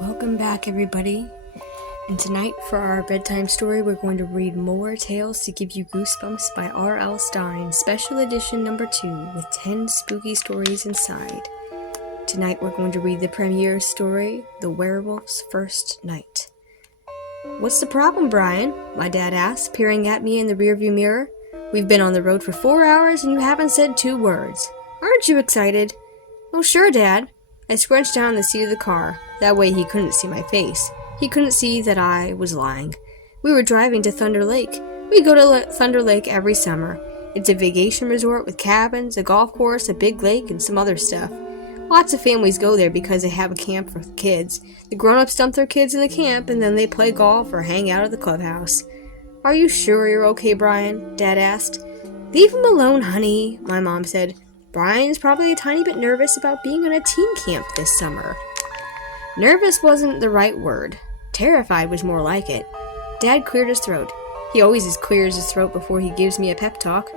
Welcome back, everybody. And tonight, for our bedtime story, we're going to read More Tales to Give You Goosebumps by R.L. Stine, Special Edition number 2, with 10 spooky stories inside. Tonight, we're going to read the premiere story, The Werewolf's First Night. "What's the problem, Brian?" my dad asked, peering at me in the rearview mirror. "We've been on the road for 4 hours and you haven't said 2 words. Aren't you excited?" "Oh, sure, Dad." I scrunched down the seat of the car. That way he couldn't see my face. He couldn't see that I was lying. We were driving to Thunder Lake. We go to Thunder Lake every summer. It's a vacation resort with cabins, a golf course, a big lake, and some other stuff. Lots of families go there because they have a camp for kids. The grown-ups dump their kids in the camp, and then they play golf or hang out at the clubhouse. "Are you sure you're okay, Brian?" Dad asked. "Leave him alone, honey," my mom said. "Brian's probably a tiny bit nervous about being on a teen camp this summer." Nervous wasn't the right word. Terrified was more like it. Dad cleared his throat. He always clears his throat before he gives me a pep talk.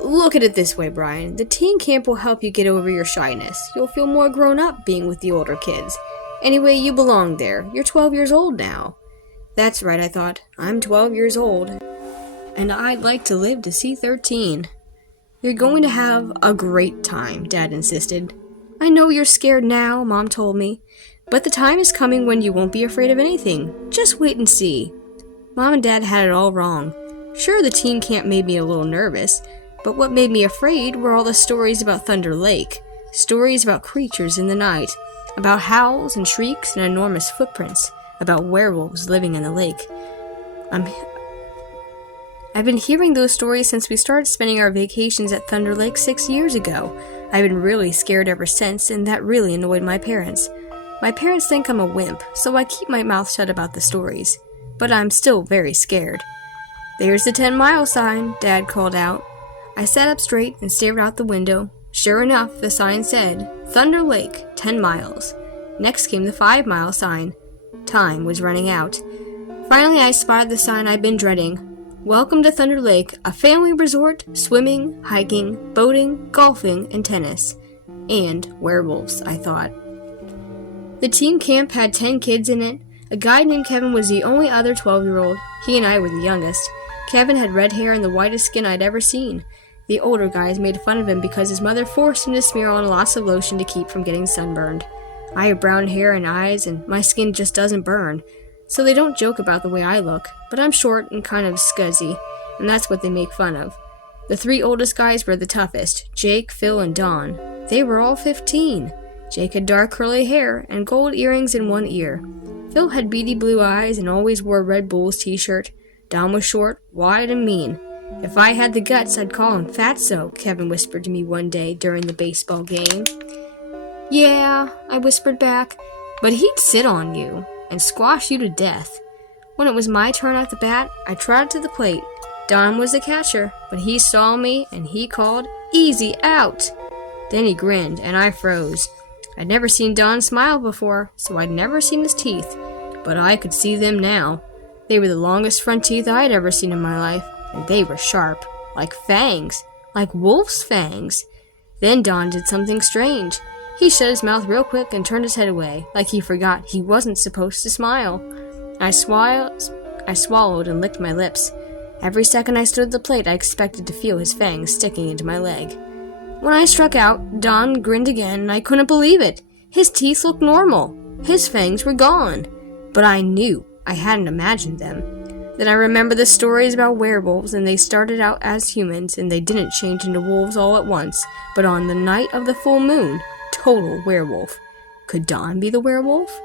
"Look at it this way, Brian. The teen camp will help you get over your shyness. You'll feel more grown up being with the older kids. Anyway, you belong there. You're 12 years old now." That's right, I thought. I'm 12 years old. And I'd like to live to see 13. "You're going to have a great time," Dad insisted. "I know you're scared now," Mom told me. "But the time is coming when you won't be afraid of anything. Just wait and see." Mom and Dad had it all wrong. Sure, the teen camp made me a little nervous, but what made me afraid were all the stories about Thunder Lake. Stories about creatures in the night, about howls and shrieks and enormous footprints, about werewolves living in the lake. I've been hearing those stories since we started spending our vacations at Thunder Lake 6 years ago. I've been really scared ever since, and that really annoyed my parents. My parents think I'm a wimp, so I keep my mouth shut about the stories. But I'm still very scared. "There's the 10-mile sign," Dad called out. I sat up straight and stared out the window. Sure enough, the sign said, "Thunder Lake, 10 miles. Next came the 5-mile sign. Time was running out. Finally, I spotted the sign I'd been dreading. "Welcome to Thunder Lake, a family resort, swimming, hiking, boating, golfing, and tennis. And werewolves," I thought. The teen camp had 10 kids in it. A guy named Kevin was the only other 12-year-old. He and I were the youngest. Kevin had red hair and the whitest skin I'd ever seen. The older guys made fun of him because his mother forced him to smear on lots of lotion to keep from getting sunburned. I have brown hair and eyes, and my skin just doesn't burn. So they don't joke about the way I look, but I'm short and kind of scuzzy, and that's what they make fun of. The 3 oldest guys were the toughest, Jake, Phil, and Don. They were all 15. Jake had dark curly hair and gold earrings in one ear. Phil had beady blue eyes and always wore a Red Bulls t-shirt. Don was short, wide, and mean. "If I had the guts, I'd call him Fatso," Kevin whispered to me one day during the baseball game. "Yeah," I whispered back, "but he'd sit on you and squash you to death." When it was my turn at the bat, I trotted to the plate. Don was the catcher, but he saw me and he called, "Easy out!" Then he grinned and I froze. I'd never seen Don smile before, so I'd never seen his teeth, but I could see them now. They were the longest front teeth I'd ever seen in my life, and they were sharp, like fangs, like wolf's fangs. Then Don did something strange. He shut his mouth real quick and turned his head away, like he forgot he wasn't supposed to smile. I swallowed and licked my lips. Every second I stood at the plate, I expected to feel his fangs sticking into my leg. When I struck out, Don grinned again, and I couldn't believe it. His teeth looked normal. His fangs were gone. But I knew I hadn't imagined them. Then I remembered the stories about werewolves, and they started out as humans, and they didn't change into wolves all at once, but on the night of the full moon, total werewolf. Could Don be the werewolf?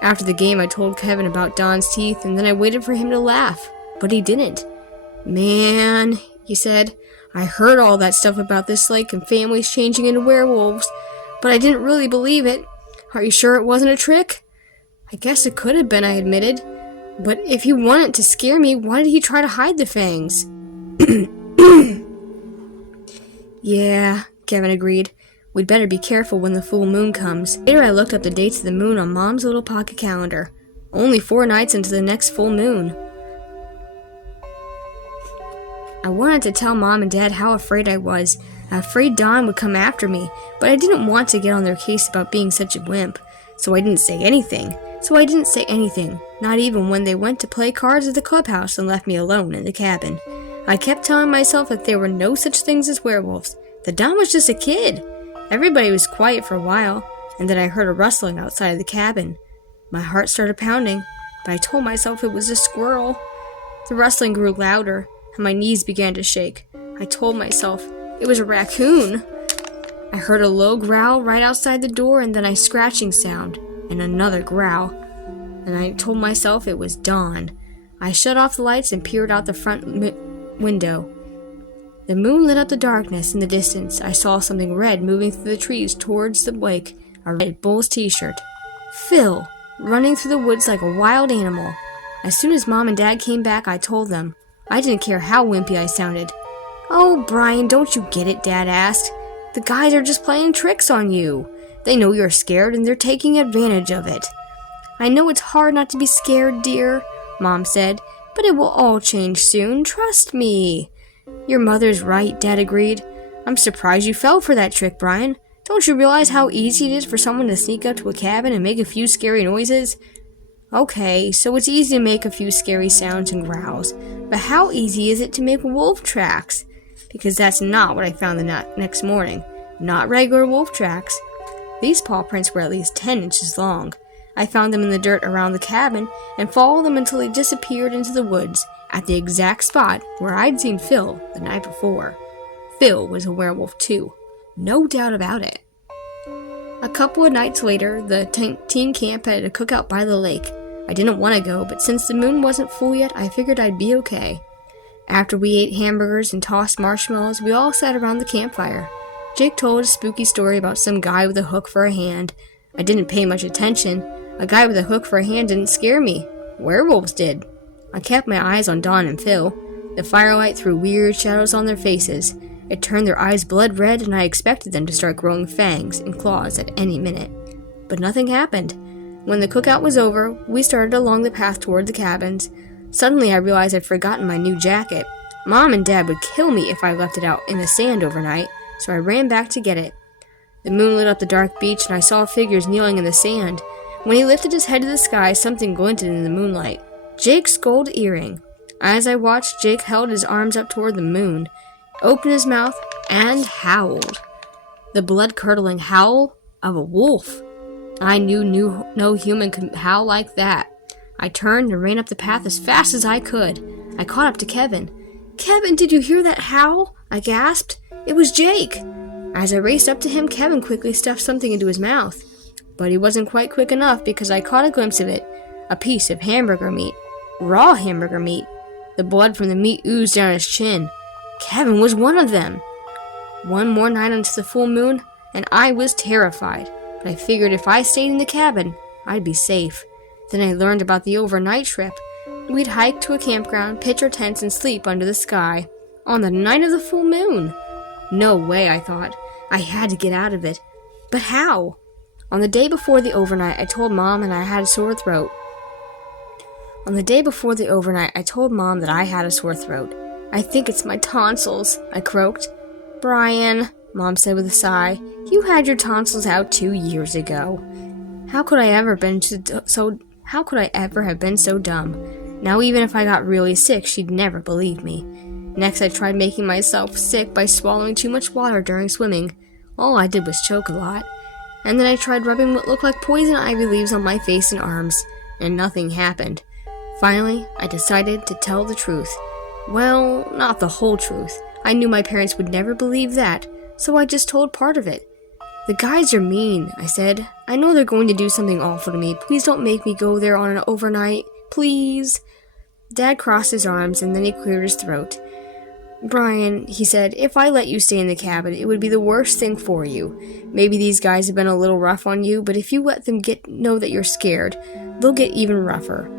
After the game, I told Kevin about Don's teeth, and then I waited for him to laugh, but he didn't. "Man," he said, "I heard all that stuff about this lake and families changing into werewolves, but I didn't really believe it. Are you sure it wasn't a trick?" "I guess it could have been," I admitted. "But if he wanted to scare me, why did he try to hide the fangs?" "Yeah," Kevin agreed. "We'd better be careful when the full moon comes." Later I looked up the dates of the moon on Mom's little pocket calendar. Only 4 nights into the next full moon. I wanted to tell Mom and Dad how afraid I was. Afraid Don would come after me, but I didn't want to get on their case about being such a wimp. So I didn't say anything. Not even when they went to play cards at the clubhouse and left me alone in the cabin. I kept telling myself that there were no such things as werewolves, that Don was just a kid. Everybody was quiet for a while, and then I heard a rustling outside of the cabin. My heart started pounding, but I told myself it was a squirrel. The rustling grew louder, and my knees began to shake. I told myself it was a raccoon. I heard a low growl right outside the door, and then a scratching sound, and another growl. And I told myself it was dawn. I shut off the lights and peered out the front window. The moon lit up the darkness in the distance. I saw something red moving through the trees towards the lake, a red Bulls t-shirt. Phil, running through the woods like a wild animal. As soon as Mom and Dad came back, I told them. I didn't care how wimpy I sounded. "Oh, Brian, don't you get it?" Dad asked. "The guys are just playing tricks on you. They know you're scared and they're taking advantage of it." "I know it's hard not to be scared, dear," Mom said, "but it will all change soon. Trust me." "Your mother's right," Dad agreed. "I'm surprised you fell for that trick, Brian. Don't you realize how easy it is for someone to sneak up to a cabin and make a few scary noises?" "Okay, so it's easy to make a few scary sounds and growls, but how easy is it to make wolf tracks?" Because that's not what I found the next morning. Not regular wolf tracks. These paw prints were at least 10 inches long. I found them in the dirt around the cabin and followed them until they disappeared into the woods at the exact spot where I'd seen Phil the night before. Phil was a werewolf too. No doubt about it. A couple of nights later, the teen camp had a cookout by the lake. I didn't want to go, but since the moon wasn't full yet, I figured I'd be okay. After we ate hamburgers and tossed marshmallows, we all sat around the campfire. Jake told a spooky story about some guy with a hook for a hand. I didn't pay much attention. A guy with a hook for a hand didn't scare me. Werewolves did. I kept my eyes on Dawn and Phil. The firelight threw weird shadows on their faces. It turned their eyes blood red, and I expected them to start growing fangs and claws at any minute. But nothing happened. When the cookout was over, we started along the path toward the cabins. Suddenly I realized I'd forgotten my new jacket. Mom and Dad would kill me if I left it out in the sand overnight, so I ran back to get it. The moon lit up the dark beach, and I saw figures kneeling in the sand. When he lifted his head to the sky, something glinted in the moonlight. Jake's gold earring. As I watched, Jake held his arms up toward the moon, opened his mouth, and howled. The blood-curdling howl of a wolf. I knew no human could howl like that. I turned and ran up the path as fast as I could. I caught up to Kevin. "Kevin, did you hear that howl?" I gasped. "It was Jake." As I raced up to him, Kevin quickly stuffed something into his mouth. But he wasn't quite quick enough because I caught a glimpse of it. A piece of hamburger meat. Raw hamburger meat. The blood from the meat oozed down his chin. Kevin was one of them. One more night until the full moon, and I was terrified. But I figured if I stayed in the cabin, I'd be safe. Then I learned about the overnight trip. We'd hike to a campground, pitch our tents, and sleep under the sky. On the night of the full moon. No way, I thought. I had to get out of it. But how? On the day before the overnight, I told Mom that I had a sore throat. "I think it's my tonsils," I croaked. "Brian," Mom said with a sigh, "you had your tonsils out 2 years ago." How could I ever have been so dumb? Now even if I got really sick, she'd never believe me. Next, I tried making myself sick by swallowing too much water during swimming. All I did was choke a lot. And then I tried rubbing what looked like poison ivy leaves on my face and arms, and nothing happened. Finally, I decided to tell the truth. Well, not the whole truth. I knew my parents would never believe that, so I just told part of it. "The guys are mean," I said. "I know they're going to do something awful to me. Please don't make me go there on an overnight. Please." Dad crossed his arms, and then he cleared his throat. "Brian," he said, "if I let you stay in the cabin, it would be the worst thing for you. Maybe these guys have been a little rough on you, but if you let them know that you're scared, they'll get even rougher."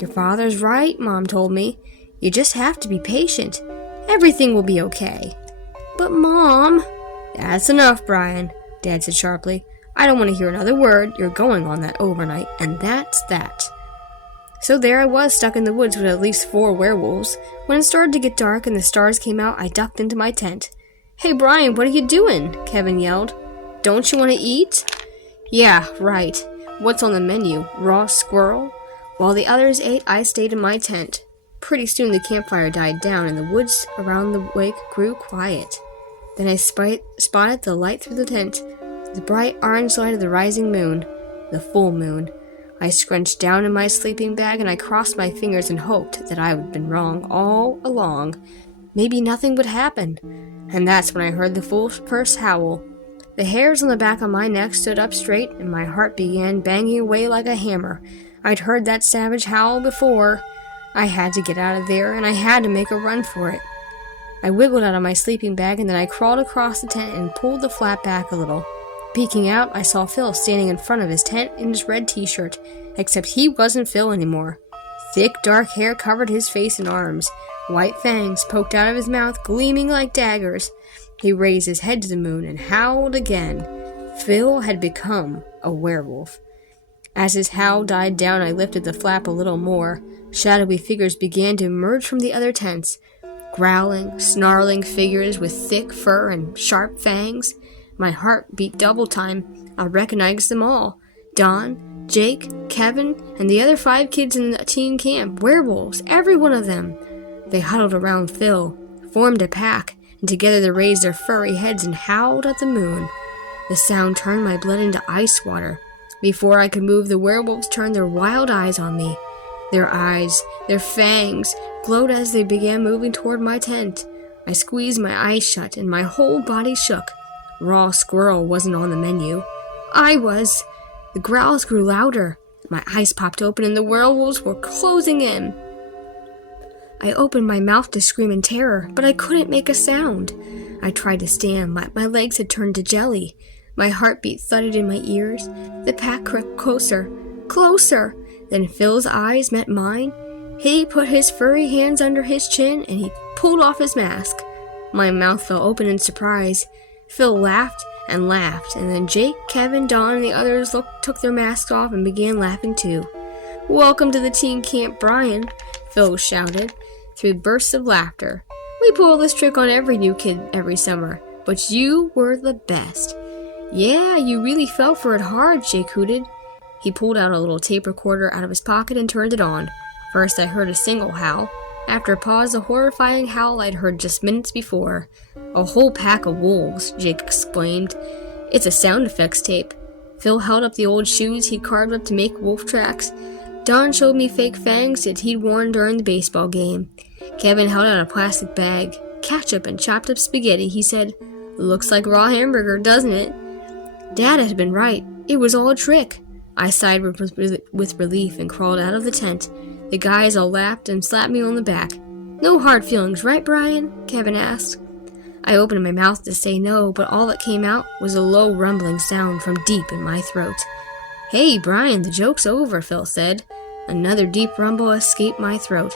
"Your father's right," Mom told me. "You just have to be patient. Everything will be okay." "But Mom..." "That's enough, Brian," Dad said sharply. "I don't want to hear another word. You're going on that overnight, and that's that." So there I was, stuck in the woods with at least 4 werewolves. When it started to get dark and the stars came out, I ducked into my tent. "Hey, Brian, what are you doing?" Kevin yelled. "Don't you want to eat?" "Yeah, right. What's on the menu? Raw squirrel? While the others ate, I stayed in my tent. Pretty soon the campfire died down and the woods around the wake grew quiet. Then I spotted the light through the tent, the bright orange light of the rising moon, the full moon. I scrunched down in my sleeping bag and I crossed my fingers and hoped that I had been wrong all along. Maybe nothing would happen. And that's when I heard the first howl. The hairs on the back of my neck stood up straight and my heart began banging away like a hammer. I'd heard that savage howl before. I had to get out of there and I had to make a run for it. I wiggled out of my sleeping bag and then I crawled across the tent and pulled the flap back a little. Peeking out, I saw Phil standing in front of his tent in his red t-shirt, except he wasn't Phil anymore. Thick, dark hair covered his face and arms. White fangs poked out of his mouth, gleaming like daggers. He raised his head to the moon and howled again. Phil had become a werewolf. As his howl died down, I lifted the flap a little more. Shadowy figures began to emerge from the other tents. Growling, snarling figures with thick fur and sharp fangs. My heart beat double time. I recognized them all. Don, Jake, Kevin, and the other 5 kids in the teen camp. Werewolves, every one of them. They huddled around Phil, formed a pack, and together they raised their furry heads and howled at the moon. The sound turned my blood into ice water. Before I could move, the werewolves turned their wild eyes on me. Their eyes, their fangs, glowed as they began moving toward my tent. I squeezed my eyes shut and my whole body shook. Raw squirrel wasn't on the menu. I was. The growls grew louder. My eyes popped open and the werewolves were closing in. I opened my mouth to scream in terror, but I couldn't make a sound. I tried to stand. My legs had turned to jelly. My heartbeat thudded in my ears. The pack crept closer, closer. Then Phil's eyes met mine. He put his furry hands under his chin and he pulled off his mask. My mouth fell open in surprise. Phil laughed, and then Jake, Kevin, Don, and the others took their masks off and began laughing too. "Welcome to the teen camp, Brian," Phil shouted, through bursts of laughter. "We pull this trick on every new kid every summer, but you were the best." "Yeah, you really fell for it hard," Jake hooted. He pulled out a little tape recorder out of his pocket and turned it on. First I heard a single howl. After a pause, the horrifying howl I'd heard just minutes before. "A whole pack of wolves," Jake explained. "It's a sound effects tape." Phil held up the old shoes he'd carved up to make wolf tracks. Don showed me fake fangs that he'd worn during the baseball game. Kevin held out a plastic bag. "Ketchup and chopped up spaghetti," he said. "Looks like raw hamburger, doesn't it?" Dad had been right. It was all a trick. I sighed with relief and crawled out of the tent. The guys all laughed and slapped me on the back. "No hard feelings, right, Brian?" Kevin asked. I opened my mouth to say no, but all that came out was a low rumbling sound from deep in my throat. "Hey, Brian, the joke's over," Phil said. Another deep rumble escaped my throat.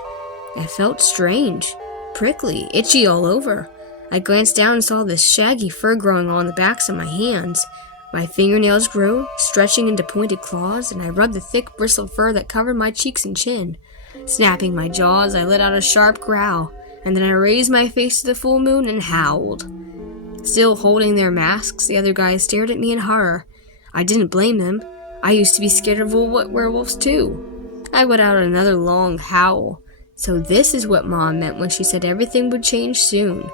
I felt strange, prickly, itchy all over. I glanced down and saw this shaggy fur growing on the backs of my hands. My fingernails grew, stretching into pointed claws, and I rubbed the thick bristled fur that covered my cheeks and chin. Snapping my jaws, I let out a sharp growl, and then I raised my face to the full moon and howled. Still holding their masks, the other guys stared at me in horror. I didn't blame them. I used to be scared of werewolves too. I let out another long howl. So this is what Mom meant when she said everything would change soon.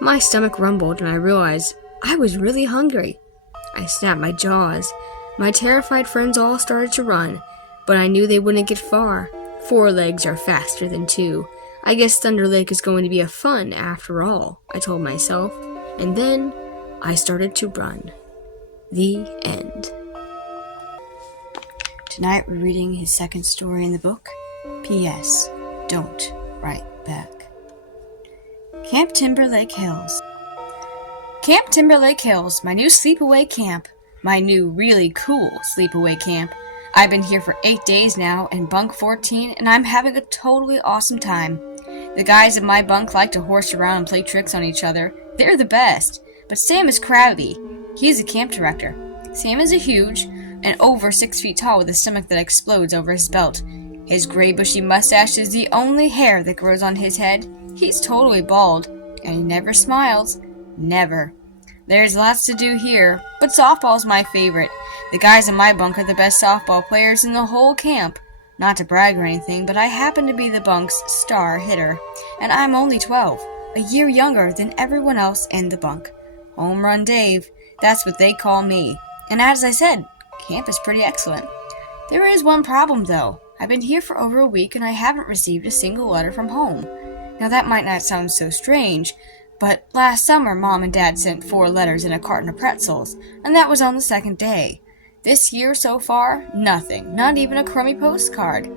My stomach rumbled and I realized I was really hungry. I snapped my jaws. My terrified friends all started to run, but I knew they wouldn't get far. 4 legs are faster than 2. I guess Thunder Lake is going to be a fun after all, I told myself. And then I started to run. The end. Tonight we're reading his second story in the book. P.S. Don't write back. Camp Timberlake Hills. Camp Timberlake Hills, my new sleepaway camp. My new really cool sleepaway camp. I've been here for 8 days now in bunk 14 and I'm having a totally awesome time. The guys in my bunk like to horse around and play tricks on each other. They're the best. But Sam is crowdy. He's a camp director. Sam is a huge and over 6 feet tall with a stomach that explodes over his belt. His gray bushy mustache is the only hair that grows on his head. He's totally bald, and he never smiles. Never. There's lots to do here, but softball's my favorite. The guys in my bunk are the best softball players in the whole camp. Not to brag or anything, but I happen to be the bunk's star hitter, and I'm only 12, a year younger than everyone else in the bunk. Home Run Dave, that's what they call me. And as I said, camp is pretty excellent. There is one problem, though. I've been here for over a week and I haven't received a single letter from home. Now that might not sound so strange, but last summer Mom and Dad sent 4 letters and a carton of pretzels, and that was on the 2nd day. This year so far, nothing, not even a crummy postcard.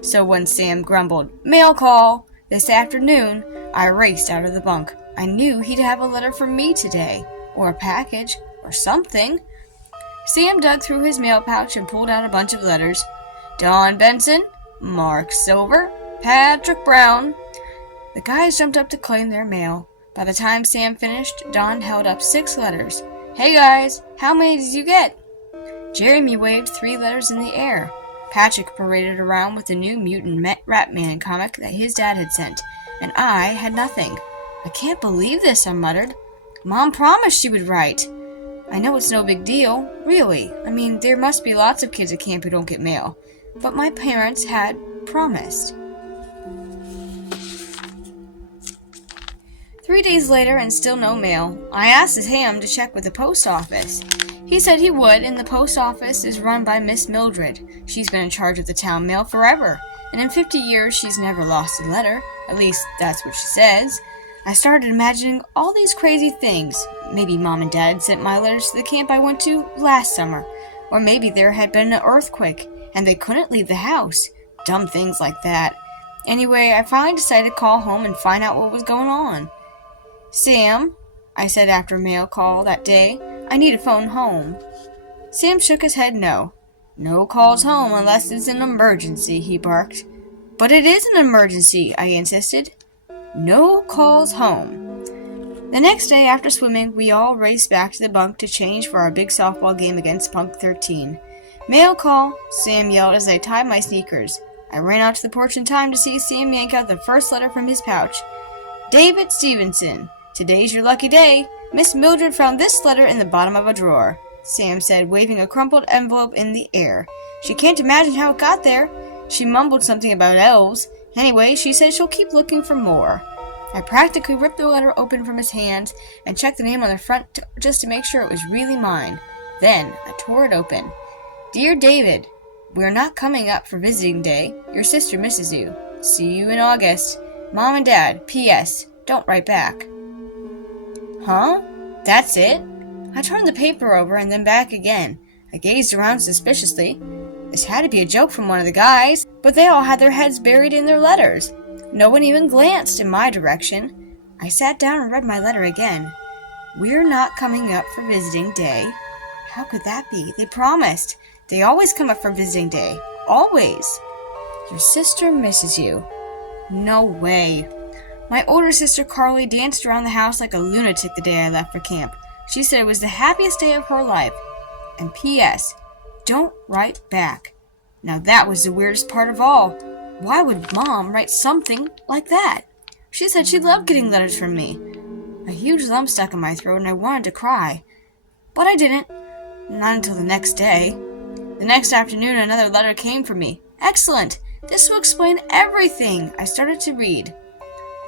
So when Sam grumbled, "Mail call," this afternoon, I raced out of the bunk. I knew he'd have a letter from me today, or a package, or something. Sam dug through his mail pouch and pulled out a bunch of letters. Don Benson, Mark Silver, Patrick Brown. The guys jumped up to claim their mail. By the time Sam finished, Don held up 6 letters. "Hey guys, how many did you get?" Jeremy waved 3 letters in the air. Patrick paraded around with the new Mutant Ratman comic that his dad had sent, and I had nothing. "I can't believe this," I muttered. "Mom promised she would write." "I know it's no big deal, really. I mean, there must be lots of kids at camp who don't get mail. But my parents had promised." 3 days later and still no mail. I asked Ham to check with the post office. He said he would, and the post office is run by Miss Mildred. She's been in charge of the town mail forever, and in 50 years she's never lost a letter. At least, that's what she says. I started imagining all these crazy things. Maybe Mom and Dad sent my letters to the camp I went to last summer. Or maybe there had been an earthquake, and they couldn't leave the house. Dumb things like that. Anyway, I finally decided to call home and find out what was going on. "Sam," I said after a mail call that day, "I need a phone home." Sam shook his head no. "No calls home unless it's an emergency," he barked. "But it is an emergency," I insisted. "No calls home." The next day after swimming, we all raced back to the bunk to change for our big softball game against Bunk 13. "Mail call," Sam yelled as I tied my sneakers. I ran out to the porch in time to see Sam yank out the first letter from his pouch. "David Stevenson, today's your lucky day. Miss Mildred found this letter in the bottom of a drawer," Sam said, waving a crumpled envelope in the air. "She can't imagine how it got there. She mumbled something about elves. Anyway, she said she'll keep looking for more." I practically ripped the letter open from his hands and checked the name on the front just to make sure it was really mine. Then I tore it open. "Dear David, we're not coming up for visiting day. Your sister misses you. See you in August. Mom and Dad, P.S. Don't write back." Huh? That's it? I turned the paper over and then back again. I gazed around suspiciously. This had to be a joke from one of the guys, but they all had their heads buried in their letters. No one even glanced in my direction. I sat down and read my letter again. "We're not coming up for visiting day." How could that be? They promised. They always come up for visiting day. Always. "Your sister misses you." No way. My older sister Carly danced around the house like a lunatic the day I left for camp. She said it was the happiest day of her life. And P.S. Don't write back. Now that was the weirdest part of all. Why would Mom write something like that? She said she loved getting letters from me. A huge lump stuck in my throat and I wanted to cry. But I didn't. Not until the next day. The next afternoon another letter came for me. Excellent! This will explain everything. I started to read.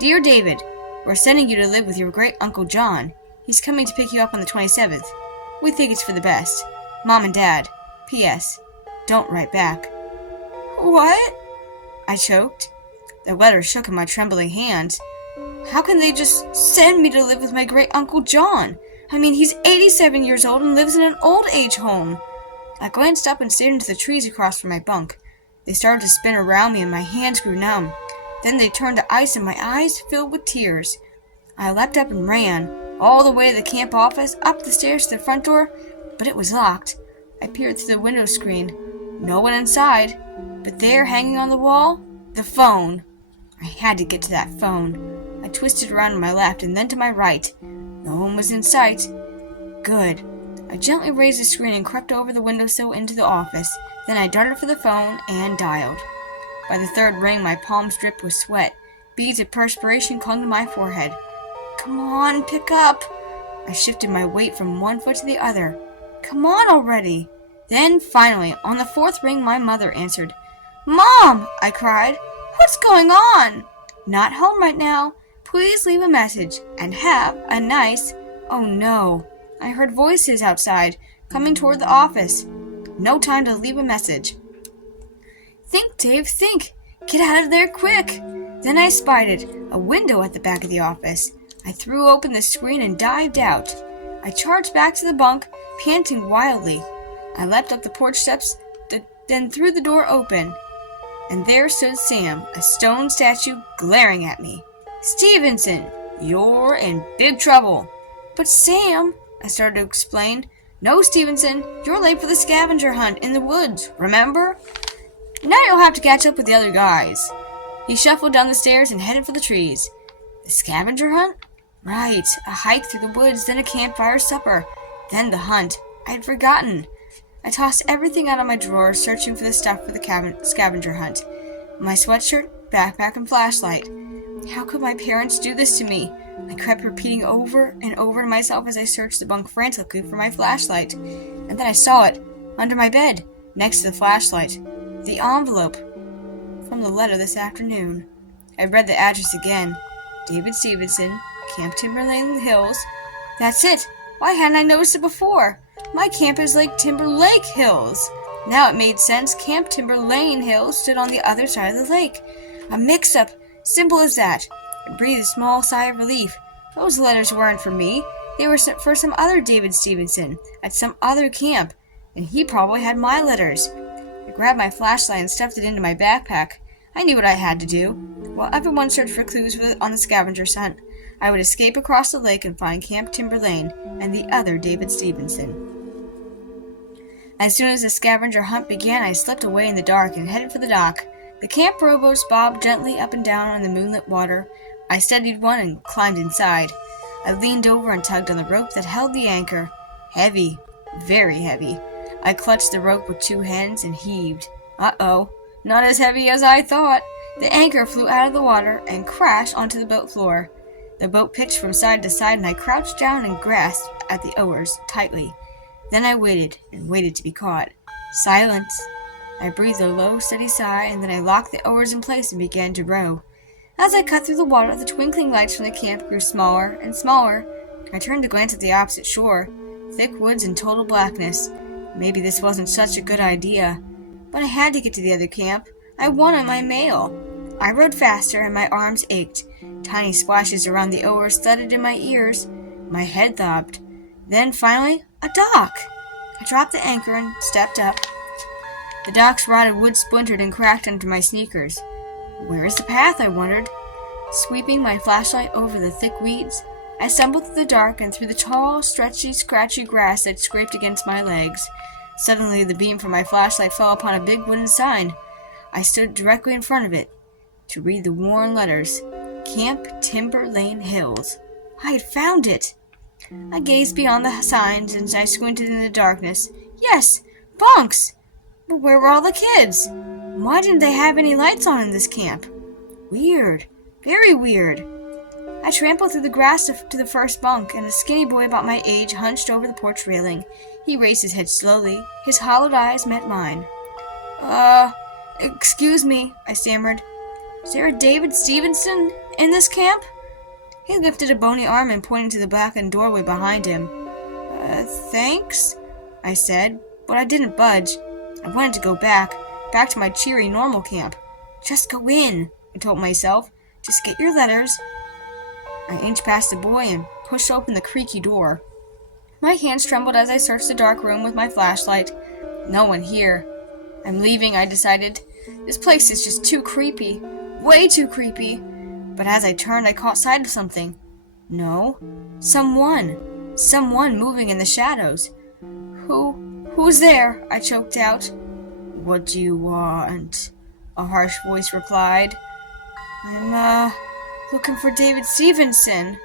"Dear David, we're sending you to live with your great-uncle John. He's coming to pick you up on the 27th. We think it's for the best. Mom and Dad. P.S. Don't write back." "What?" I choked. The letter shook in my trembling hands. How can they just send me to live with my great-uncle John? I mean, he's 87 years old and lives in an old-age home. I glanced up and stared into the trees across from my bunk. They started to spin around me and my hands grew numb. Then they turned to ice and my eyes filled with tears. I leapt up and ran, all the way to the camp office, up the stairs to the front door, but it was locked. I peered through the window screen. No one inside. But there, hanging on the wall, the phone. I had to get to that phone. I twisted around to my left and then to my right. No one was in sight. Good. I gently raised the screen and crept over the windowsill into the office. Then I darted for the phone and dialed. By the third ring, my palms dripped with sweat. Beads of perspiration clung to my forehead. "Come on, pick up." I shifted my weight from one foot to the other. Come on already! Then, finally, on the fourth ring, my mother answered. Mom! I cried. What's going on? Not home right now. Please leave a message and have a nice... Oh no. I heard voices outside, coming toward the office. No time to leave a message. Think, Dave, think. Get out of there quick. Then I spied it, a window at the back of the office. I threw open the screen and dived out. I charged back to the bunk, panting wildly. I leapt up the porch steps, then threw the door open. And there stood Sam, a stone statue, glaring at me. Stevenson, you're in big trouble. But Sam, I started to explain. No, Stevenson, you're late for the scavenger hunt in the woods, remember? Now you'll have to catch up with the other guys. He shuffled down the stairs and headed for the trees. The scavenger hunt? Right, a hike through the woods, then a campfire supper, then the hunt. I had forgotten. I tossed everything out of my drawer, searching for the stuff for the scavenger hunt. My sweatshirt, backpack, and flashlight. How could my parents do this to me? I kept repeating over and over to myself as I searched the bunk frantically for my flashlight. And then I saw it, under my bed, next to the flashlight. The envelope from the letter this afternoon. I read the address again. David Stevenson, Camp Timber Lane Hills. That's it! Why hadn't I noticed it before? My camp is like Timber Lake Hills. Now it made sense. Camp Timber Lane Hills stood on the other side of the lake. A mix-up. Simple as that. I breathed a small sigh of relief. Those letters weren't for me. They were sent for some other David Stevenson at some other camp, and he probably had my letters. I grabbed my flashlight and stuffed it into my backpack. I knew what I had to do. While everyone searched for clues on the scavenger hunt, I would escape across the lake and find Camp Timber Lane and the other David Stevenson. As soon as the scavenger hunt began, I slipped away in the dark and headed for the dock. The camp rowboats bobbed gently up and down on the moonlit water. I steadied one and climbed inside. I leaned over and tugged on the rope that held the anchor. Heavy, very heavy. I clutched the rope with two hands and heaved. Uh-oh, not as heavy as I thought. The anchor flew out of the water and crashed onto the boat floor. The boat pitched from side to side, and I crouched down and grasped at the oars tightly. Then I waited and waited to be caught. Silence. I breathed a low, steady sigh, and then I locked the oars in place and began to row. As I cut through the water, the twinkling lights from the camp grew smaller and smaller. I turned to glance at the opposite shore. Thick woods and total blackness. Maybe this wasn't such a good idea. But I had to get to the other camp. I wanted my mail. I rowed faster, and my arms ached. Tiny splashes around the oars thudded in my ears. My head throbbed. Then, finally, a dock! I dropped the anchor and stepped up. The dock's rotted wood splintered and cracked under my sneakers. Where is the path? I wondered. Sweeping my flashlight over the thick weeds, I stumbled through the dark and through the tall, stretchy, scratchy grass that scraped against my legs. Suddenly, the beam from my flashlight fell upon a big wooden sign. I stood directly in front of it to read the worn letters. Camp Timber Lane Hills. I had found it! I gazed beyond the signs and I squinted in the darkness. Yes! Bunks! But where were all the kids? Why didn't they have any lights on in this camp? Weird. Very weird. I trampled through the grass to the first bunk, and a skinny boy about my age hunched over the porch railing. He raised his head slowly. His hollowed eyes met mine. Excuse me, I stammered. Is there a David Stevenson in this camp? He lifted a bony arm and pointed to the blackened doorway behind him. Thanks, I said, but I didn't budge. I wanted to go back to my cheery normal camp. Just go in, I told myself. Just get your letters. I inched past the boy and pushed open the creaky door. My hands trembled as I searched the dark room with my flashlight. No one here. I'm leaving, I decided. This place is just too creepy. Way too creepy. But as I turned, I caught sight of something. No. Someone moving in the shadows. Who's there? I choked out. What do you want? A harsh voice replied. I'm, looking for David Stevenson.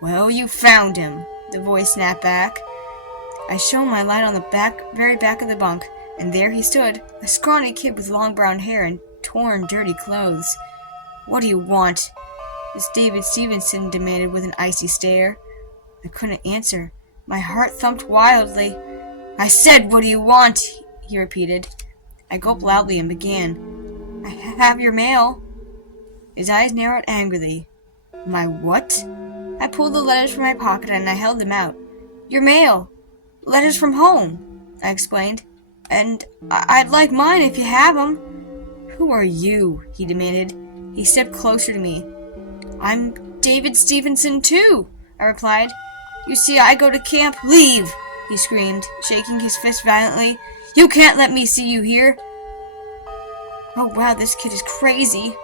Well, you found him, the voice snapped back. I shone my light on the very back of the bunk, and there he stood, a scrawny kid with long brown hair and torn, dirty clothes. What do you want? This David Stevenson demanded with an icy stare. I couldn't answer. My heart thumped wildly. I said, "What do you want?" he repeated. I gulped loudly and began. "I have your mail." His eyes narrowed angrily. "My what?" I pulled the letters from my pocket and I held them out. "Your mail. Letters from home," I explained. "And I'd like mine if you have 'em." "Who are you?" he demanded. He stepped closer to me. "I'm David Stevenson, too," I replied. "You see, I go to camp." "Leave!" he screamed, shaking his fist violently. "You can't let me see you here." Oh wow, this kid is crazy.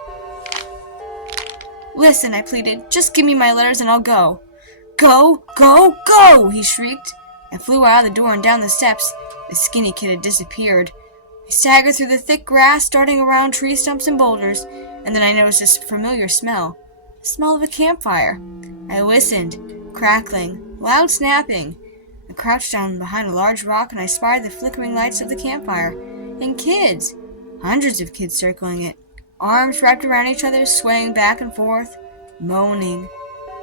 "Listen," I pleaded. "Just give me my letters and I'll go." "Go, go, go!" he shrieked. I flew out of the door and down the steps. The skinny kid had disappeared. I staggered through the thick grass, darting around tree stumps and boulders, and then I noticed this familiar smell. The smell of a campfire. I listened. Crackling. Loud snapping. I crouched down behind a large rock and I spied the flickering lights of the campfire. And kids. Hundreds of kids circling it. Arms wrapped around each other, swaying back and forth. Moaning.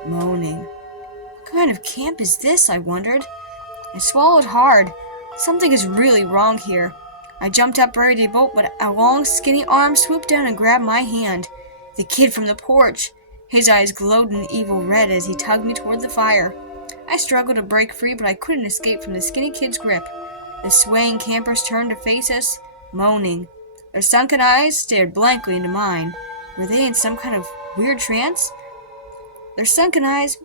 Moaning. What kind of camp is this, I wondered. I swallowed hard. Something is really wrong here. I jumped up ready to bolt, but a long, skinny arm swooped down and grabbed my hand. The kid from the porch. His eyes glowed an evil red as he tugged me toward the fire. I struggled to break free, but I couldn't escape from the skinny kid's grip. The swaying campers turned to face us, moaning. Their sunken eyes stared blankly into mine. Were they in some kind of weird trance? Their sunken eyes...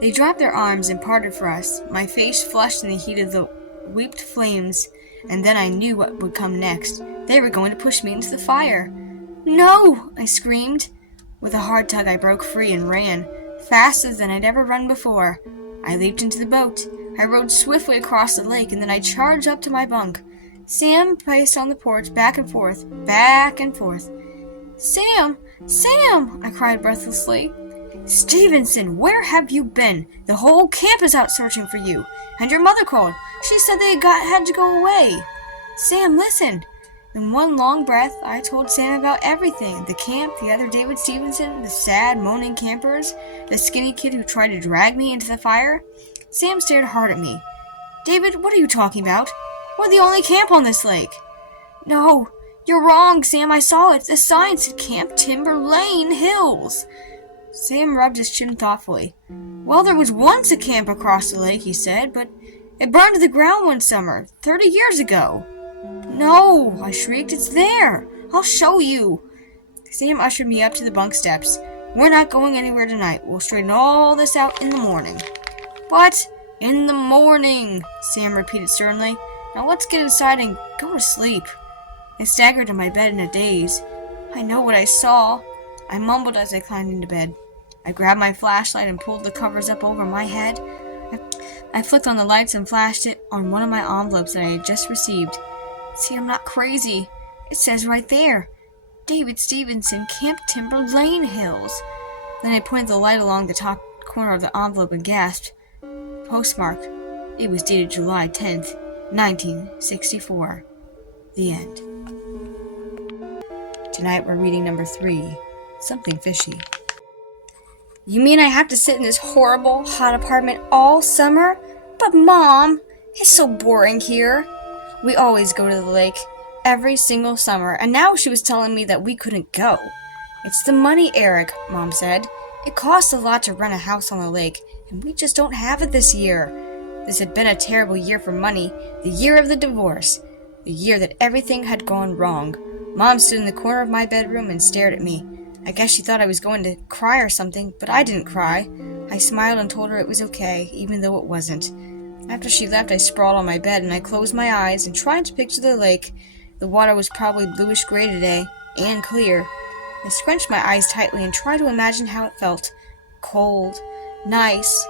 They dropped their arms and parted for us. My face flushed in the heat of the leaped flames, and then I knew what would come next. They were going to push me into the fire. "No!" I screamed. With a hard tug, I broke free and ran, faster than I'd ever run before. I leaped into the boat. I rowed swiftly across the lake, and then I charged up to my bunk. Sam paced on the porch, back and forth, back and forth. "Sam! Sam!" I cried breathlessly. "Stevenson, where have you been? The whole camp is out searching for you. And your mother called. She said they had to go away. Sam, listen." In one long breath, I told Sam about everything. The camp, the other David Stevenson, the sad, moaning campers, the skinny kid who tried to drag me into the fire. Sam stared hard at me. "David, what are you talking about? We're the only camp on this lake." "No, you're wrong, Sam. I saw it. The sign said Camp Timber Lane Hills." Sam rubbed his chin thoughtfully. "Well, there was once a camp across the lake," he said, "but it burned to the ground one summer, 30 years ago." "No," I shrieked. "It's there. I'll show you." Sam ushered me up to the bunk steps. "We're not going anywhere tonight. We'll straighten all this out in the morning." "What? In the morning?" Sam repeated sternly. "Now let's get inside and go to sleep." I staggered to my bed in a daze. "I know what I saw," I mumbled as I climbed into bed. I grabbed my flashlight and pulled the covers up over my head. I flicked on the lights and flashed it on one of my envelopes that I had just received. "See, I'm not crazy. It says right there, David Stevenson, Camp Timber Lane Hills." Then I pointed the light along the top corner of the envelope and gasped. Postmark. It was dated July 10th, 1964. The end. Tonight we're reading number 3, Something Fishy. "You mean I have to sit in this horrible, hot apartment all summer? But Mom, it's so boring here." "We always go to the lake, every single summer, and now she was telling me that we couldn't go." "It's the money, Eric," Mom said. "It costs a lot to rent a house on the lake, and we just don't have it this year." This had been a terrible year for money, the year of the divorce, the year that everything had gone wrong. Mom stood in the corner of my bedroom and stared at me. I guess she thought I was going to cry or something, but I didn't cry. I smiled and told her it was okay, even though it wasn't. After she left, I sprawled on my bed and I closed my eyes and tried to picture the lake. The water was probably bluish-gray today, and clear. I scrunched my eyes tightly and tried to imagine how it felt. Cold. Nice.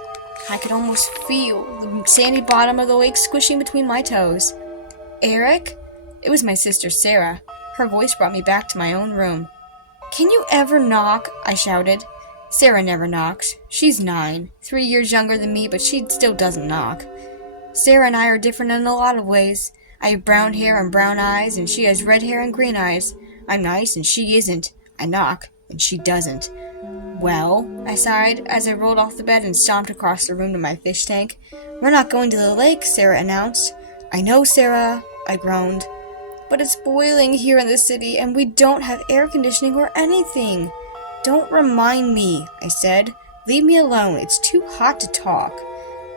I could almost feel the sandy bottom of the lake squishing between my toes. "Eric?" It was my sister Sarah. Her voice brought me back to my own room. "Can you ever knock?" I shouted. Sarah never knocks. She's 9, 3 years younger than me, but she still doesn't knock. Sarah and I are different in a lot of ways. I have brown hair and brown eyes, and she has red hair and green eyes. I'm nice, and she isn't. I knock, and she doesn't. Well, I sighed as I rolled off the bed and stomped across the room to my fish tank. We're not going to the lake, Sarah announced. I know, Sarah, I groaned. But it's boiling here in the city and we don't have air conditioning or anything. Don't remind me, I said. Leave me alone. It's too hot to talk.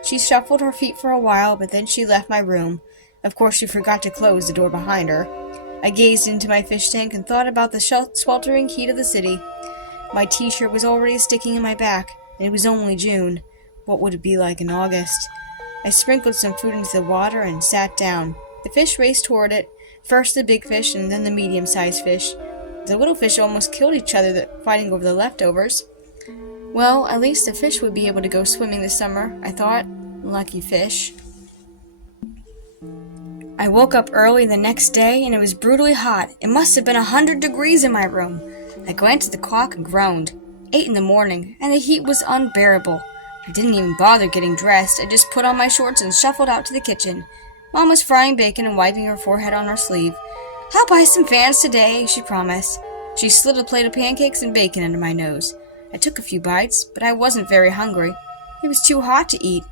She shuffled her feet for a while, but then she left my room. Of course, she forgot to close the door behind her. I gazed into my fish tank and thought about the sweltering heat of the city. My t-shirt was already sticking in my back, and it was only June. What would it be like in August? I sprinkled some food into the water and sat down. The fish raced toward it, first the big fish and then the medium-sized fish. The little fish almost killed each other fighting over the leftovers. Well, at least the fish would be able to go swimming this summer, I thought. Lucky fish. I woke up early the next day and it was brutally hot. It must have been 100 degrees in my room. I glanced at the clock and groaned. 8 in the morning, and the heat was unbearable. I didn't even bother getting dressed. I just put on my shorts and shuffled out to the kitchen. Mom was frying bacon and wiping her forehead on her sleeve. I'll buy some fans today, she promised. She slid a plate of pancakes and bacon under my nose. I took a few bites, but I wasn't very hungry. It was too hot to eat.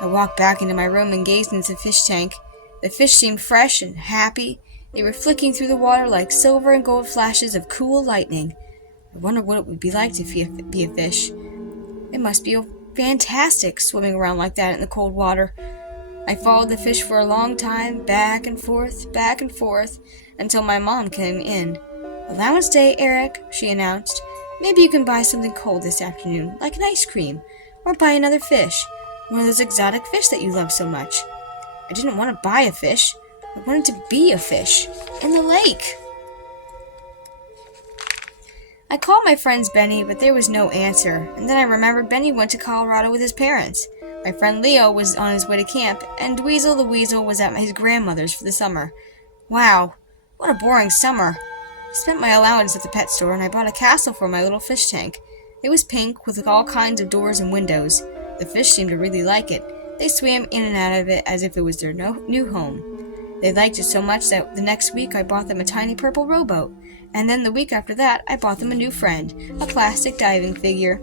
I walked back into my room and gazed into the fish tank. The fish seemed fresh and happy. They were flicking through the water like silver and gold flashes of cool lightning. I wondered what it would be like to be a fish. It must be fantastic swimming around like that in the cold water. I followed the fish for a long time, back and forth, until my mom came in. Allowance day, Eric, she announced. Maybe you can buy something cold this afternoon, like an ice cream, or buy another fish, one of those exotic fish that you love so much. I didn't want to buy a fish. I wanted to be a fish in the lake. I called my friends Benny, but there was no answer, and then I remembered Benny went to Colorado with his parents. My friend Leo was on his way to camp, and Dweezil the Weasel was at his grandmother's for the summer. Wow, what a boring summer. I spent my allowance at the pet store and I bought a castle for my little fish tank. It was pink with all kinds of doors and windows. The fish seemed to really like it. They swam in and out of it as if it was their new home. They liked it so much that the next week I bought them a tiny purple rowboat. And then the week after that I bought them a new friend, a plastic diving figure.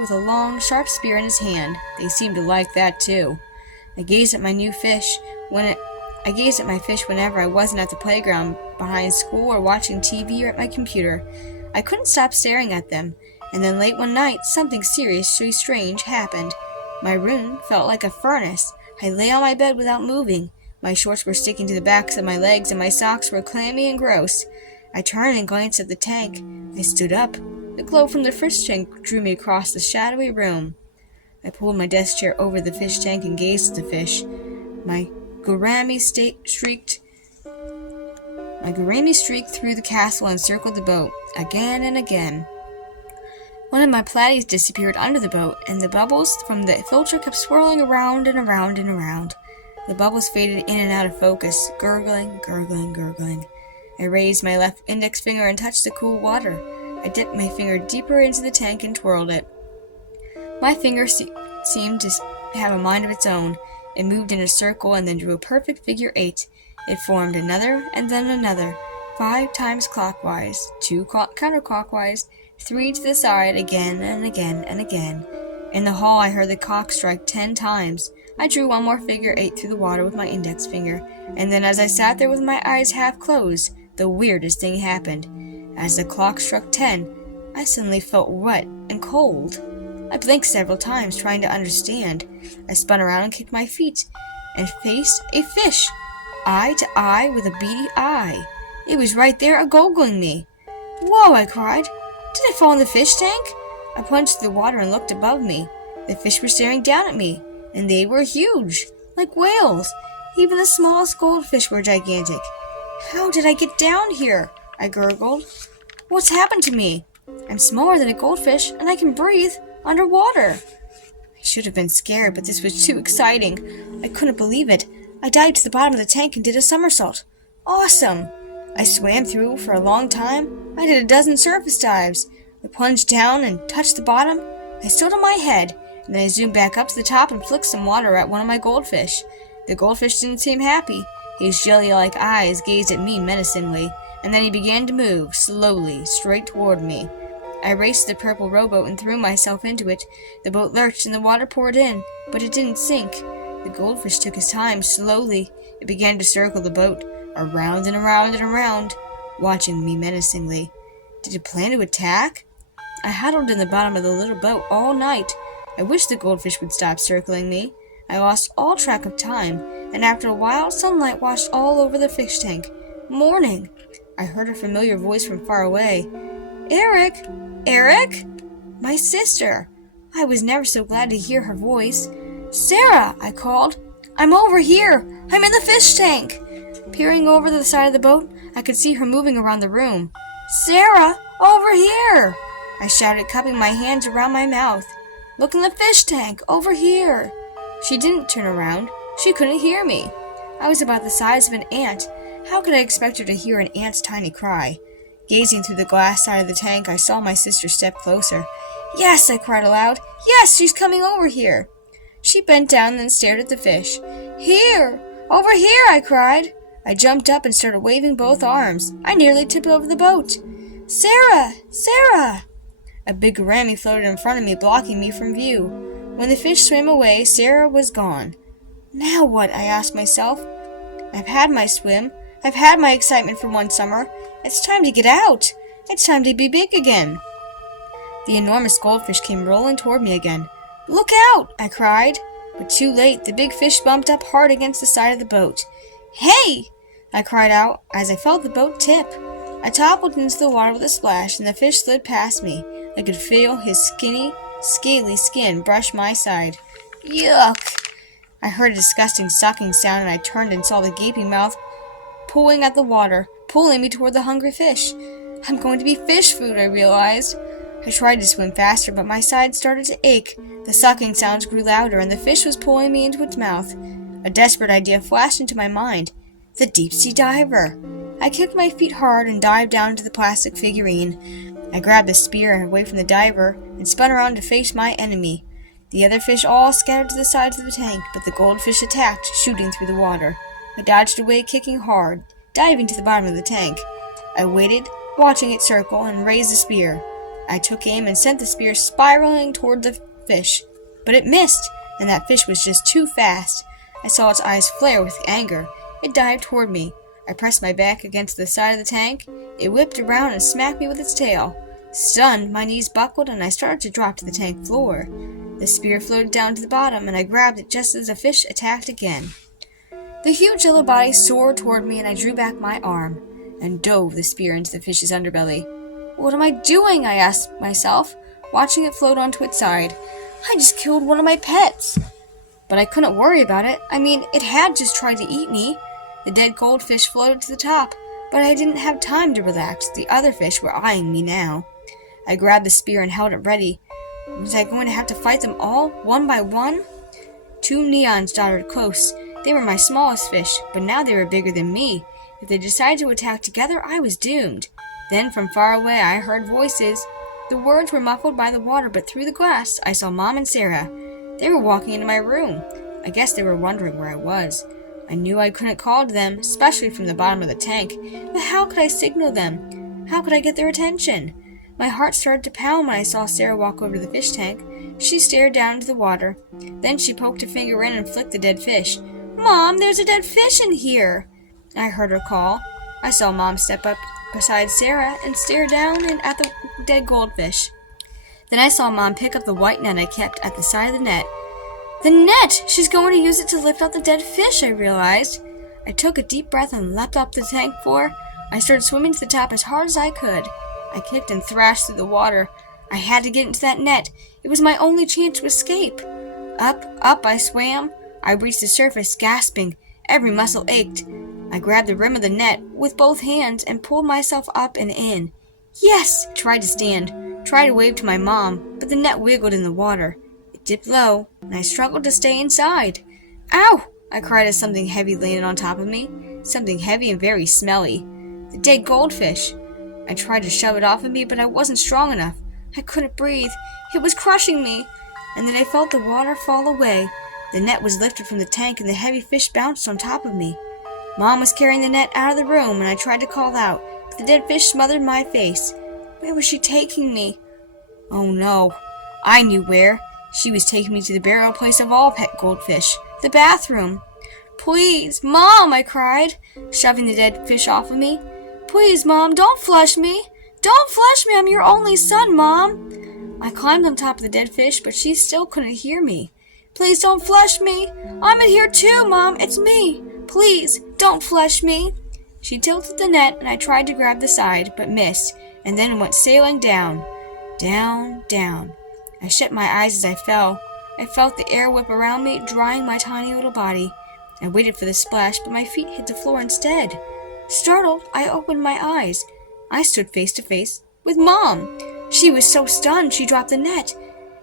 With a long, sharp spear in his hand. They seemed to like that too. I gazed at my fish whenever I wasn't at the playground, behind school, or watching TV or at my computer. I couldn't stop staring at them. And then late one night, something seriously strange happened. My room felt like a furnace. I lay on my bed without moving. My shorts were sticking to the backs of my legs and my socks were clammy and gross. I turned and glanced at the tank. I stood up. The glow from the fish tank drew me across the shadowy room. I pulled my desk chair over the fish tank and gazed at the fish. My gourami streaked through the castle and circled the boat, again and again. One of my platies disappeared under the boat, and the bubbles from the filter kept swirling around and around and around. The bubbles faded in and out of focus, gurgling, gurgling, gurgling. I raised my left index finger and touched the cool water. I dipped my finger deeper into the tank and twirled it. My finger seemed to have a mind of its own. It moved in a circle and then drew a perfect figure 8. It formed another and then another, 5 times clockwise, 2 counterclockwise, 3 to the side, again and again and again. In the hall I heard the clock strike 10 times. I drew one more figure 8 through the water with my index finger, and then as I sat there with my eyes half closed, the weirdest thing happened. As the clock struck 10, I suddenly felt wet and cold. I blinked several times, trying to understand. I spun around and kicked my feet, and faced a fish, eye to eye with a beady eye. It was right there, a-goggling me. "Whoa!" I cried. "Did I fall in the fish tank?" I plunged through the water and looked above me. The fish were staring down at me, and they were huge, like whales. Even the smallest goldfish were gigantic. "How did I get down here?" I gurgled. "What's happened to me? I'm smaller than a goldfish, and I can breathe underwater." I should have been scared, but this was too exciting. I couldn't believe it. I dived to the bottom of the tank and did a somersault. Awesome! I swam through for a long time. I did a dozen surface dives. I plunged down and touched the bottom. I stood on my head, and then I zoomed back up to the top and flicked some water at one of my goldfish. The goldfish didn't seem happy. His jelly-like eyes gazed at me menacingly, and then he began to move, slowly, straight toward me. I raced to the purple rowboat and threw myself into it. The boat lurched and the water poured in, but it didn't sink. The goldfish took his time, slowly. It began to circle the boat, around and around and around, watching me menacingly. Did it plan to attack? I huddled in the bottom of the little boat all night. I wished the goldfish would stop circling me. I lost all track of time, and after a while, sunlight washed all over the fish tank. Morning! I heard a familiar voice from far away. Eric! Eric? My sister! I was never so glad to hear her voice. Sarah! I called. I'm over here! I'm in the fish tank! Peering over the side of the boat, I could see her moving around the room. Sarah! Over here! I shouted, cupping my hands around my mouth. Look in the fish tank! Over here! She didn't turn around. She couldn't hear me. I was about the size of an ant. How could I expect her to hear an ant's tiny cry? Gazing through the glass side of the tank, I saw my sister step closer. Yes, I cried aloud. Yes, she's coming over here. She bent down and then stared at the fish. Here! Over here, I cried. I jumped up and started waving both arms. I nearly tipped over the boat. Sarah! Sarah! A big gourami floated in front of me, blocking me from view. When the fish swam away, Sarah was gone. Now what? I asked myself. I've had my swim. I've had my excitement for one summer. It's time to get out. It's time to be big again. The enormous goldfish came rolling toward me again. Look out! I cried. But too late, the big fish bumped up hard against the side of the boat. Hey! I cried out as I felt the boat tip. I toppled into the water with a splash, and the fish slid past me. I could feel his skinny, scaly skin brush my side. Yuck! I heard a disgusting sucking sound, and I turned and saw the gaping mouth pulling at the water, pulling me toward the hungry fish. I'm going to be fish food, I realized. I tried to swim faster, but my sides started to ache. The sucking sounds grew louder, and the fish was pulling me into its mouth. A desperate idea flashed into my mind. The deep-sea diver! I kicked my feet hard and dived down into the plastic figurine. I grabbed the spear away from the diver and spun around to face my enemy. The other fish all scattered to the sides of the tank, but the goldfish attacked, shooting through the water. I dodged away, kicking hard, diving to the bottom of the tank. I waited, watching it circle, and raise the spear. I took aim and sent the spear spiraling toward the fish, but it missed, and that fish was just too fast. I saw its eyes flare with anger. It dived toward me. I pressed my back against the side of the tank. It whipped around and smacked me with its tail. Stunned, my knees buckled and I started to drop to the tank floor. The spear floated down to the bottom and I grabbed it just as the fish attacked again. The huge yellow body soared toward me and I drew back my arm and dove the spear into the fish's underbelly. What am I doing? I asked myself, watching it float onto its side. I just killed one of my pets. But I couldn't worry about it. I mean, it had just tried to eat me. The dead goldfish floated to the top, but I didn't have time to relax. The other fish were eyeing me now. I grabbed the spear and held it ready. Was I going to have to fight them all, one by one? 2 neons dotted close. They were my smallest fish, but now they were bigger than me. If they decided to attack together, I was doomed. Then, from far away, I heard voices. The words were muffled by the water, but through the glass, I saw Mom and Sarah. They were walking into my room. I guess they were wondering where I was. I knew I couldn't call to them, especially from the bottom of the tank, but how could I signal them? How could I get their attention? My heart started to pound when I saw Sarah walk over to the fish tank. She stared down into the water. Then she poked a finger in and flicked the dead fish. Mom, there's a dead fish in here! I heard her call. I saw Mom step up beside Sarah and stare down at the dead goldfish. Then I saw Mom pick up the white net I kept at the side of the net. The net! She's going to use it to lift out the dead fish, I realized. I took a deep breath and leapt up the tank floor. I started swimming to the top as hard as I could. I kicked and thrashed through the water. I had to get into that net. It was my only chance to escape. Up I swam. I reached the surface, gasping. Every muscle ached. I grabbed the rim of the net with both hands and pulled myself up and in. Yes! I tried to stand, tried to wave to my mom, but the net wiggled in the water. It dipped low, and I struggled to stay inside. Ow! I cried as something heavy landed on top of me. Something heavy and very smelly. The dead goldfish. I tried to shove it off of me, but I wasn't strong enough. I couldn't breathe. It was crushing me. And then I felt the water fall away. The net was lifted from the tank, and the heavy fish bounced on top of me. Mom was carrying the net out of the room, and I tried to call out, but the dead fish smothered my face. Where was she taking me? Oh no, I knew where. She was taking me to the burial place of all pet goldfish, the bathroom. Please, Mom, I cried, shoving the dead fish off of me. Please, Mom, don't flush me. Don't flush me, I'm your only son, Mom. I climbed on top of the dead fish, but she still couldn't hear me. Please don't flush me. I'm in here too, Mom, it's me. Please, don't flush me. She tilted the net, and I tried to grab the side, but missed, and then went sailing down. Down, down. I shut my eyes as I fell. I felt the air whip around me, drying my tiny little body. I waited for the splash, but my feet hit the floor instead. Startled, I opened my eyes. I stood face to face with Mom. She was so stunned she dropped the net.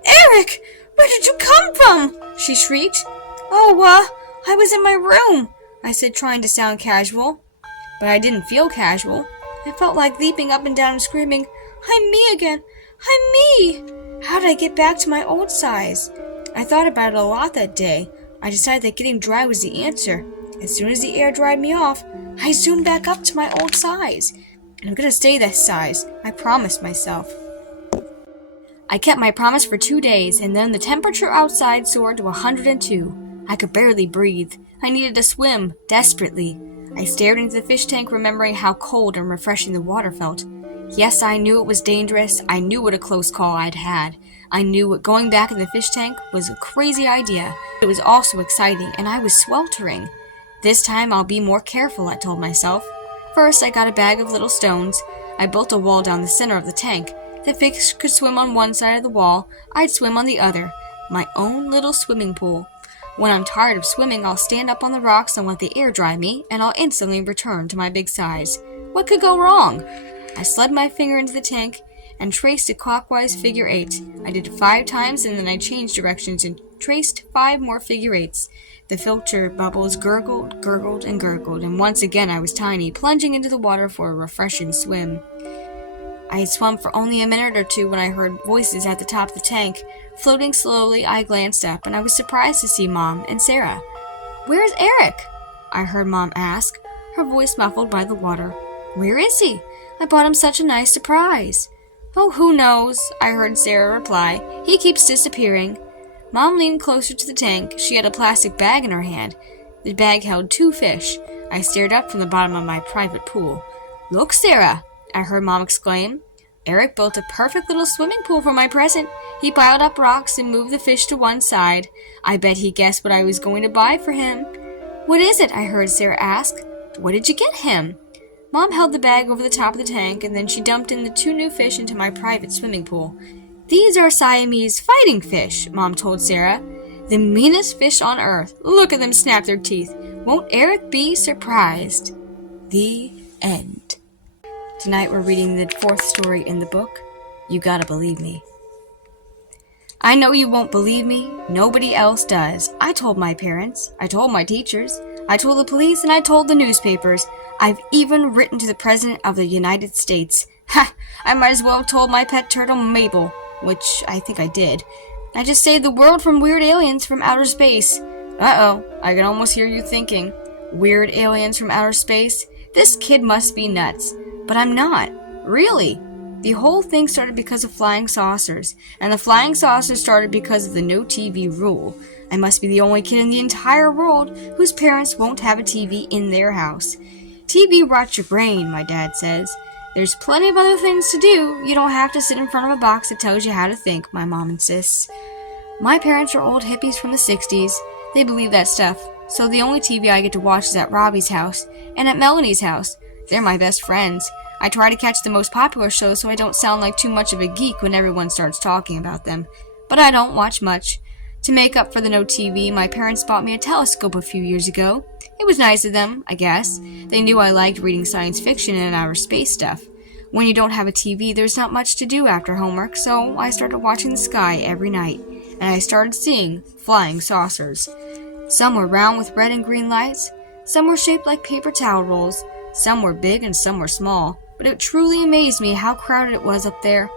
Eric! Where did you come from? She shrieked. Oh, I was in my room, I said, trying to sound casual. But I didn't feel casual. I felt like leaping up and down and screaming, I'm me again! I'm me! How did I get back to my old size? I thought about it a lot that day. I decided that getting dry was the answer. As soon as the air dried me off, I zoomed back up to my old size. And I'm gonna stay this size. I promised myself. I kept my promise for 2 days, and then the temperature outside soared to 102. I could barely breathe. I needed to swim, desperately. I stared into the fish tank, remembering how cold and refreshing the water felt. Yes, I knew it was dangerous. I knew what a close call I'd had. I knew what going back in the fish tank was a crazy idea. It was also exciting, and I was sweltering. This time I'll be more careful, I told myself. First, I got a bag of little stones. I built a wall down the center of the tank. The fish could swim on one side of the wall. I'd swim on the other. My own little swimming pool. When I'm tired of swimming, I'll stand up on the rocks and let the air dry me, and I'll instantly return to my big size. What could go wrong? I slid my finger into the tank and traced a clockwise figure 8. I did it 5 times, and then I changed directions and traced 5 more figure 8s. The filter bubbles gurgled, gurgled, and gurgled, and once again I was tiny, plunging into the water for a refreshing swim. I had swum for only a minute or two when I heard voices at the top of the tank. Floating slowly, I glanced up, and I was surprised to see Mom and Sarah. "Where's Eric?" I heard Mom ask, her voice muffled by the water. "Where is he? I bought him such a nice surprise." "Oh, who knows?" I heard Sarah reply. "He keeps disappearing." Mom leaned closer to the tank. She had a plastic bag in her hand. The bag held 2 fish. I stared up from the bottom of my private pool. "Look, Sarah!" I heard Mom exclaim. "Eric built a perfect little swimming pool for my present. He piled up rocks and moved the fish to one side. I bet he guessed what I was going to buy for him." "What is it?" I heard Sarah ask. "What did you get him?" Mom held the bag over the top of the tank, and then she dumped in the 2 new fish into my private swimming pool. "These are Siamese fighting fish," Mom told Sarah. "The meanest fish on earth. Look at them snap their teeth. Won't Eric be surprised?" The end. Tonight we're reading the 4th story in the book, You Gotta Believe Me. I know you won't believe me. Nobody else does. I told my parents. I told my teachers. I told the police, and I told the newspapers. I've even written to the President of the United States. Ha! I might as well have told my pet turtle Mabel, which I think I did. I just saved the world from weird aliens from outer space. Uh-oh, I can almost hear you thinking. Weird aliens from outer space? This kid must be nuts. But I'm not. Really. The whole thing started because of flying saucers, and the flying saucers started because of the no TV rule. I must be the only kid in the entire world whose parents won't have a TV in their house. TV rots your brain, my dad says. There's plenty of other things to do. You don't have to sit in front of a box that tells you how to think, my mom insists. My parents are old hippies from the 60s. They believe that stuff. So the only TV I get to watch is at Robbie's house and at Melanie's house. They're my best friends. I try to catch the most popular shows so I don't sound like too much of a geek when everyone starts talking about them. But I don't watch much. To make up for the no TV, my parents bought me a telescope a few years ago. It was nice of them, I guess. They knew I liked reading science fiction and outer space stuff. When you don't have a TV, there's not much to do after homework, so I started watching the sky every night, and I started seeing flying saucers. Some were round with red and green lights. Some were shaped like paper towel rolls. Some were big and some were small. But it truly amazed me how crowded it was up there.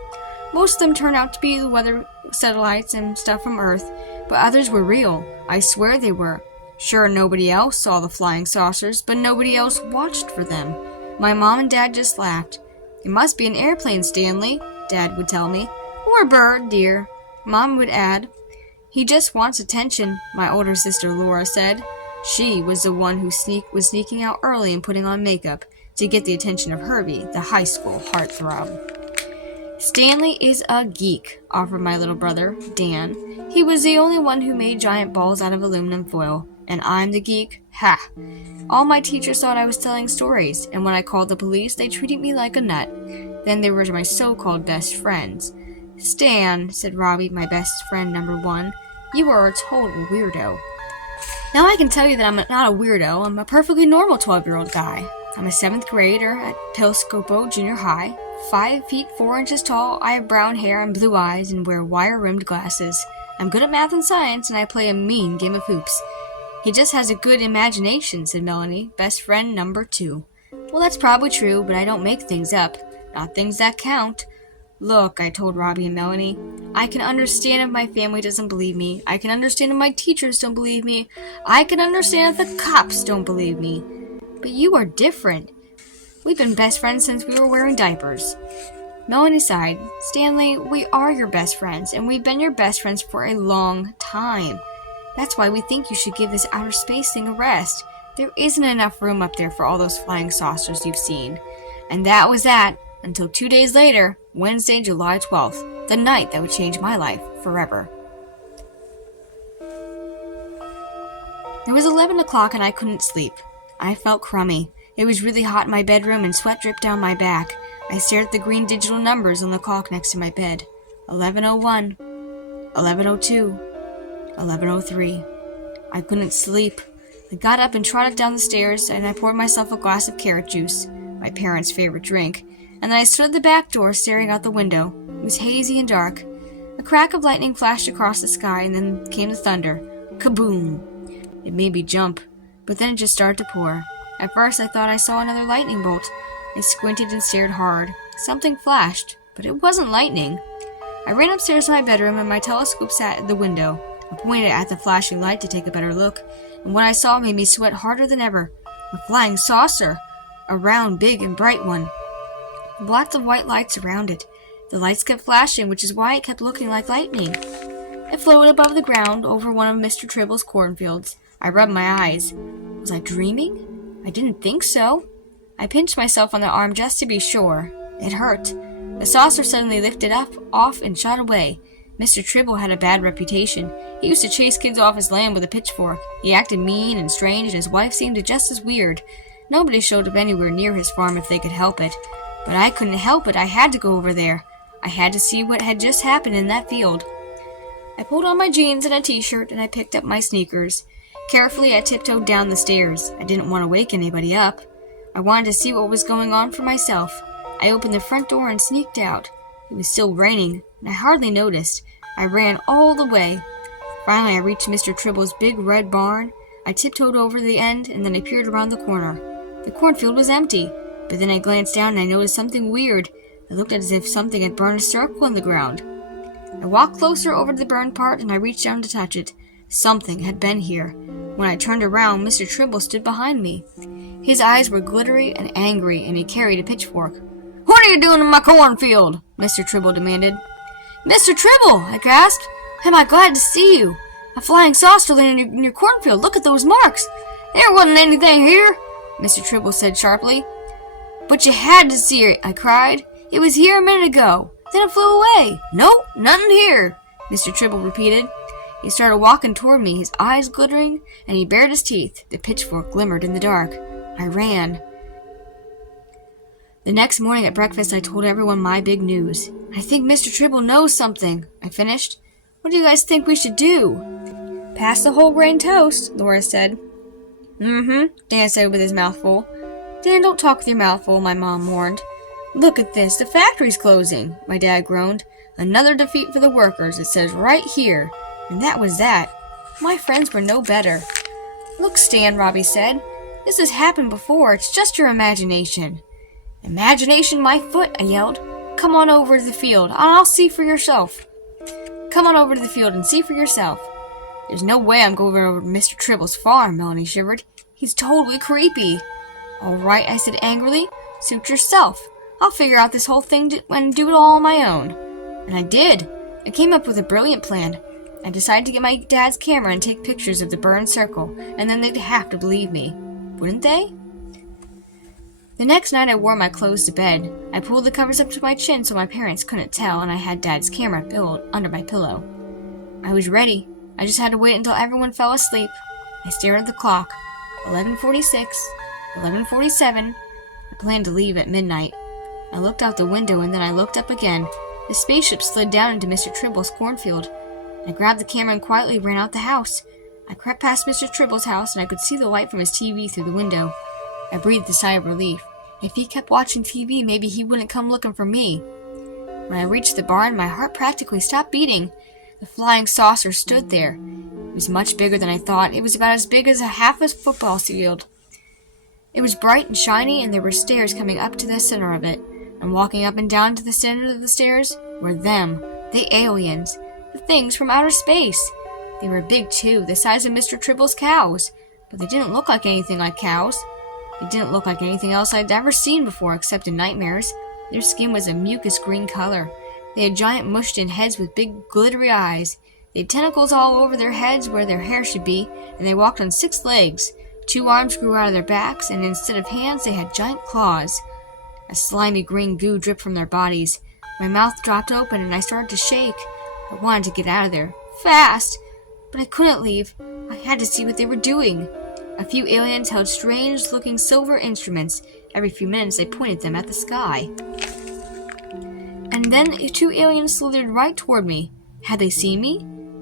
Most of them turned out to be the weather satellites and stuff from Earth, but others were real. I swear they were. Sure, nobody else saw the flying saucers, but nobody else watched for them. My mom and Dad just laughed. It must be an airplane, Stanley, Dad would tell me. Or a bird, dear, Mom would add. He just wants attention, my older sister Laura said. She was the one who was sneaking out early and putting on makeup to get the attention of Herbie, the high school heartthrob. Stanley is a geek, offered my little brother, Dan. He was the only one who made giant balls out of aluminum foil. And I'm the geek? Ha! All my teachers thought I was telling stories, and when I called the police, they treated me like a nut. Then they were my so-called best friends. Stan, said Robbie, my best friend number 1, you are a total weirdo. Now I can tell you that I'm not a weirdo. I'm a perfectly normal 12-year-old guy. I'm a 7th grader at Pilscopo Junior High, 5 feet 4 inches tall. I have brown hair and blue eyes and wear wire-rimmed glasses. I'm good at math and science, and I play a mean game of hoops. He just has a good imagination, said Melanie, best friend number 2. Well, that's probably true, but I don't make things up. Not things that count. Look, I told Robbie and Melanie, I can understand if my family doesn't believe me. I can understand if my teachers don't believe me. I can understand if the cops don't believe me. But you are different. We've been best friends since we were wearing diapers. Melanie sighed. Stanley, we are your best friends, and we've been your best friends for a long time. That's why we think you should give this outer space thing a rest. There isn't enough room up there for all those flying saucers you've seen. And that was that, until 2 days later, Wednesday, July 12th, the night that would change my life forever. It was 11 o'clock and I couldn't sleep. I felt crummy. It was really hot in my bedroom and sweat dripped down my back. I stared at the green digital numbers on the clock next to my bed. 11:01, 11:02, 11:03. I couldn't sleep. I got up and trotted down the stairs, and I poured myself a glass of carrot juice, my parents' favorite drink, and then I stood at the back door staring out the window. It was hazy and dark. A crack of lightning flashed across the sky, and then came the thunder. Kaboom! It made me jump, but then it just started to pour. At first I thought I saw another lightning bolt. I squinted and stared hard. Something flashed, but it wasn't lightning. I ran upstairs to my bedroom, and my telescope sat at the window. I pointed at the flashing light to take a better look, and what I saw made me sweat harder than ever. A flying saucer! A round, big, and bright one. Lots of white lights around it. The lights kept flashing, which is why it kept looking like lightning. It floated above the ground over one of Mr. Tribble's cornfields. I rubbed my eyes. Was I dreaming? I didn't think so. I pinched myself on the arm just to be sure. It hurt. The saucer suddenly lifted off, and shot away. Mr. Tribble had a bad reputation. He used to chase kids off his land with a pitchfork. He acted mean and strange, and his wife seemed just as weird. Nobody showed up anywhere near his farm if they could help it. But I couldn't help it. I had to go over there. I had to see what had just happened in that field. I pulled on my jeans and a t-shirt, and I picked up my sneakers. Carefully, I tiptoed down the stairs. I didn't want to wake anybody up. I wanted to see what was going on for myself. I opened the front door and sneaked out. It was still raining, and I hardly noticed. I ran all the way. Finally, I reached Mr. Tribble's big red barn. I tiptoed over the end, and then I peered around the corner. The cornfield was empty, but then I glanced down and I noticed something weird. It looked as if something had burned a circle in the ground. I walked closer over to the burned part, and I reached down to touch it. Something had been here. When I turned around, Mr. Tribble stood behind me. His eyes were glittery and angry, and he carried a pitchfork. "What are you doing in my cornfield?" Mr. Tribble demanded. "Mr. Tribble!" I gasped. "Am I glad to see you? A flying saucer landed in your cornfield. Look at those marks. There wasn't anything here," Mr. Tribble said sharply. "But you had to see it," I cried. "It was here a minute ago. Then it flew away." "Nope, nothing here," Mr. Tribble repeated. He started walking toward me, his eyes glittering, and he bared his teeth. The pitchfork glimmered in the dark. I ran. The next morning at breakfast, I told everyone my big news. "I think Mr. Tribble knows something," I finished. "What do you guys think we should do?" "Pass the whole grain toast," Laura said. Dan said with his mouth full. "Dan, don't talk with your mouth full," my mom warned. "Look at this, the factory's closing," my dad groaned. "Another defeat for the workers, it says right here." And that was that. My friends were no better. "Look, Stan," Robbie said. "This has happened before. It's just your imagination." "Imagination my foot," I yelled. "Come on over to the field, and I'll see for yourself." "Come on over to the field and see for yourself." There's no way I'm going over to Mr. Tribble's farm, Melanie shivered. He's totally creepy. All right, I said angrily. Suit yourself. I'll figure out this whole thing and do it all on my own. And I did. I came up with a brilliant plan. I decided to get my dad's camera and take pictures of the burned circle, and then they'd have to believe me. Wouldn't they? The next night I wore my clothes to bed. I pulled the covers up to my chin so my parents couldn't tell, and I had Dad's camera pillowed under my pillow. I was ready. I just had to wait until everyone fell asleep. I stared at the clock. 11:46, 11:47. I planned to leave at midnight. I looked out the window and then I looked up again. The spaceship slid down into Mr. Tribble's cornfield. I grabbed the camera and quietly ran out the house. I crept past Mr. Tribble's house and I could see the light from his TV through the window. I breathed a sigh of relief. If he kept watching TV, maybe he wouldn't come looking for me. When I reached the barn, my heart practically stopped beating. The flying saucer stood there. It was much bigger than I thought. It was about as big as half a football field. It was bright and shiny, and there were stairs coming up to the center of it. And walking up and down to the center of the stairs were them, the aliens, the things from outer space. They were big too, the size of Mr. Tribble's cows. But they didn't look like anything like cows. They didn't look like anything else I'd ever seen before except in nightmares. Their skin was a mucus green color. They had giant mushed-in heads with big glittery eyes. They had tentacles all over their heads where their hair should be, and they walked on 6 legs. 2 arms grew out of their backs, and instead of hands they had giant claws. A slimy green goo dripped from their bodies. My mouth dropped open and I started to shake. I wanted to get out of there, fast, but I couldn't leave. I had to see what they were doing. A few aliens held strange-looking silver instruments. Every few minutes they pointed them at the sky. And then 2 aliens slithered right toward me. Had they seen me?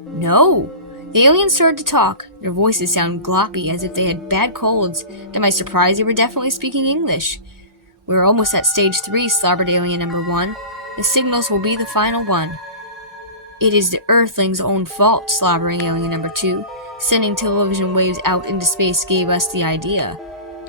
No. The aliens started to talk. Their voices sounded gloppy, as if they had bad colds. To my surprise, they were definitely speaking English. We're almost at stage 3, slobbered alien number 1. The signals will be the final one. It is the Earthlings' own fault, slobbering alien number 2. Sending television waves out into space gave us the idea.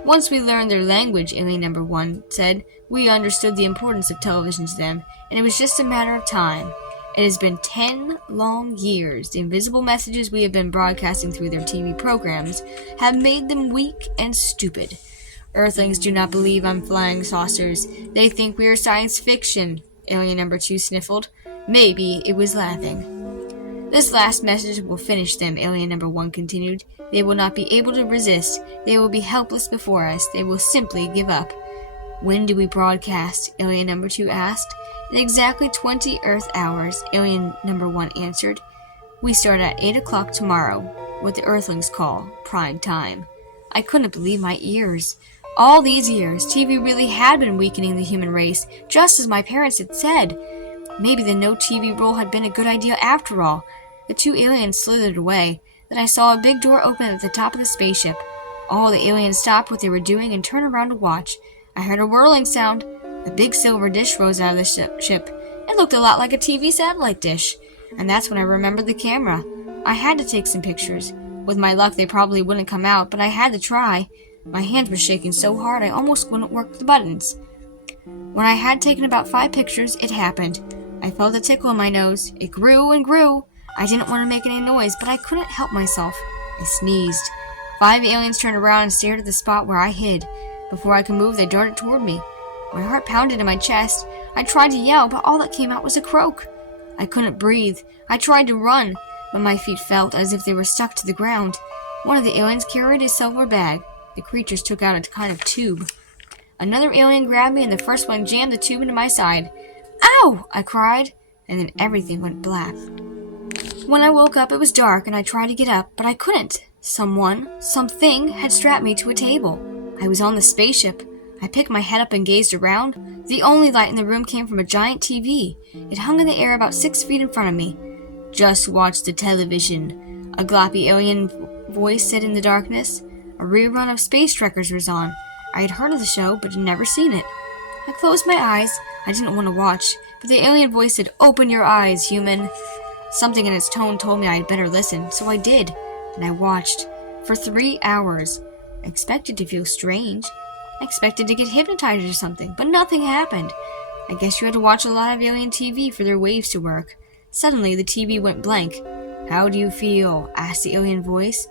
Once we learned their language, alien number 1 said, we understood the importance of television to them, and it was just a matter of time. It has been 10 long years. The invisible messages we have been broadcasting through their TV programs have made them weak and stupid. Earthlings do not believe I'm flying saucers. They think we are science fiction, alien number 2 sniffled. Maybe it was laughing. This last message will finish them, alien number 1 continued. They will not be able to resist. They will be helpless before us. They will simply give up. When do we broadcast? Alien number 2 asked. In exactly 20 Earth hours, alien number 1 answered. We start at 8 o'clock tomorrow, what the Earthlings call prime time. I couldn't believe my ears. All these years, TV really had been weakening the human race, just as my parents had said. Maybe the no TV rule had been a good idea after all. The 2 aliens slithered away. Then I saw a big door open at the top of the spaceship. All the aliens stopped what they were doing and turned around to watch. I heard a whirling sound. A big silver dish rose out of the ship. It looked a lot like a TV satellite dish. And that's when I remembered the camera. I had to take some pictures. With my luck, they probably wouldn't come out, but I had to try. My hands were shaking so hard I almost couldn't work the buttons. When I had taken about 5 pictures, it happened. I felt a tickle in my nose. It grew and grew. I didn't want to make any noise, but I couldn't help myself. I sneezed. 5 aliens turned around and stared at the spot where I hid. Before I could move, they darted toward me. My heart pounded in my chest. I tried to yell, but all that came out was a croak. I couldn't breathe. I tried to run, but my feet felt as if they were stuck to the ground. One of the aliens carried a silver bag. The creatures took out a kind of tube. Another alien grabbed me, and the first one jammed the tube into my side. Ow! I cried, and then everything went black. When I woke up, it was dark, and I tried to get up, but I couldn't. Something had strapped me to a table. I was on the spaceship. I picked my head up and gazed around. The only light in the room came from a giant TV. It hung in the air about 6 feet in front of me. Just watch the television, a gloppy alien voice said in the darkness. A rerun of Space Trekkers was on. I had heard of the show, but had never seen it. I closed my eyes. I didn't want to watch, but the alien voice said, "Open your eyes, human." Something in its tone told me I had better listen, so I did, and I watched. For 3 hours. I expected to feel strange. I expected to get hypnotized or something, but nothing happened. I guess you had to watch a lot of alien TV for their waves to work. Suddenly, the TV went blank. "How do you feel?" asked the alien voice.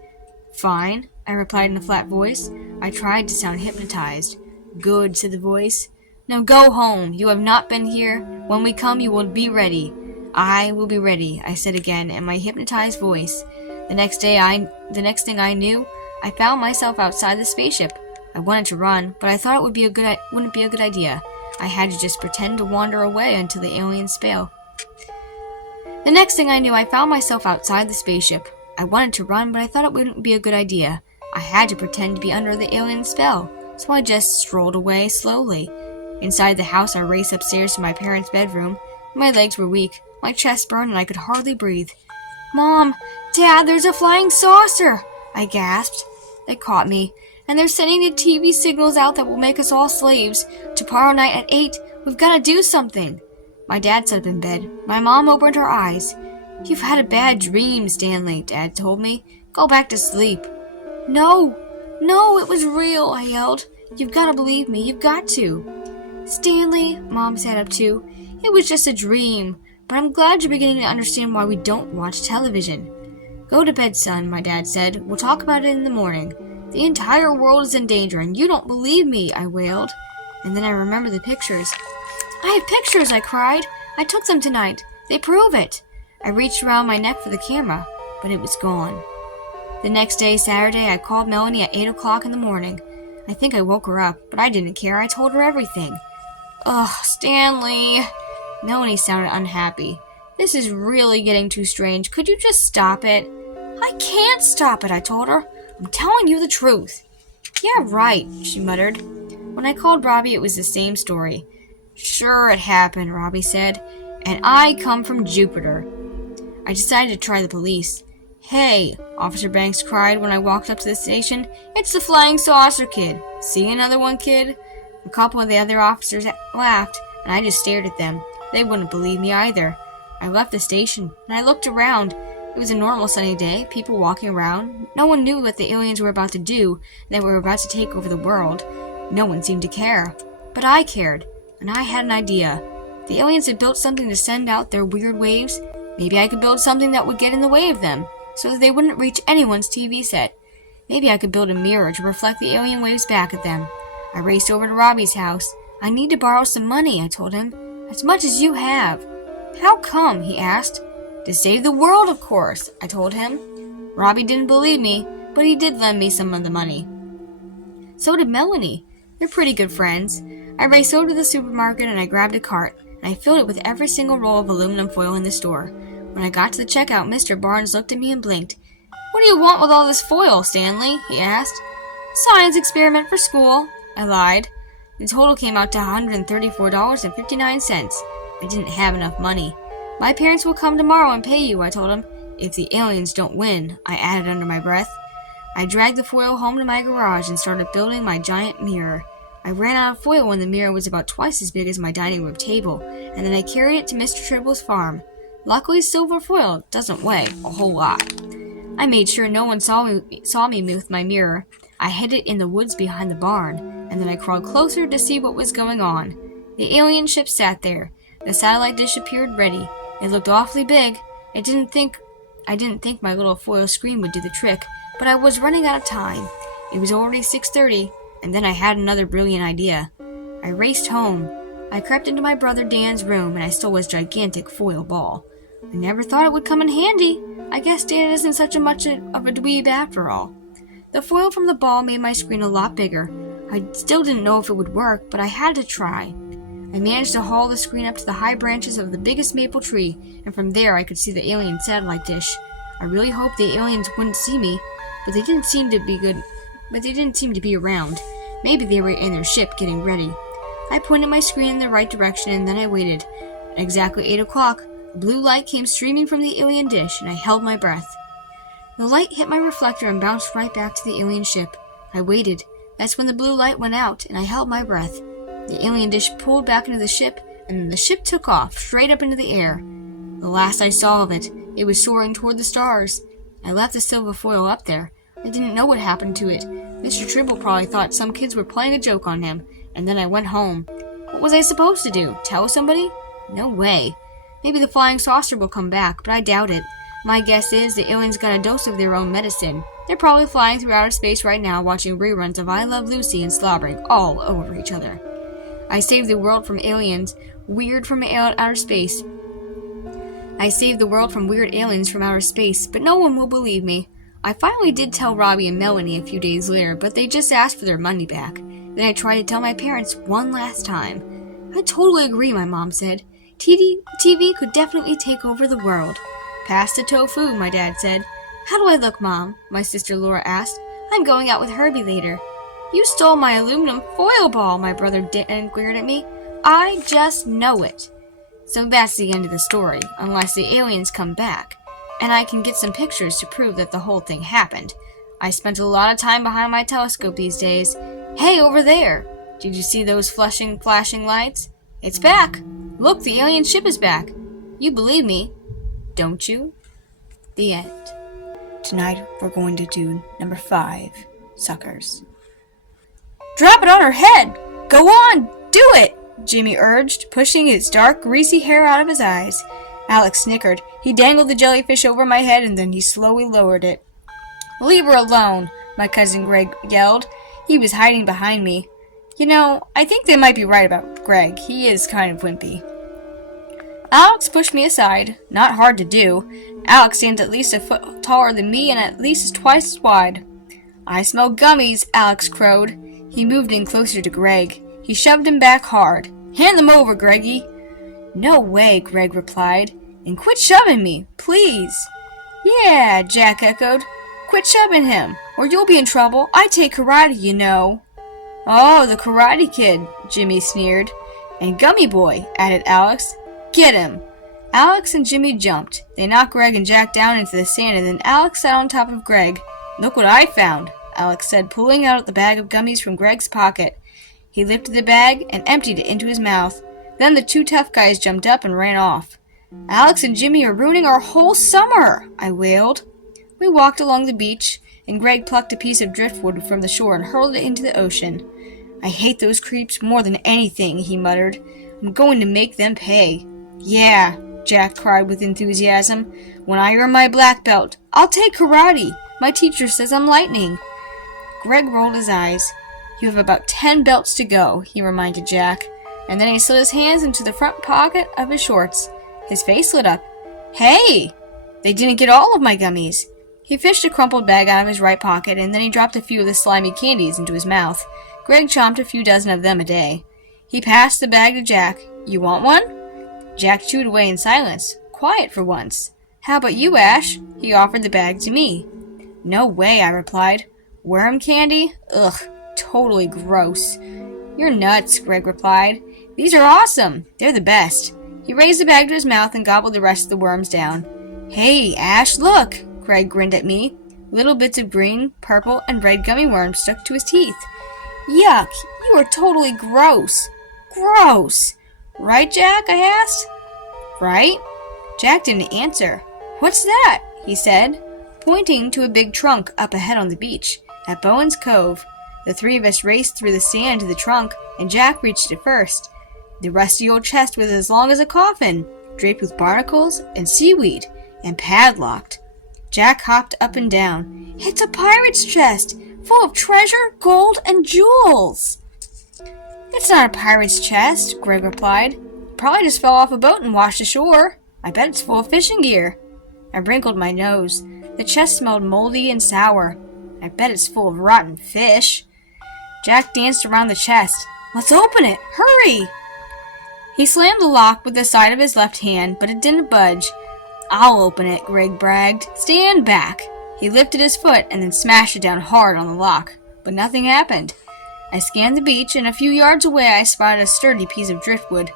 "Fine," I replied in a flat voice. I tried to sound hypnotized. "Good," said the voice. "Now go home. You have not been here. When we come, you will be ready." "I will be ready," I said again in my hypnotized voice. The next thing I knew, I found myself outside the spaceship. I wanted to run, but I thought it wouldn't be a good idea. I had to just pretend to wander away until the aliens fail. The next thing I knew, I found myself outside the spaceship. I wanted to run, but I thought it wouldn't be a good idea. I had to pretend to be under the alien spell, so I just strolled away slowly. Inside the house, I raced upstairs to my parents' bedroom. My legs were weak, my chest burned, and I could hardly breathe. "Mom! Dad, there's a flying saucer!" I gasped. They caught me, and they're sending the TV signals out that will make us all slaves. Tomorrow night at 8, we've got to do something. My dad sat up in bed. My mom opened her eyes. "You've had a bad dream, Stanley," Dad told me. "Go back to sleep." No, it was real," I yelled. "You've got to believe me. You've got to." "Stanley," Mom sat up too. "It was just a dream, but I'm glad you're beginning to understand why we don't watch television." "Go to bed, son," my dad said. "We'll talk about it in the morning." "The entire world is in danger, and you don't believe me," I wailed. And then I remembered the pictures. "I have pictures," I cried. "I took them tonight. They prove it." I reached around my neck for the camera, but it was gone. The next day, Saturday, I called Melanie at 8 o'clock in the morning. I think I woke her up, but I didn't care. I told her everything. "Ugh, Stanley." Melanie sounded unhappy. "This is really getting too strange. Could you just stop it?" "I can't stop it," I told her. "I'm telling you the truth." "Yeah, right," she muttered. When I called Robbie, it was the same story. "Sure it happened," Robbie said. "And I come from Jupiter." I decided to try the police. "Hey," Officer Banks cried when I walked up to the station. "It's the flying saucer kid. See another one, kid?" A couple of the other officers laughed, and I just stared at them. They wouldn't believe me either. I left the station, and I looked around. It was a normal sunny day, people walking around. No one knew what the aliens were about to do, and they were about to take over the world. No one seemed to care. But I cared, and I had an idea. The aliens had built something to send out their weird waves. Maybe I could build something that would get in the way of them, so that they wouldn't reach anyone's TV set. Maybe I could build a mirror to reflect the alien waves back at them. I raced over to Robbie's house. "I need to borrow some money," I told him. "As much as you have." "How come?" he asked. "To save the world, of course," I told him. Robbie didn't believe me, but he did lend me some of the money. So did Melanie. They're pretty good friends. I raced over to the supermarket and I grabbed a cart, and I filled it with every single roll of aluminum foil in the store. When I got to the checkout, Mr. Barnes looked at me and blinked. "What do you want with all this foil, Stanley?" he asked. "Science experiment for school," I lied. The total came out to $134.59. I didn't have enough money. "My parents will come tomorrow and pay you," I told him. "If the aliens don't win," I added under my breath. I dragged the foil home to my garage and started building my giant mirror. I ran out of foil when the mirror was about twice as big as my dining room table, and then I carried it to Mr. Tribble's farm. Luckily, silver foil doesn't weigh a whole lot. I made sure no one saw me with my mirror. I hid it in the woods behind the barn, and then I crawled closer to see what was going on. The alien ship sat there. The satellite dish appeared ready. It looked awfully big. I didn't think my little foil screen would do the trick, but I was running out of time. It was already 6:30, and then I had another brilliant idea. I raced home. I crept into my brother Dan's room, and I stole his gigantic foil ball. I never thought it would come in handy. I guess Dan isn't such much of a dweeb after all. The foil from the ball made my screen a lot bigger. I still didn't know if it would work, but I had to try. I managed to haul the screen up to the high branches of the biggest maple tree, and from there I could see the alien satellite dish. I really hoped the aliens wouldn't see me, but they didn't seem to be around. Maybe they were in their ship getting ready. I pointed my screen in the right direction, and then I waited. At exactly 8 o'clock, a blue light came streaming from the alien dish, and I held my breath. The light hit my reflector and bounced right back to the alien ship. I waited. That's when the blue light went out, and I held my breath. The alien dish pulled back into the ship, and then the ship took off, straight up into the air. The last I saw of it, it was soaring toward the stars. I left the silver foil up there. I didn't know what happened to it. Mr. Tribble probably thought some kids were playing a joke on him, and then I went home. What was I supposed to do? Tell somebody? No way. Maybe the flying saucer will come back, but I doubt it. My guess is the aliens got a dose of their own medicine. They're probably flying through outer space right now watching reruns of I Love Lucy and slobbering all over each other. I saved the world from aliens, outer space. I saved the world from weird aliens from outer space, but no one will believe me. I finally did tell Robbie and Melanie a few days later, but they just asked for their money back. Then I tried to tell my parents one last time. I totally agree, my mom said. TV could definitely take over the world. Pass the tofu, my dad said. How do I look, Mom? My sister Laura asked. I'm going out with Herbie later. You stole my aluminum foil ball, my brother Dan glared at me. I just know it. So that's the end of the story, unless the aliens come back. And I can get some pictures to prove that the whole thing happened. I spent a lot of time behind my telescope these days. Hey, over there! Did you see those flashing lights? It's back! Look, the alien ship is back! You believe me, don't you? The end. Tonight we're going to do number 5, Suckers. Drop it on her head! Go on! Do it! Jimmy urged, pushing his dark, greasy hair out of his eyes. Alex snickered. He dangled the jellyfish over my head and then he slowly lowered it. Leave her alone, my cousin Greg yelled. He was hiding behind me. You know, I think they might be right about Greg. He is kind of wimpy. Alex pushed me aside. Not hard to do. Alex stands at least a foot taller than me and at least twice as wide. I smell gummies, Alex crowed. He moved in closer to Greg. He shoved him back hard. Hand them over, Greggy. No way, Greg replied. And quit shoving me, please. Yeah, Jack echoed. Quit shoving him, or you'll be in trouble. I take karate, you know. Oh, the Karate Kid, Jimmy sneered. And Gummy Boy, added Alex. Get him. Alex and Jimmy jumped. They knocked Greg and Jack down into the sand, and then Alex sat on top of Greg. Look what I found, Alex said, pulling out the bag of gummies from Greg's pocket. He lifted the bag and emptied it into his mouth. Then the 2 tough guys jumped up and ran off. Alex and Jimmy are ruining our whole summer, I wailed. We walked along the beach, and Greg plucked a piece of driftwood from the shore and hurled it into the ocean. I hate those creeps more than anything, he muttered. I'm going to make them pay. Yeah, Jack cried with enthusiasm. When I earn my black belt, I'll take karate. My teacher says I'm lightning. Greg rolled his eyes. You have about 10 belts to go, he reminded Jack, and then he slid his hands into the front pocket of his shorts. His face lit up. Hey! They didn't get all of my gummies. He fished a crumpled bag out of his right pocket, and then he dropped a few of the slimy candies into his mouth. Greg chomped a few dozen of them a day. He passed the bag to Jack. You want one? Jack chewed away in silence, quiet for once. How about you, Ash? He offered the bag to me. No way, I replied. Worm candy? Ugh, totally gross. You're nuts, Greg replied. These are awesome. They're the best. He raised the bag to his mouth and gobbled the rest of the worms down. Hey, Ash, look! Greg grinned at me. Little bits of green, purple, and red gummy worms stuck to his teeth. Yuck, you are totally gross. Gross. Right, Jack? I asked. Right? Jack didn't answer. What's that? He said, pointing to a big trunk up ahead on the beach, at Bowen's Cove. The 3 of us raced through the sand to the trunk, and Jack reached it first. The rusty old chest was as long as a coffin, draped with barnacles and seaweed, and padlocked. Jack hopped up and down. It's a pirate's chest, full of treasure, gold, and jewels. It's not a pirate's chest, Greg replied. Probably just fell off a boat and washed ashore. I bet it's full of fishing gear. I wrinkled my nose. The chest smelled moldy and sour. I bet it's full of rotten fish. Jack danced around the chest. Let's open it! Hurry! He slammed the lock with the side of his left hand, but it didn't budge. I'll open it, Greg bragged. Stand back. He lifted his foot and then smashed it down hard on the lock, but nothing happened. I scanned the beach, and a few yards away I spotted a sturdy piece of driftwood.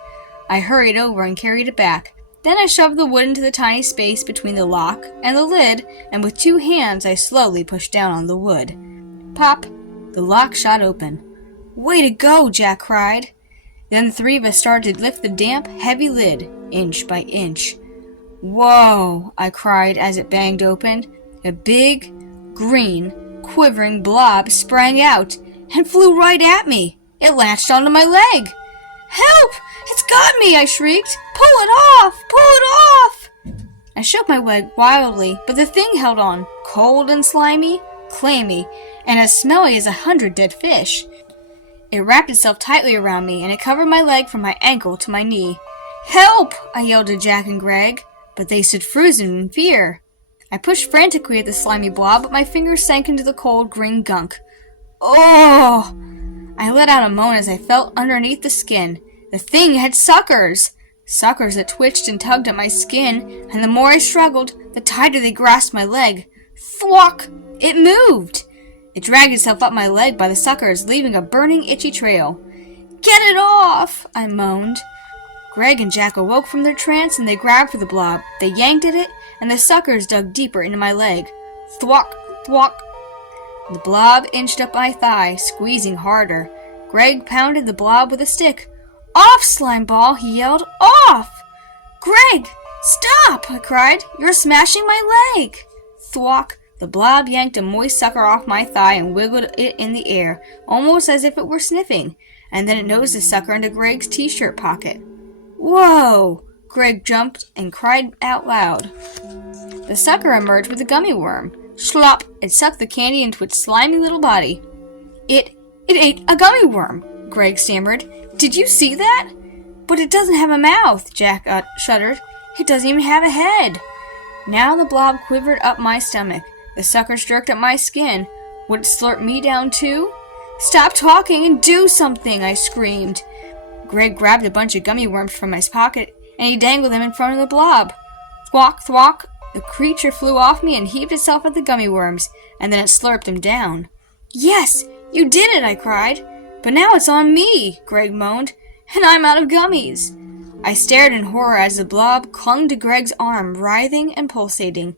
I hurried over and carried it back. Then I shoved the wood into the tiny space between the lock and the lid, and with 2 hands I slowly pushed down on the wood. Pop! The lock shot open. Way to go, Jack cried. Then the 3 of us started to lift the damp, heavy lid, inch by inch. Whoa! I cried as it banged open. A big, green, quivering blob sprang out and flew right at me. It latched onto my leg. Help! It's got me! I shrieked. Pull it off! Pull it off! I shook my leg wildly, but the thing held on, cold and slimy, clammy, and as smelly as 100 dead fish. It wrapped itself tightly around me, and it covered my leg from my ankle to my knee. "Help!" I yelled to Jack and Greg, but they stood frozen in fear. I pushed frantically at the slimy blob, but my fingers sank into the cold, green gunk. Oh! I let out a moan as I felt underneath the skin. The thing had suckers! Suckers that twitched and tugged at my skin, and the more I struggled, the tighter they grasped my leg. Thwack! It moved! It dragged itself up my leg by the suckers, leaving a burning, itchy trail. "Get it off!" I moaned. Greg and Jack awoke from their trance, and they grabbed for the blob. They yanked at it, and the suckers dug deeper into my leg. Thwack! Thwack! The blob inched up my thigh, squeezing harder. Greg pounded the blob with a stick. "Off, slime ball!" he yelled. "Off!" "Greg! Stop!" I cried. "You're smashing my leg!" Thwack! The blob yanked a moist sucker off my thigh and wiggled it in the air, almost as if it were sniffing, and then it nosed the sucker into Greg's t-shirt pocket. "Whoa!" Greg jumped and cried out loud. The sucker emerged with a gummy worm. Slop! It sucked the candy into its slimy little body. It ate a gummy worm!" Greg stammered. "Did you see that?" "But it doesn't have a mouth," Jack shuddered. "It doesn't even have a head." Now the blob quivered up my stomach. The sucker jerked at my skin. Would it slurp me down too? "Stop talking and do something!" I screamed. Greg grabbed a bunch of gummy worms from my pocket, and he dangled them in front of the blob. Thwack, thwack! The creature flew off me and heaved itself at the gummy worms, and then it slurped them down. "Yes, you did it!" I cried. "But now it's on me!" Greg moaned. "And I'm out of gummies!" I stared in horror as the blob clung to Greg's arm, writhing and pulsating.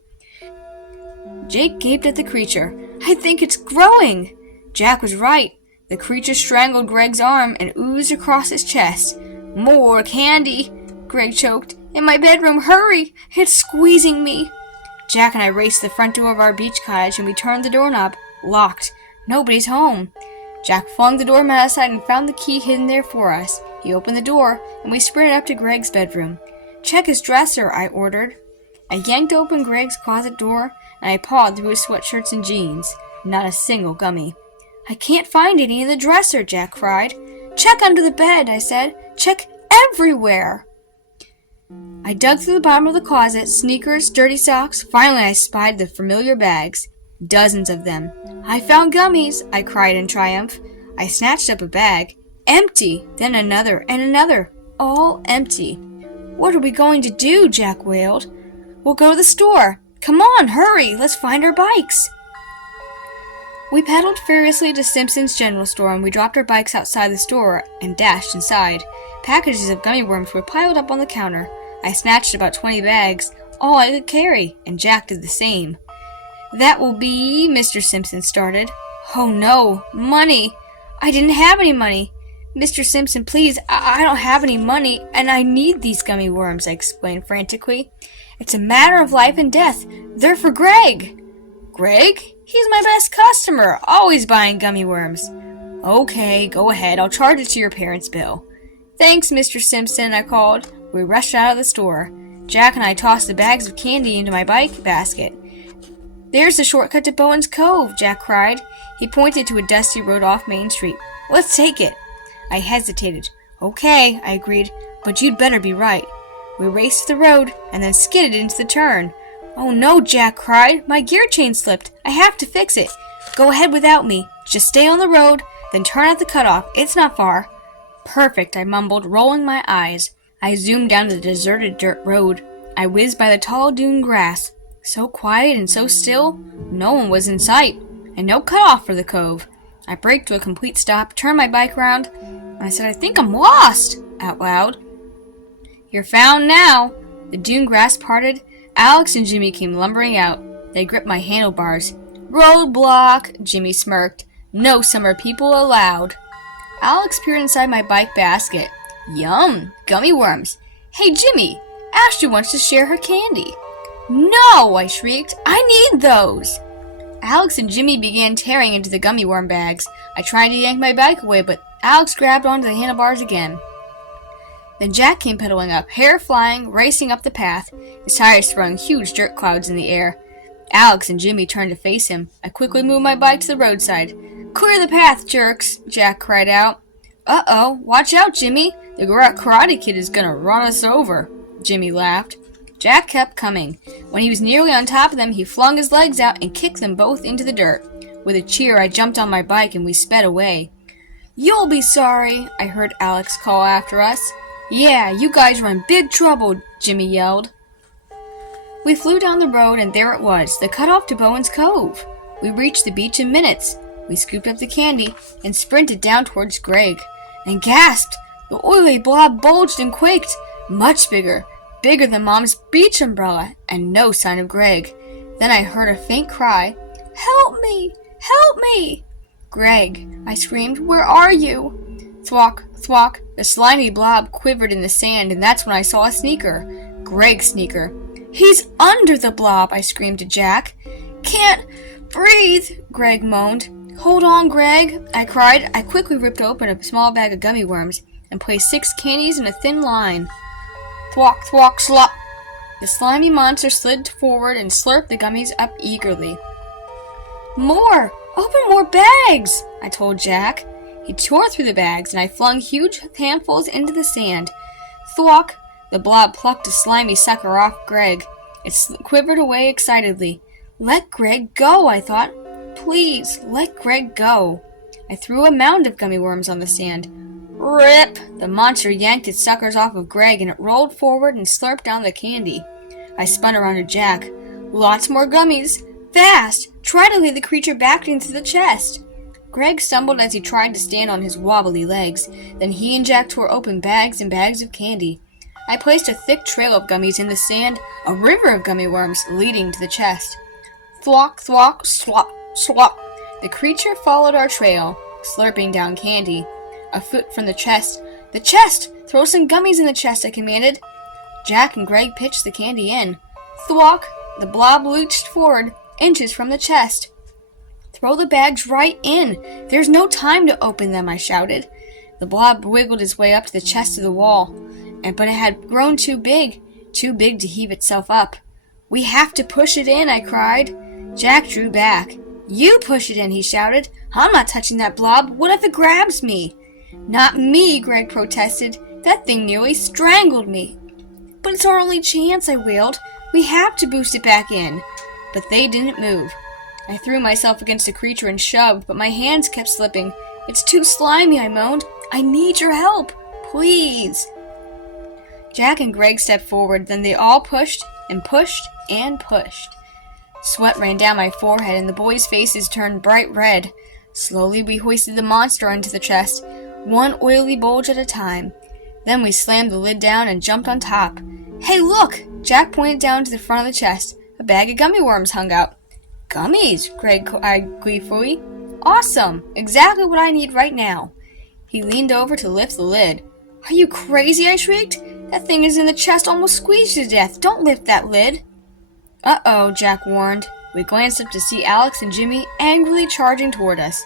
Jake gaped at the creature. "I think it's growing!" Jack was right. The creature strangled Greg's arm and oozed across his chest. "More candy!" Greg choked. "In my bedroom, hurry! It's squeezing me!" Jack and I raced to the front door of our beach cottage, and we turned the doorknob. Locked. Nobody's home. Jack flung the doormat aside and found the key hidden there for us. He opened the door, and we sprinted up to Greg's bedroom. "Check his dresser," I ordered. I yanked open Greg's closet door, and I pawed through his sweatshirts and jeans. Not a single gummy. "I can't find any in the dresser," Jack cried. "Check under the bed," I said. "Check everywhere." I dug through the bottom of the closet, sneakers, dirty socks. Finally, I spied the familiar bags. Dozens of them. "I found gummies," I cried in triumph. I snatched up a bag. Empty! Then another and another. All empty. "What are we going to do?" Jack wailed. "We'll go to the store. Come on, hurry! Let's find our bikes." We pedaled furiously to Simpson's general store, and we dropped our bikes outside the store and dashed inside. Packages of gummy worms were piled up on the counter. I snatched about 20 bags, all I could carry, and Jack did the same. "That will be," Mr. Simpson started. "Oh no, money! I didn't have any money. Mr. Simpson, please, I don't have any money, and I need these gummy worms," I explained frantically. "It's a matter of life and death. They're for Greg." "Greg? He's my best customer, always buying gummy worms." "Okay, go ahead, I'll charge it to your parents' bill." "Thanks, Mr. Simpson," I called. We rushed out of the store. Jack and I tossed the bags of candy into my bike basket. "There's the shortcut to Bowen's Cove," Jack cried. He pointed to a dusty road off Main Street. "Let's take it." I hesitated. "Okay," I agreed, "but you'd better be right." We raced the road and then skidded into the turn. "Oh no," Jack cried. "My gear chain slipped. I have to fix it." "Go ahead without me. Just stay on the road, then turn at the cutoff. It's not far." "Perfect," I mumbled, rolling my eyes. I zoomed down the deserted dirt road. I whizzed by the tall dune grass. So quiet and so still. No one was in sight, and no cutoff for the cove. I braked to a complete stop, turned my bike around, and I said, "I think I'm lost," out loud. "You're found now." The dune grass parted. Alex and Jimmy came lumbering out. They gripped my handlebars. "Roadblock," Jimmy smirked. "No summer people allowed." Alex peered inside my bike basket. Yum! Gummy worms. "Hey, Jimmy! Ashley wants to share her candy." "No!" I shrieked. "I need those!" Alex and Jimmy began tearing into the gummy worm bags. I tried to yank my bike away, but Alex grabbed onto the handlebars again. Then Jack came pedaling up, hair flying, racing up the path, his tires throwing huge dirt clouds in the air. Alex and Jimmy turned to face him. I quickly moved my bike to the roadside. "Clear the path, jerks!" Jack cried out. "Uh-oh, watch out, Jimmy! The Karate Kid is gonna run us over," Jimmy laughed. Jack kept coming. When he was nearly on top of them, he flung his legs out and kicked them both into the dirt. With a cheer, I jumped on my bike and we sped away. "You'll be sorry," I heard Alex call after us. "Yeah, you guys are in big trouble," Jimmy yelled. We flew down the road and there it was, the cutoff to Bowen's Cove. We reached the beach in minutes. We scooped up the candy and sprinted down towards Greg. And gasped! The oily blob bulged and quaked. Much bigger. Bigger than Mom's beach umbrella, and no sign of Greg. Then I heard a faint cry. "Help me! Help me!" "Greg," I screamed, "where are you?" Thwack, thwack, the slimy blob quivered in the sand, and that's when I saw a sneaker. Greg's sneaker. "He's under the blob," I screamed to Jack. "Can't breathe," Greg moaned. "Hold on, Greg," I cried. I quickly ripped open a small bag of gummy worms and placed 6 candies in a thin line. Thwack, thwack, slop. The slimy monster slid forward and slurped the gummies up eagerly. "More! Open more bags!" I told Jack. He tore through the bags, and I flung huge handfuls into the sand. Thwack! The blob plucked a slimy sucker off Greg. It quivered away excitedly. Let Greg go, I thought. Please, let Greg go. I threw a mound of gummy worms on the sand. Rip! The monster yanked its suckers off of Greg, and it rolled forward and slurped down the candy. I spun around to Jack. Lots more gummies. Fast! Try to lead the creature back into the chest. Greg stumbled as he tried to stand on his wobbly legs. Then he and Jack tore open bags and bags of candy. I placed a thick trail of gummies in the sand, a river of gummy worms leading to the chest. Thwack, thwack, slop, slop. The creature followed our trail, slurping down candy. A foot from the chest. The chest! Throw some gummies in the chest, I commanded. Jack and Greg pitched the candy in. Thwack! The blob lurched forward, inches from the chest. Throw the bags right in. There's no time to open them, I shouted. The blob wiggled his way up to the chest of the wall, but it had grown too big to heave itself up. We have to push it in, I cried. Jack drew back. You push it in, he shouted. I'm not touching that blob. What if it grabs me? Not me, Greg protested. That thing nearly strangled me. But it's our only chance, I wailed. We have to boost it back in. But they didn't move. I threw myself against the creature and shoved, but my hands kept slipping. It's too slimy, I moaned. I need your help. Please. Jack and Greg stepped forward, then they all pushed and pushed and pushed. Sweat ran down my forehead and the boys' faces turned bright red. Slowly we hoisted the monster onto the chest, one oily bulge at a time. Then we slammed the lid down and jumped on top. Hey, look! Jack pointed down to the front of the chest. A bag of gummy worms hung out. Gummies, Greg cried gleefully. Awesome! Exactly what I need right now. He leaned over to lift the lid. Are you crazy? I shrieked. That thing is in the chest, almost squeezed to death. Don't lift that lid. Uh-oh, Jack warned. We glanced up to see Alex and Jimmy angrily charging toward us.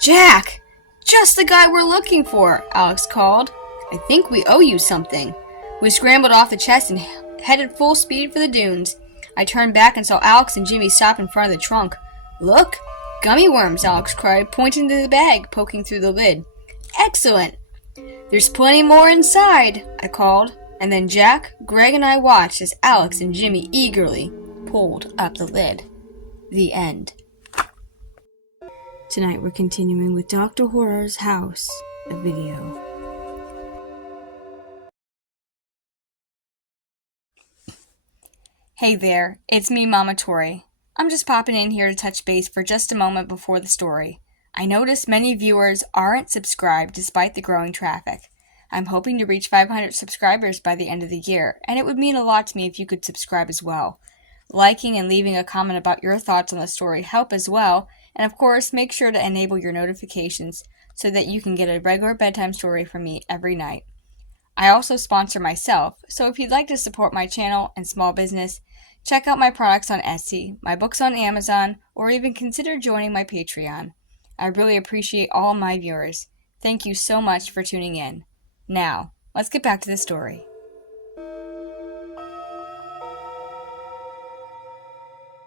Jack! Just the guy we're looking for, Alex called. I think we owe you something. We scrambled off the chest and headed full speed for the dunes. I turned back and saw Alex and Jimmy stop in front of the trunk. Look! Gummy worms, Alex cried, pointing to the bag, poking through the lid. Excellent! There's plenty more inside, I called, and then Jack, Greg, and I watched as Alex and Jimmy eagerly pulled up the lid. The end. Tonight we're continuing with Dr. Horror's House, a video. Hey there, it's me, Mama Tori. I'm just popping in here to touch base for just a moment before the story. I noticed many viewers aren't subscribed despite the growing traffic. I'm hoping to reach 500 subscribers by the end of the year, and it would mean a lot to me if you could subscribe as well. Liking and leaving a comment about your thoughts on the story help as well, and of course, make sure to enable your notifications so that you can get a regular bedtime story from me every night. I also sponsor myself, so if you'd like to support my channel and small business, check out my products on Etsy, my books on Amazon, or even consider joining my Patreon. I really appreciate all my viewers. Thank you so much for tuning in. Now, Let's get back to the story.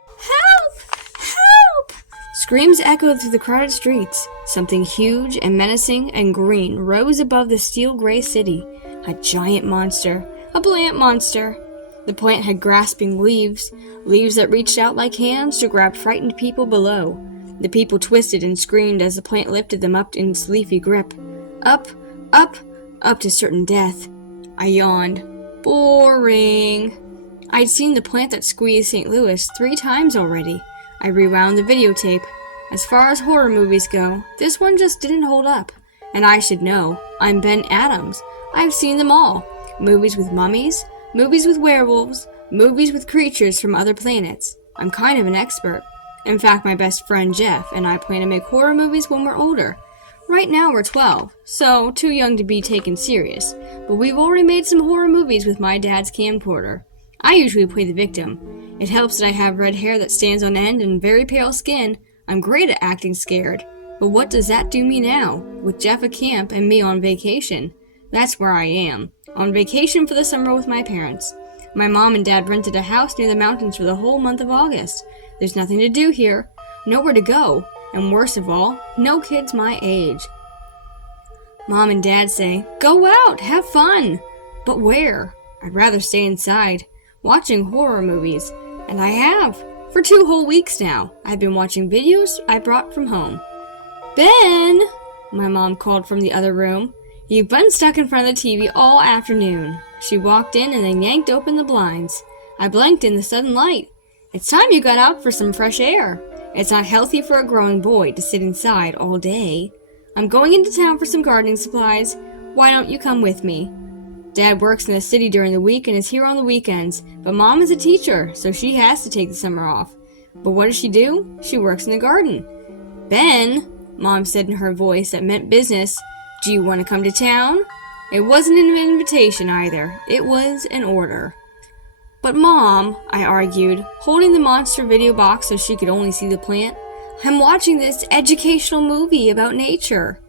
Help! Help! Screams echoed through the crowded streets. Something huge and menacing and green rose above the steel-gray city. A giant monster. A plant monster. The plant had grasping leaves that reached out like hands to grab frightened people below. The people twisted and screamed as the plant lifted them up in its leafy grip. Up, up, up to certain death. I yawned. Boring. I'd seen the plant that squeezed St. Louis 3 times already. I rewound the videotape. As far as horror movies go, this one just didn't hold up. And I should know. I'm Ben Adams. I've seen them all. Movies with mummies, movies with werewolves, movies with creatures from other planets. I'm kind of an expert. In fact, my best friend Jeff and I plan to make horror movies when we're older. Right now we're 12, so too young to be taken serious. But we've already made some horror movies with my dad's camcorder. I usually play the victim. It helps that I have red hair that stands on end and very pale skin. I'm great at acting scared. But what does that do me now, with Jeff at camp and me on vacation? That's where I am, on vacation for the summer with my parents. My mom and dad rented a house near the mountains for the whole month of August. There's nothing to do here, nowhere to go, and worst of all, no kids my age. Mom and dad say, "Go out, have fun." But where? I'd rather stay inside, watching horror movies. And I have. For 2 whole weeks now, I've been watching videos I brought from home. "Ben!" my mom called from the other room. "You've been stuck in front of the TV all afternoon." She walked in and then yanked open the blinds. I blinked in the sudden light. "It's time you got out for some fresh air. It's not healthy for a growing boy to sit inside all day. I'm going into town for some gardening supplies. Why don't you come with me?" Dad works in the city during the week and is here on the weekends, but Mom is a teacher, so she has to take the summer off. But what does she do? She works in the garden. "Ben," Mom said in her voice that meant business, "do you want to come to town?" It wasn't an invitation either. It was an order. "But Mom," I argued, holding the monster video box so she could only see the plant, "I'm watching this educational movie about nature."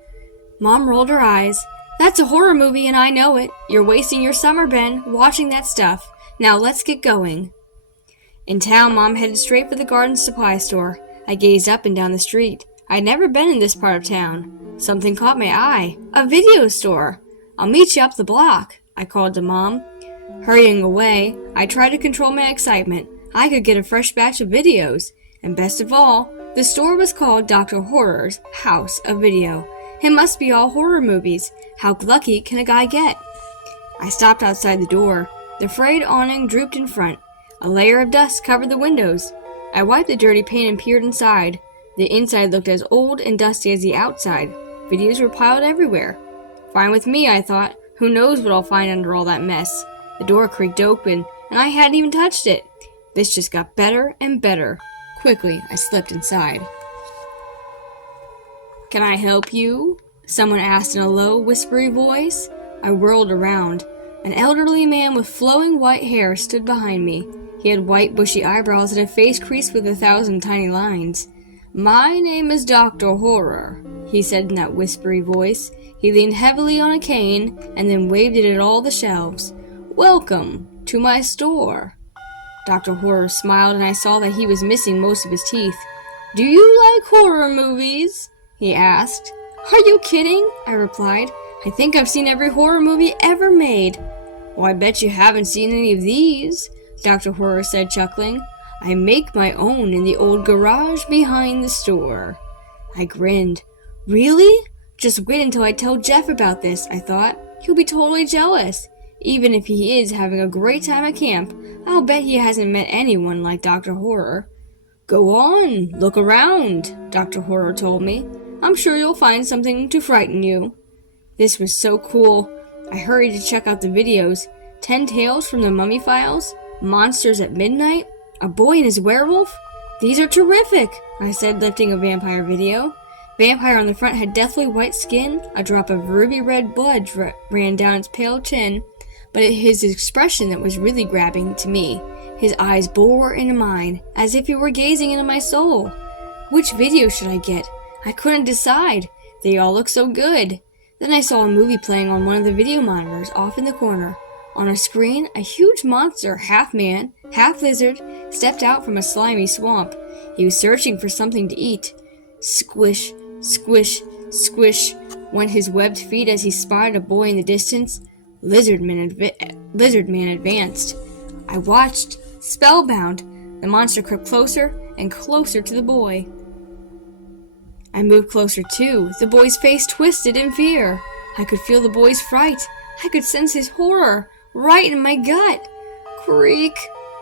Mom rolled her eyes. "That's a horror movie and I know it. You're wasting your summer, Ben, watching that stuff. Now let's get going." In town, Mom headed straight for the garden supply store. I gazed up and down the street. I'd never been in this part of town. Something caught my eye. A video store. "I'll meet you up the block," I called to Mom. Hurrying away, I tried to control my excitement. I could get a fresh batch of videos. And best of all, the store was called Dr. Horror's House of Video. It must be all horror movies. How lucky can a guy get? I stopped outside the door. The frayed awning drooped in front. A layer of dust covered the windows. I wiped the dirty paint and peered inside. The inside looked as old and dusty as the outside. Videos were piled everywhere. Fine with me, I thought. Who knows what I'll find under all that mess? The door creaked open, and I hadn't even touched it. This just got better and better. Quickly, I slipped inside. "Can I help you?" someone asked in a low, whispery voice. I whirled around. An elderly man with flowing white hair stood behind me. He had white, bushy eyebrows and a face creased with 1,000 tiny lines. "My name is Dr. Horror," he said in that whispery voice. He leaned heavily on a cane and then waved it at all the shelves. "Welcome to my store." Dr. Horror smiled and I saw that he was missing most of his teeth. "Do you like horror movies?" he asked. "Are you kidding?" I replied. "I think I've seen every horror movie ever made." "Well, I bet you haven't seen any of these," Dr. Horror said, chuckling. "I make my own in the old garage behind the store." I grinned. "Really? Just wait until I tell Jeff about this," I thought. "He'll be totally jealous. Even if he is having a great time at camp, I'll bet he hasn't met anyone like Dr. Horror." "Go on, look around," Dr. Horror told me. "I'm sure you'll find something to frighten you." This was so cool. I hurried to check out the videos. 10 Tales from the Mummy Files, Monsters at Midnight, A Boy and His Werewolf. "These are terrific," I said, lifting a vampire video. Vampire on the front had deathly white skin. A drop of ruby red blood ran down its pale chin. But his expression that was really grabbing to me. His eyes bore into mine, as if he were gazing into my soul. Which video should I get? I couldn't decide. They all looked so good. Then I saw a movie playing on one of the video monitors off in the corner. On a screen, a huge monster, half man, half lizard, stepped out from a slimy swamp. He was searching for something to eat. Squish, squish, squish went his webbed feet as he spotted a boy in the distance. Lizard Man advanced. I watched, spellbound. The monster crept closer and closer to the boy. I moved closer too. The boy's face twisted in fear. I could feel the boy's fright. I could sense his horror right in my gut. Creak!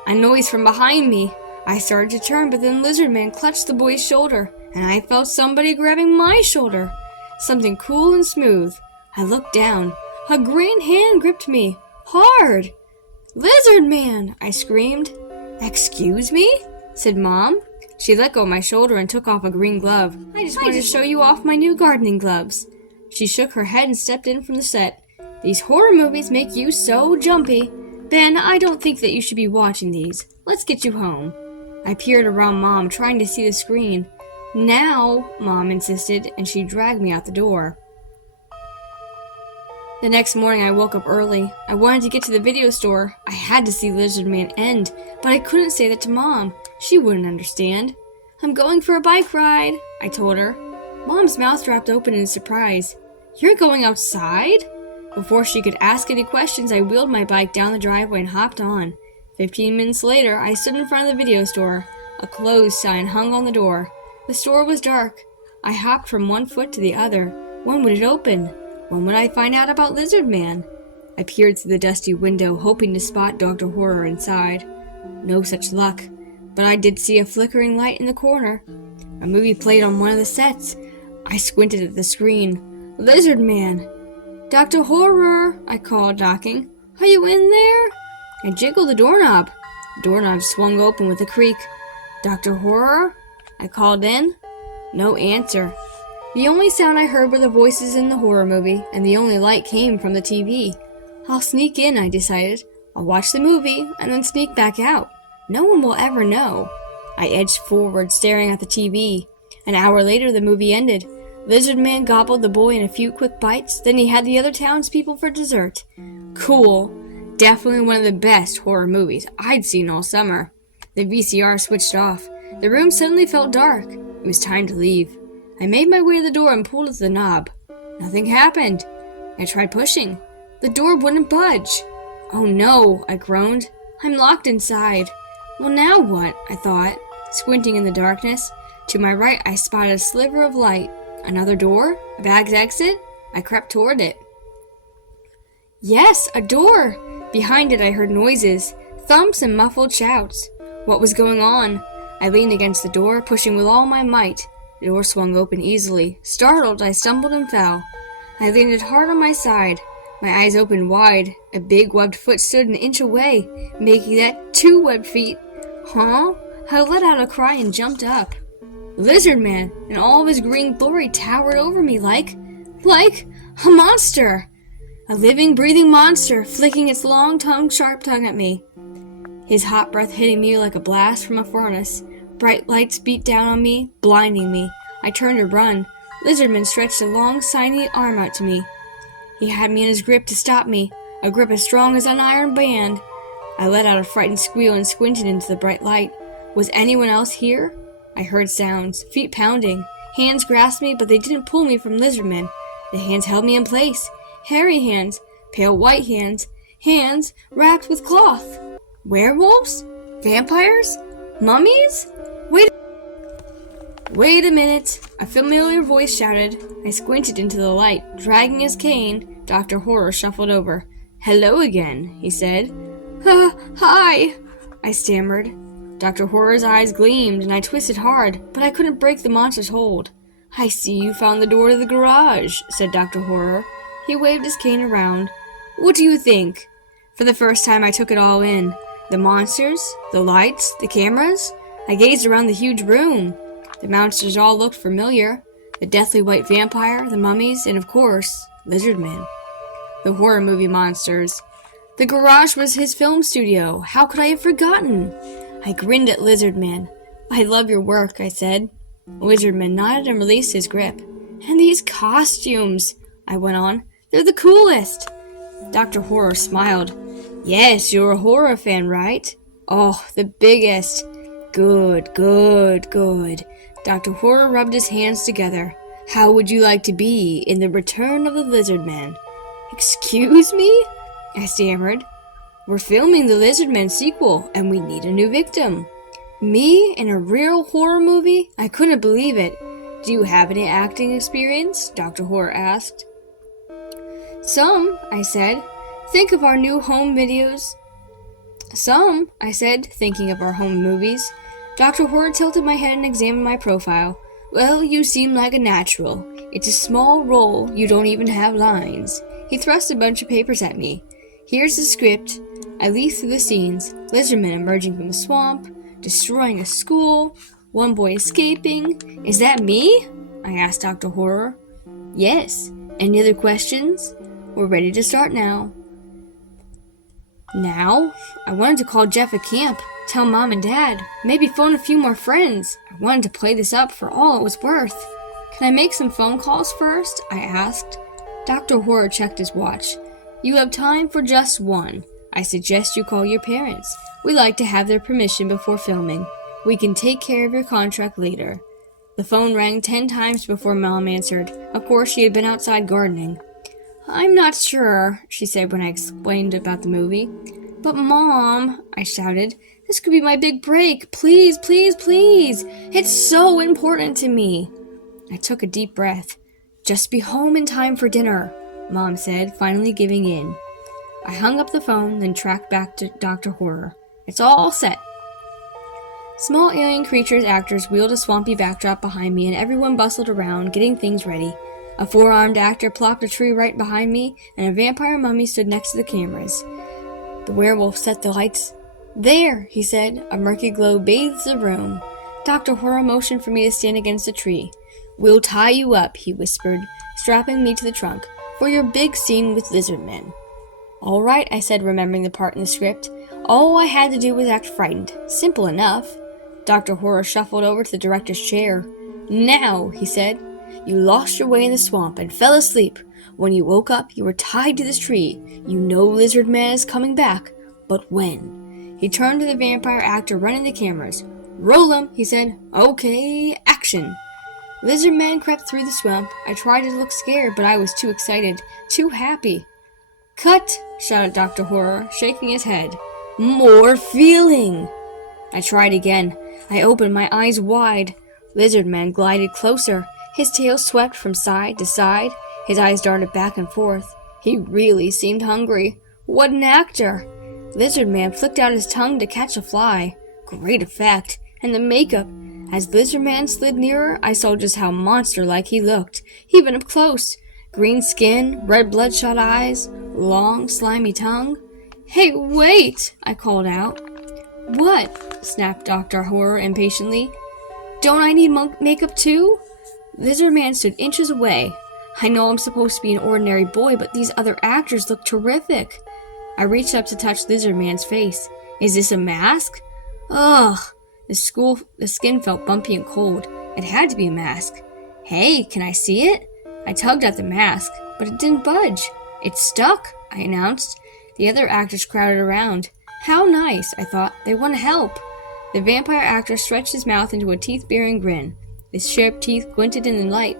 A noise from behind me. I started to turn, but then Lizard Man clutched the boy's shoulder, and I felt somebody grabbing my shoulder. Something cool and smooth. I looked down. A green hand gripped me. Hard! Lizard Man! I screamed. Excuse me? Said Mom. She let go of my shoulder and took off a green glove. I just wanted to show you off my new gardening gloves. She shook her head and stepped in from the set. These horror movies make you so jumpy. Ben, I don't think that you should be watching these. Let's get you home. I peered around Mom, trying to see the screen. Now, Mom insisted, and she dragged me out the door. The next morning, I woke up early. I wanted to get to the video store. I had to see Lizard Man end, but I couldn't say that to Mom. She wouldn't understand. I'm going for a bike ride, I told her. Mom's mouth dropped open in surprise. You're going outside? Before she could ask any questions, I wheeled my bike down the driveway and hopped on. 15 minutes later, I stood in front of the video store. A closed sign hung on the door. The store was dark. I hopped from one foot to the other. When would it open? When would I find out about Lizard Man? I peered through the dusty window, hoping to spot Dr. Horror inside. No such luck, but I did see a flickering light in the corner. A movie played on one of the sets. I squinted at the screen. Lizard Man! Dr. Horror! I called, knocking. Are you in there? I jiggled the doorknob. The doorknob swung open with a creak. Dr. Horror? I called in. No answer. The only sound I heard were the voices in the horror movie, and the only light came from the TV. I'll sneak in, I decided. I'll watch the movie, and then sneak back out. No one will ever know. I edged forward, staring at the TV. An hour later, the movie ended. Lizard Man gobbled the boy in a few quick bites, then he had the other townspeople for dessert. Cool. Definitely one of the best horror movies I'd seen all summer. The VCR switched off. The room suddenly felt dark. It was time to leave. I made my way to the door and pulled at the knob. Nothing happened. I tried pushing. The door wouldn't budge. Oh no, I groaned. I'm locked inside. Well, now what? I thought, squinting in the darkness. To my right, I spotted a sliver of light. Another door? A back exit? I crept toward it. Yes, a door! Behind it, I heard noises, thumps and muffled shouts. What was going on? I leaned against the door, pushing with all my might. The door swung open easily. Startled, I stumbled and fell. I landed hard on my side. My eyes opened wide. A big webbed foot stood an inch away, making that 2 webbed feet. Huh? I let out a cry and jumped up. Lizard Man, in all of his green glory, towered over me like a monster. A living, breathing monster, flicking its long tongue, sharp tongue at me. His hot breath hitting me like a blast from a furnace. Bright lights beat down on me, blinding me. I turned to run. Lizardman stretched a long, sinewy arm out to me. He had me in his grip to stop me, a grip as strong as an iron band. I let out a frightened squeal and squinted into the bright light. Was anyone else here? I heard sounds, feet pounding. Hands grasped me, but they didn't pull me from Lizardman. The hands held me in place. Hairy hands, pale white hands, hands wrapped with cloth. Werewolves? Vampires? Mummies? Wait a minute, a familiar voice shouted. I squinted into the light. Dragging his cane, Dr. Horror shuffled over. Hello again, he said. Hi, I stammered. Dr. Horror's eyes gleamed, and I twisted hard, but I couldn't break the monster's hold. I see you found the door to the garage, said Dr. Horror. He waved his cane around. What do you think? For the first time, I took it all in. The monsters, the lights, the cameras. I gazed around the huge room. The monsters all looked familiar. The deathly white vampire, the mummies, and of course, Lizardman. The horror movie monsters. The garage was his film studio. How could I have forgotten? I grinned at Lizardman. I love your work, I said. Lizardman nodded and released his grip. And these costumes! I went on. They're the coolest. Dr. Horror smiled. Yes, you're a horror fan, right? Oh, the biggest. Good. Dr. Horror rubbed his hands together. How would you like to be in The Return of the Lizard Man? Excuse me? I stammered. We're filming the Lizard Man sequel, and we need a new victim. Me in a real horror movie? I couldn't believe it. Do you have any acting experience? Dr. Horror asked. Some, I said. Think of our new home videos. Some, I said, thinking of our home movies. Dr. Horror tilted my head and examined my profile. Well, you seem like a natural. It's a small role, you don't even have lines. He thrust a bunch of papers at me. Here's the script. I leafed through the scenes. Lizardmen emerging from the swamp, destroying a school, one boy escaping. Is that me? I asked Dr. Horror. Yes. Any other questions? We're ready to start now. Now? I wanted to call Jeff at camp, tell Mom and Dad, maybe phone a few more friends. I wanted to play this up for all it was worth. Can I make some phone calls first? I asked. Dr. Horror checked his watch. You have time for just one. I suggest you call your parents. We like to have their permission before filming. We can take care of your contract later. The phone rang 10 times before Mom answered. Of course, she had been outside gardening. I'm not sure, she said when I explained about the movie. But Mom, I shouted, this could be my big break. Please. It's so important to me. I took a deep breath. Just be home in time for dinner, Mom said, finally giving in. I hung up the phone, then tracked back to Dr. Horror. It's all set. Small alien creatures actors wheeled a swampy backdrop behind me, and everyone bustled around, getting things ready. A four-armed actor plopped a tree right behind me, and a vampire mummy stood next to the cameras. The werewolf set the lights. There, he said. A murky glow bathes the room. Dr. Horror motioned for me to stand against the tree. We'll tie you up, he whispered, strapping me to the trunk, for your big scene with lizardmen. All right, I said, remembering the part in the script. All I had to do was act frightened. Simple enough. Dr. Horror shuffled over to the director's chair. Now, he said. You lost your way in the swamp and fell asleep. When you woke up, you were tied to this tree. You know Lizard Man is coming back, but when? He turned to the vampire actor running the cameras. Roll 'em, he said. Okay, action. Lizard Man crept through the swamp. I tried to look scared, but I was too excited, too happy. Cut, shouted Dr. Horror, shaking his head. More feeling. I tried again. I opened my eyes wide. Lizard Man glided closer. His tail swept from side to side. His eyes darted back and forth. He really seemed hungry. What an actor! Lizard Man flicked out his tongue to catch a fly. Great effect. And the makeup. As Lizard Man slid nearer, I saw just how monster-like he looked, even up close. Green skin, red bloodshot eyes, long, slimy tongue. Hey, wait! I called out. What? Snapped Dr. Horror impatiently. Don't I need makeup too? Lizard Man stood inches away. I know I'm supposed to be an ordinary boy, but these other actors look terrific. I reached up to touch Lizard Man's face. Is this a mask? Ugh. The skin felt bumpy and cold. It had to be a mask. Hey, can I see it? I tugged at the mask, but it didn't budge. It stuck, I announced. The other actors crowded around. How nice, I thought. They want to help. The vampire actor stretched his mouth into a teeth-baring grin. His sharp teeth glinted in the light.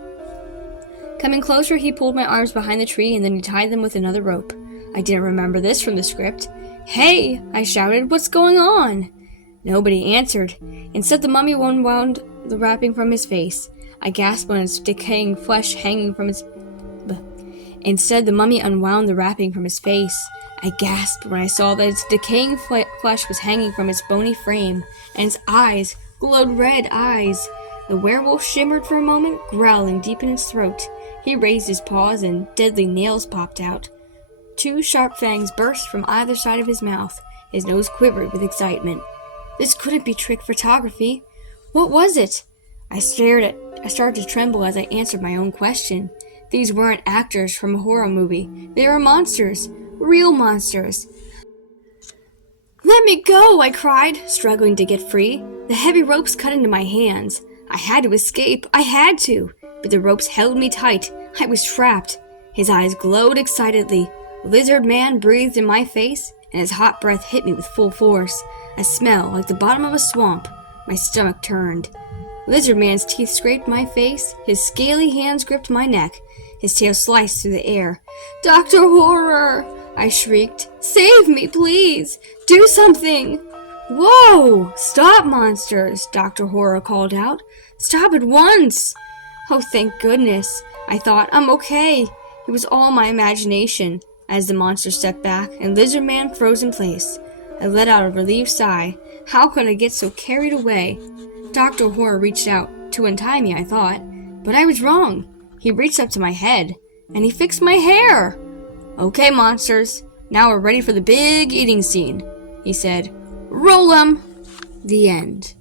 Coming closer, he pulled my arms behind the tree, and then he tied them with another rope. I didn't remember this from the script. Hey, I shouted, what's going on? Nobody answered. Instead, the mummy unwound the wrapping from his face. I gasped when its decaying flesh hanging from his... Instead, the mummy unwound the wrapping from his face. I gasped when I saw that its decaying flesh was hanging from its bony frame, and its eyes glowed red eyes. The werewolf shimmered for a moment, growling deep in its throat. He raised his paws, and deadly nails popped out. 2 sharp fangs burst from either side of his mouth. His nose quivered with excitement. This couldn't be trick photography. What was it? I started to tremble as I answered my own question. These weren't actors from a horror movie. They were monsters. Real monsters. Let me go, I cried, struggling to get free. The heavy ropes cut into my hands. I had to escape. I had to. But the ropes held me tight. I was trapped. His eyes glowed excitedly. Lizard Man breathed in my face, and his hot breath hit me with full force. A smell like the bottom of a swamp. My stomach turned. Lizard Man's teeth scraped my face. His scaly hands gripped my neck. His tail sliced through the air. "Dr. Horror!" I shrieked. "Save me, please! Do something!" "Whoa! Stop, monsters!" Dr. Horror called out. "Stop at once!" Oh, thank goodness. I thought, I'm okay. It was all my imagination. As the monster stepped back and Lizard Man froze in place, I let out a relieved sigh. How could I get so carried away? Dr. Horror reached out to untie me, I thought, but I was wrong. He reached up to my head, and he fixed my hair. "Okay, monsters, now we're ready for the big eating scene," he said. "Roll 'em!" The end.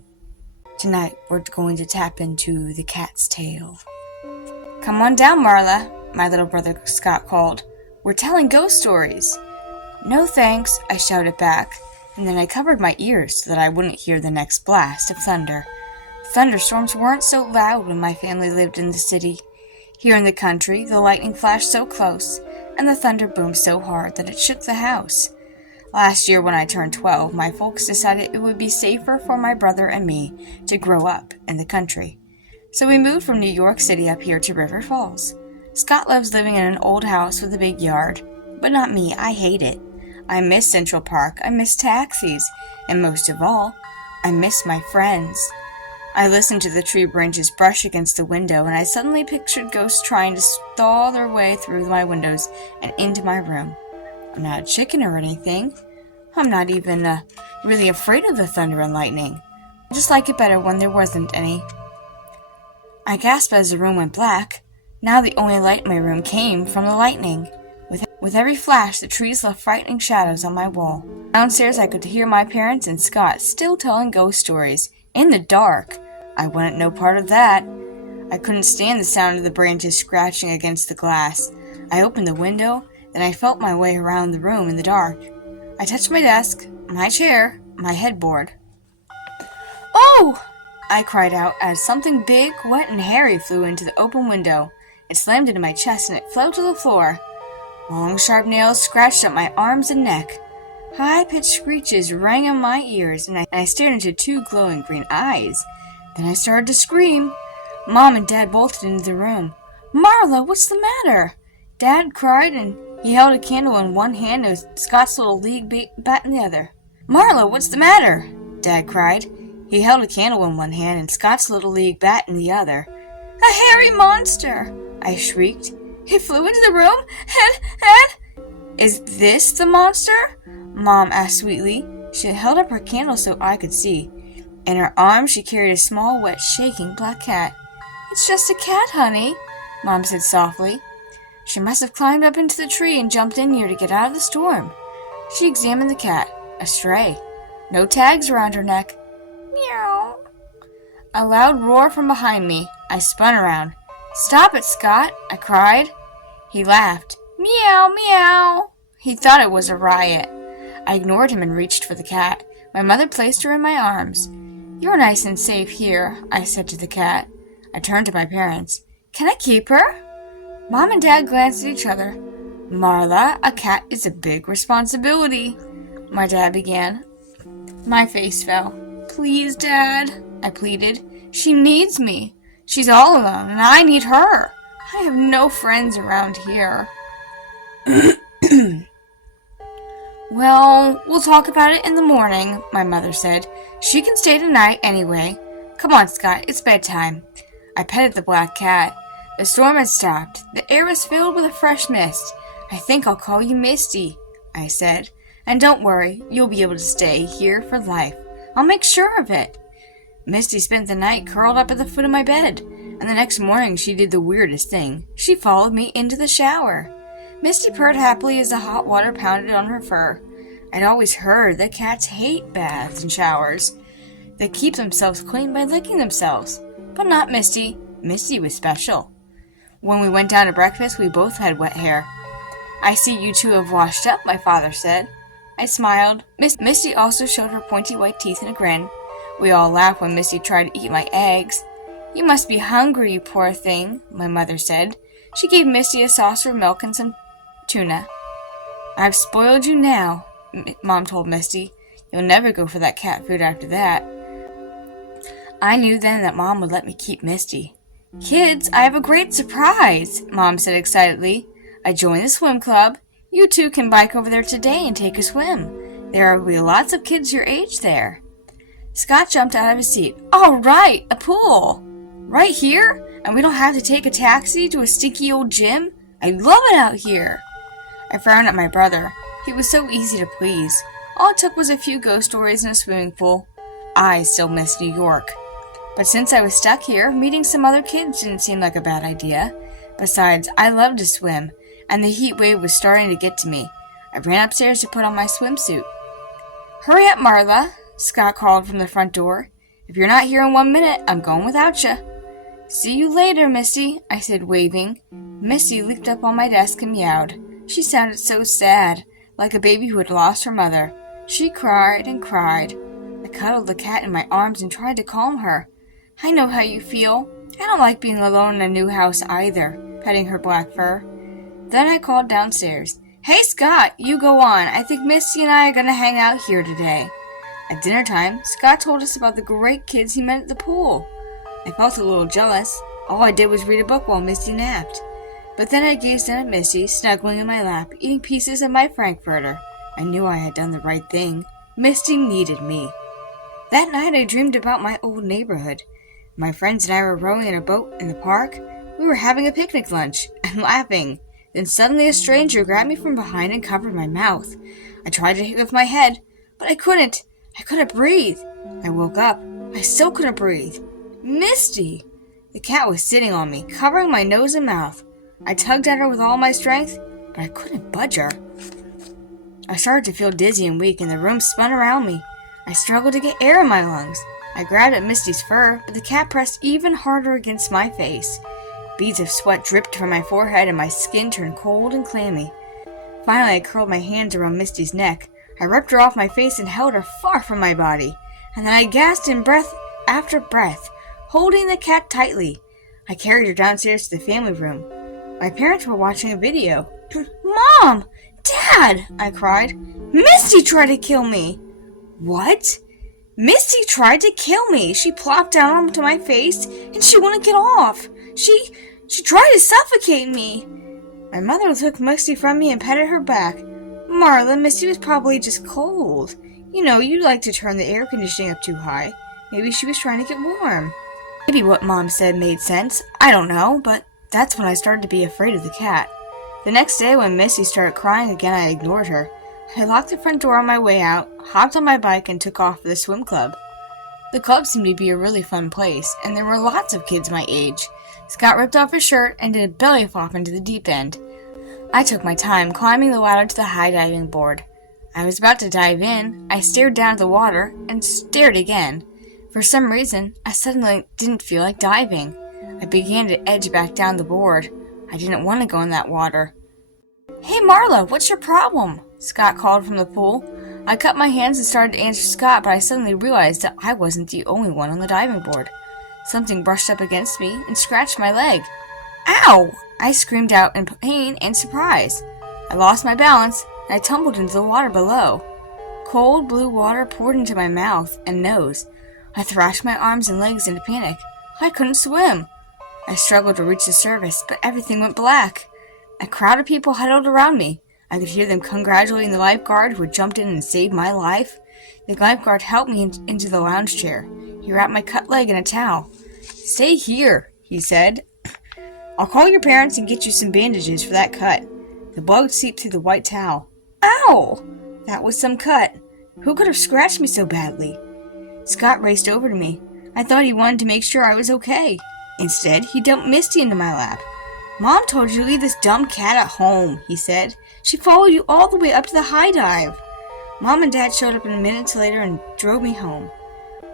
Tonight, we're going to tap into the cat's tail. "Come on down, Marla," my little brother Scott called. "We're telling ghost stories." "No thanks," I shouted back, and then I covered my ears so that I wouldn't hear the next blast of thunder. Thunderstorms weren't so loud when my family lived in the city. Here in the country, the lightning flashed so close, and the thunder boomed so hard that it shook the house. Last year when I turned 12, my folks decided it would be safer for my brother and me to grow up in the country. So we moved from New York City up here to River Falls. Scott loves living in an old house with a big yard, but not me. I hate it. I miss Central Park, I miss taxis, and most of all, I miss my friends. I listened to the tree branches brush against the window, and I suddenly pictured ghosts trying to thaw their way through my windows and into my room. I'm not a chicken or anything. I'm not even really afraid of the thunder and lightning. I just like it better when there wasn't any. I gasped as the room went black. Now the only light in my room came from the lightning. With every flash, the trees left frightening shadows on my wall. Downstairs, I could hear my parents and Scott still telling ghost stories. In the dark. I wanted no part of that. I couldn't stand the sound of the branches scratching against the glass. I opened the window, then I felt my way around the room in the dark. I touched my desk, my chair, my headboard. "Oh!" I cried out as something big, wet, and hairy flew into the open window. It slammed into my chest and it fell to the floor. Long, sharp nails scratched up my arms and neck. High-pitched screeches rang in my ears, and I stared into two glowing green eyes. Then I started to scream. Mom and Dad bolted into the room. "Marla, what's the matter?" Dad cried, and he held a candle in one hand and Scott's little league bat in the other. "Marla, what's the matter?" Dad cried. He held a candle in one hand and Scott's little league bat in the other. "A hairy monster!" I shrieked. "It flew into the room, and... Is this the monster?" Mom asked sweetly. She held up her candle so I could see. In her arms she carried a small, wet, shaking black cat. "It's just a cat, honey," Mom said softly. "She must have climbed up into the tree and jumped in here to get out of the storm." She examined the cat. A stray. No tags around her neck. Meow. A loud roar from behind me. I spun around. "Stop it, Scott," I cried. He laughed. "Meow, meow." He thought it was a riot. I ignored him and reached for the cat. My mother placed her in my arms. "You're nice and safe here," I said to the cat. I turned to my parents. "Can I keep her?" Mom and Dad glanced at each other. "Marla, a cat is a big responsibility," my dad began. My face fell. "Please, Dad," I pleaded. "She needs me. She's all alone, and I need her. I have no friends around here." "Well, we'll talk about it in the morning," my mother said. "She can stay tonight anyway. Come on, Scott, it's bedtime." I petted the black cat. The storm had stopped. The air was filled with a fresh mist. "I think I'll call you Misty," I said. "And don't worry, you'll be able to stay here for life. I'll make sure of it." Misty spent the night curled up at the foot of my bed, and the next morning she did the weirdest thing. She followed me into the shower. Misty purred happily as the hot water pounded on her fur. I'd always heard that cats hate baths and showers. They keep themselves clean by licking themselves. But not Misty. Misty was special. When we went down to breakfast, we both had wet hair. "I see you two have washed up," my father said. I smiled. Misty also showed her pointy white teeth in a grin. We all laughed when Misty tried to eat my eggs. "You must be hungry, you poor thing," my mother said. She gave Misty a saucer of milk and some tuna. "I've spoiled you now," Mom told Misty. "You'll never go for that cat food after that." I knew then that Mom would let me keep Misty. "Kids, I have a great surprise," Mom said excitedly. "I joined the swim club. You two can bike over there today and take a swim. There will be lots of kids your age there." Scott jumped out of his seat. "All right, a pool! Right here? And we don't have to take a taxi to a stinky old gym? I love it out here!" I frowned at my brother. He was so easy to please. All it took was a few ghost stories and a swimming pool. I still missed New York. But since I was stuck here, meeting some other kids didn't seem like a bad idea. Besides, I loved to swim, and the heat wave was starting to get to me. I ran upstairs to put on my swimsuit. "Hurry up, Marla," Scott called from the front door. "If you're not here in 1 minute, I'm going without you." "See you later, Misty," I said, waving. Misty leaped up on my desk and meowed. She sounded so sad, like a baby who had lost her mother. She cried and cried. I cuddled the cat in my arms and tried to calm her. "I know how you feel. I don't like being alone in a new house either," petting her black fur. Then I called downstairs. "Hey, Scott, you go on. I think Misty and I are going to hang out here today." At dinner time, Scott told us about the great kids he met at the pool. I felt a little jealous. All I did was read a book while Misty napped. But then I gazed down at Misty, snuggling in my lap, eating pieces of my frankfurter. I knew I had done the right thing. Misty needed me. That night I dreamed about my old neighborhood. My friends and I were rowing in a boat in the park. We were having a picnic lunch and laughing. Then suddenly a stranger grabbed me from behind and covered my mouth. I tried to hit with my head, but I couldn't. I couldn't breathe. I woke up. I still couldn't breathe. "Misty!" The cat was sitting on me, covering my nose and mouth. I tugged at her with all my strength, but I couldn't budge her. I started to feel dizzy and weak, and the room spun around me. I struggled to get air in my lungs. I grabbed at Misty's fur, but the cat pressed even harder against my face. Beads of sweat dripped from my forehead, and my skin turned cold and clammy. Finally, I curled my hands around Misty's neck. I ripped her off my face and held her far from my body. And then I gasped in breath after breath, holding the cat tightly. I carried her downstairs to the family room. My parents were watching a video. "Mom! Dad!" I cried. "Misty tried to kill me!" "What?" "Misty tried to kill me! She plopped down onto my face, and she wouldn't get off! She tried to suffocate me!" My mother took Misty from me and petted her back. "Marla, Misty was probably just cold. You know, you like to turn the air conditioning up too high. Maybe she was trying to get warm." Maybe what Mom said made sense. I don't know, but that's when I started to be afraid of the cat. The next day, when Misty started crying again, I ignored her. I locked the front door on my way out, hopped on my bike, and took off for the swim club. The club seemed to be a really fun place, and there were lots of kids my age. Scott ripped off his shirt and did a belly flop into the deep end. I took my time climbing the ladder to the high diving board. I was about to dive in. I stared down at the water and stared again. For some reason, I suddenly didn't feel like diving. I began to edge back down the board. I didn't want to go in that water. "Hey, Marla, what's your problem?" Scott called from the pool. I cut my hands and started to answer Scott, but I suddenly realized that I wasn't the only one on the diving board. Something brushed up against me and scratched my leg. "Ow!" I screamed out in pain and surprise. I lost my balance, and I tumbled into the water below. Cold blue water poured into my mouth and nose. I thrashed my arms and legs into panic. I couldn't swim. I struggled to reach the surface, but everything went black. A crowd of people huddled around me. I could hear them congratulating the lifeguard who had jumped in and saved my life. The lifeguard helped me into the lounge chair. He wrapped my cut leg in a towel. "Stay here," he said. "I'll call your parents and get you some bandages for that cut." The blood seeped through the white towel. Ow! That was some cut. Who could have scratched me so badly? Scott raced over to me. I thought he wanted to make sure I was okay. Instead, he dumped Misty into my lap. "Mom told you to leave this dumb cat at home," he said. "She followed you all the way up to the high dive." Mom and Dad showed up in minutes later and drove me home.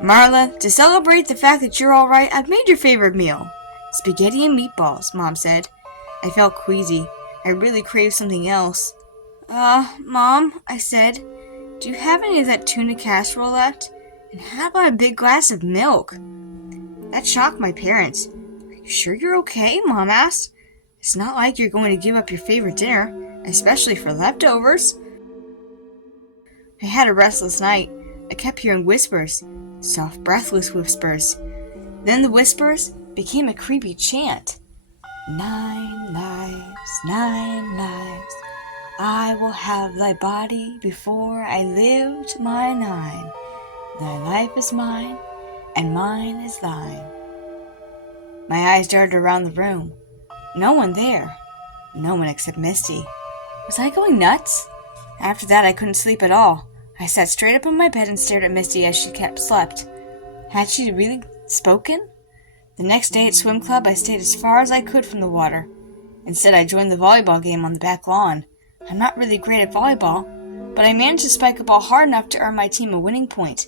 "Marla, to celebrate the fact that you're all right, I've made your favorite meal." "Spaghetti and meatballs," Mom said. I felt queasy. I really craved something else. Mom," I said, "do you have any of that tuna casserole left? And how about a big glass of milk?" That shocked my parents. "Are you sure you're okay?" Mom asked. I It's not like you're going to give up your favorite dinner, especially for leftovers. I had a restless night. I kept hearing whispers, soft, breathless whispers. Then the whispers became a creepy chant. 9 lives, 9 lives. I will have thy body before I lived my 9. Thy life is mine, and mine is thine. My eyes darted around the room. No one there. No one except Misty. Was I going nuts? After that, I couldn't sleep at all. I sat straight up in my bed and stared at Misty as she slept. Had she really spoken? The next day at swim club, I stayed as far as I could from the water. Instead, I joined the volleyball game on the back lawn. I'm not really great at volleyball, but I managed to spike a ball hard enough to earn my team a winning point.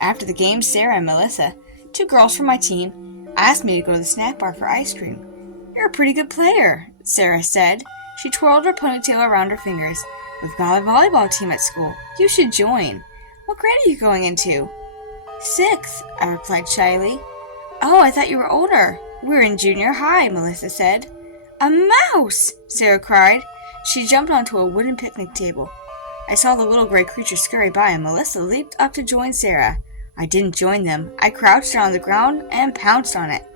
After the game, Sarah and Melissa, 2 girls from my team, asked me to go to the snack bar for ice cream. You're a pretty good player, Sarah said. She twirled her ponytail around her fingers. We've got a volleyball team at school. You should join. What grade are you going into? 6th, I replied shyly. Oh, I thought you were older. We're in junior high, Melissa said. A mouse, Sarah cried. She jumped onto a wooden picnic table. I saw the little gray creature scurry by, and Melissa leaped up to join Sarah. I didn't join them. I crouched down on the ground and pounced on it.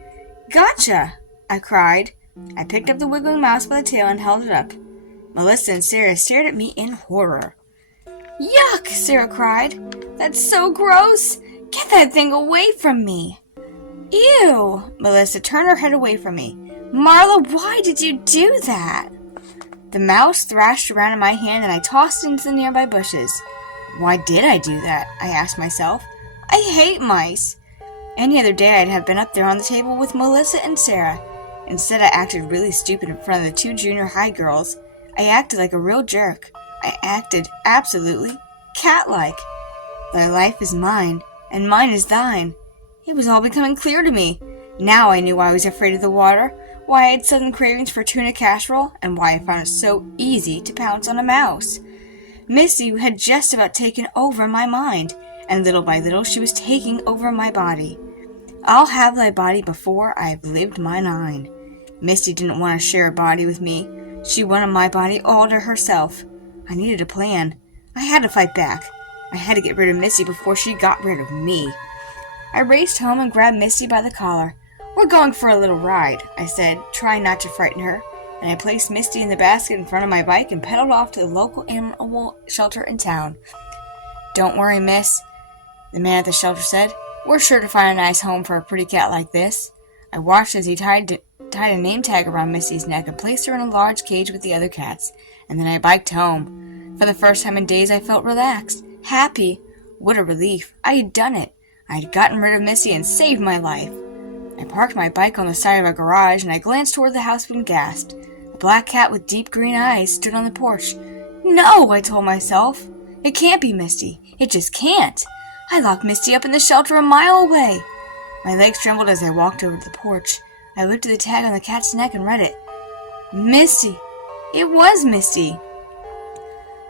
Gotcha, I cried. I picked up the wiggling mouse by the tail and held it up. Melissa and Sarah stared at me in horror. Yuck, Sarah cried. That's so gross. Get that thing away from me. Ew, Melissa turned her head away from me. Marla, why did you do that? The mouse thrashed around in my hand and I tossed it into the nearby bushes. Why did I do that? I asked myself. I hate mice. Any other day I'd have been up there on the table with Melissa and Sarah. Instead, I acted really stupid in front of the 2 junior high girls. I acted like a real jerk. I acted absolutely cat-like. Thy life is mine, and mine is thine. It was all becoming clear to me. Now I knew why I was afraid of the water, why I had sudden cravings for tuna casserole, and why I found it so easy to pounce on a mouse. Misty had just about taken over my mind, and little by little she was taking over my body. I'll have thy body before I have lived my 9. Misty didn't want to share a body with me. She wanted my body all to herself. I needed a plan. I had to fight back. I had to get rid of Misty before she got rid of me. I raced home and grabbed Misty by the collar. We're going for a little ride, I said, trying not to frighten her, and I placed Misty in the basket in front of my bike and pedaled off to the local animal shelter in town. Don't worry, miss, the man at the shelter said. We're sure to find a nice home for a pretty cat like this. I watched as he tied a name tag around Misty's neck and placed her in a large cage with the other cats, and then I biked home. For the first time in days, I felt relaxed, happy. What a relief. I had done it. I had gotten rid of Misty and saved my life. I parked my bike on the side of a garage, and I glanced toward the house and gasped. A black cat with deep green eyes stood on the porch. No, I told myself. It can't be Misty. It just can't. I locked Misty up in the shelter a mile away. My legs trembled as I walked over to the porch. I lifted the tag on the cat's neck and read it. Misty. It was Misty.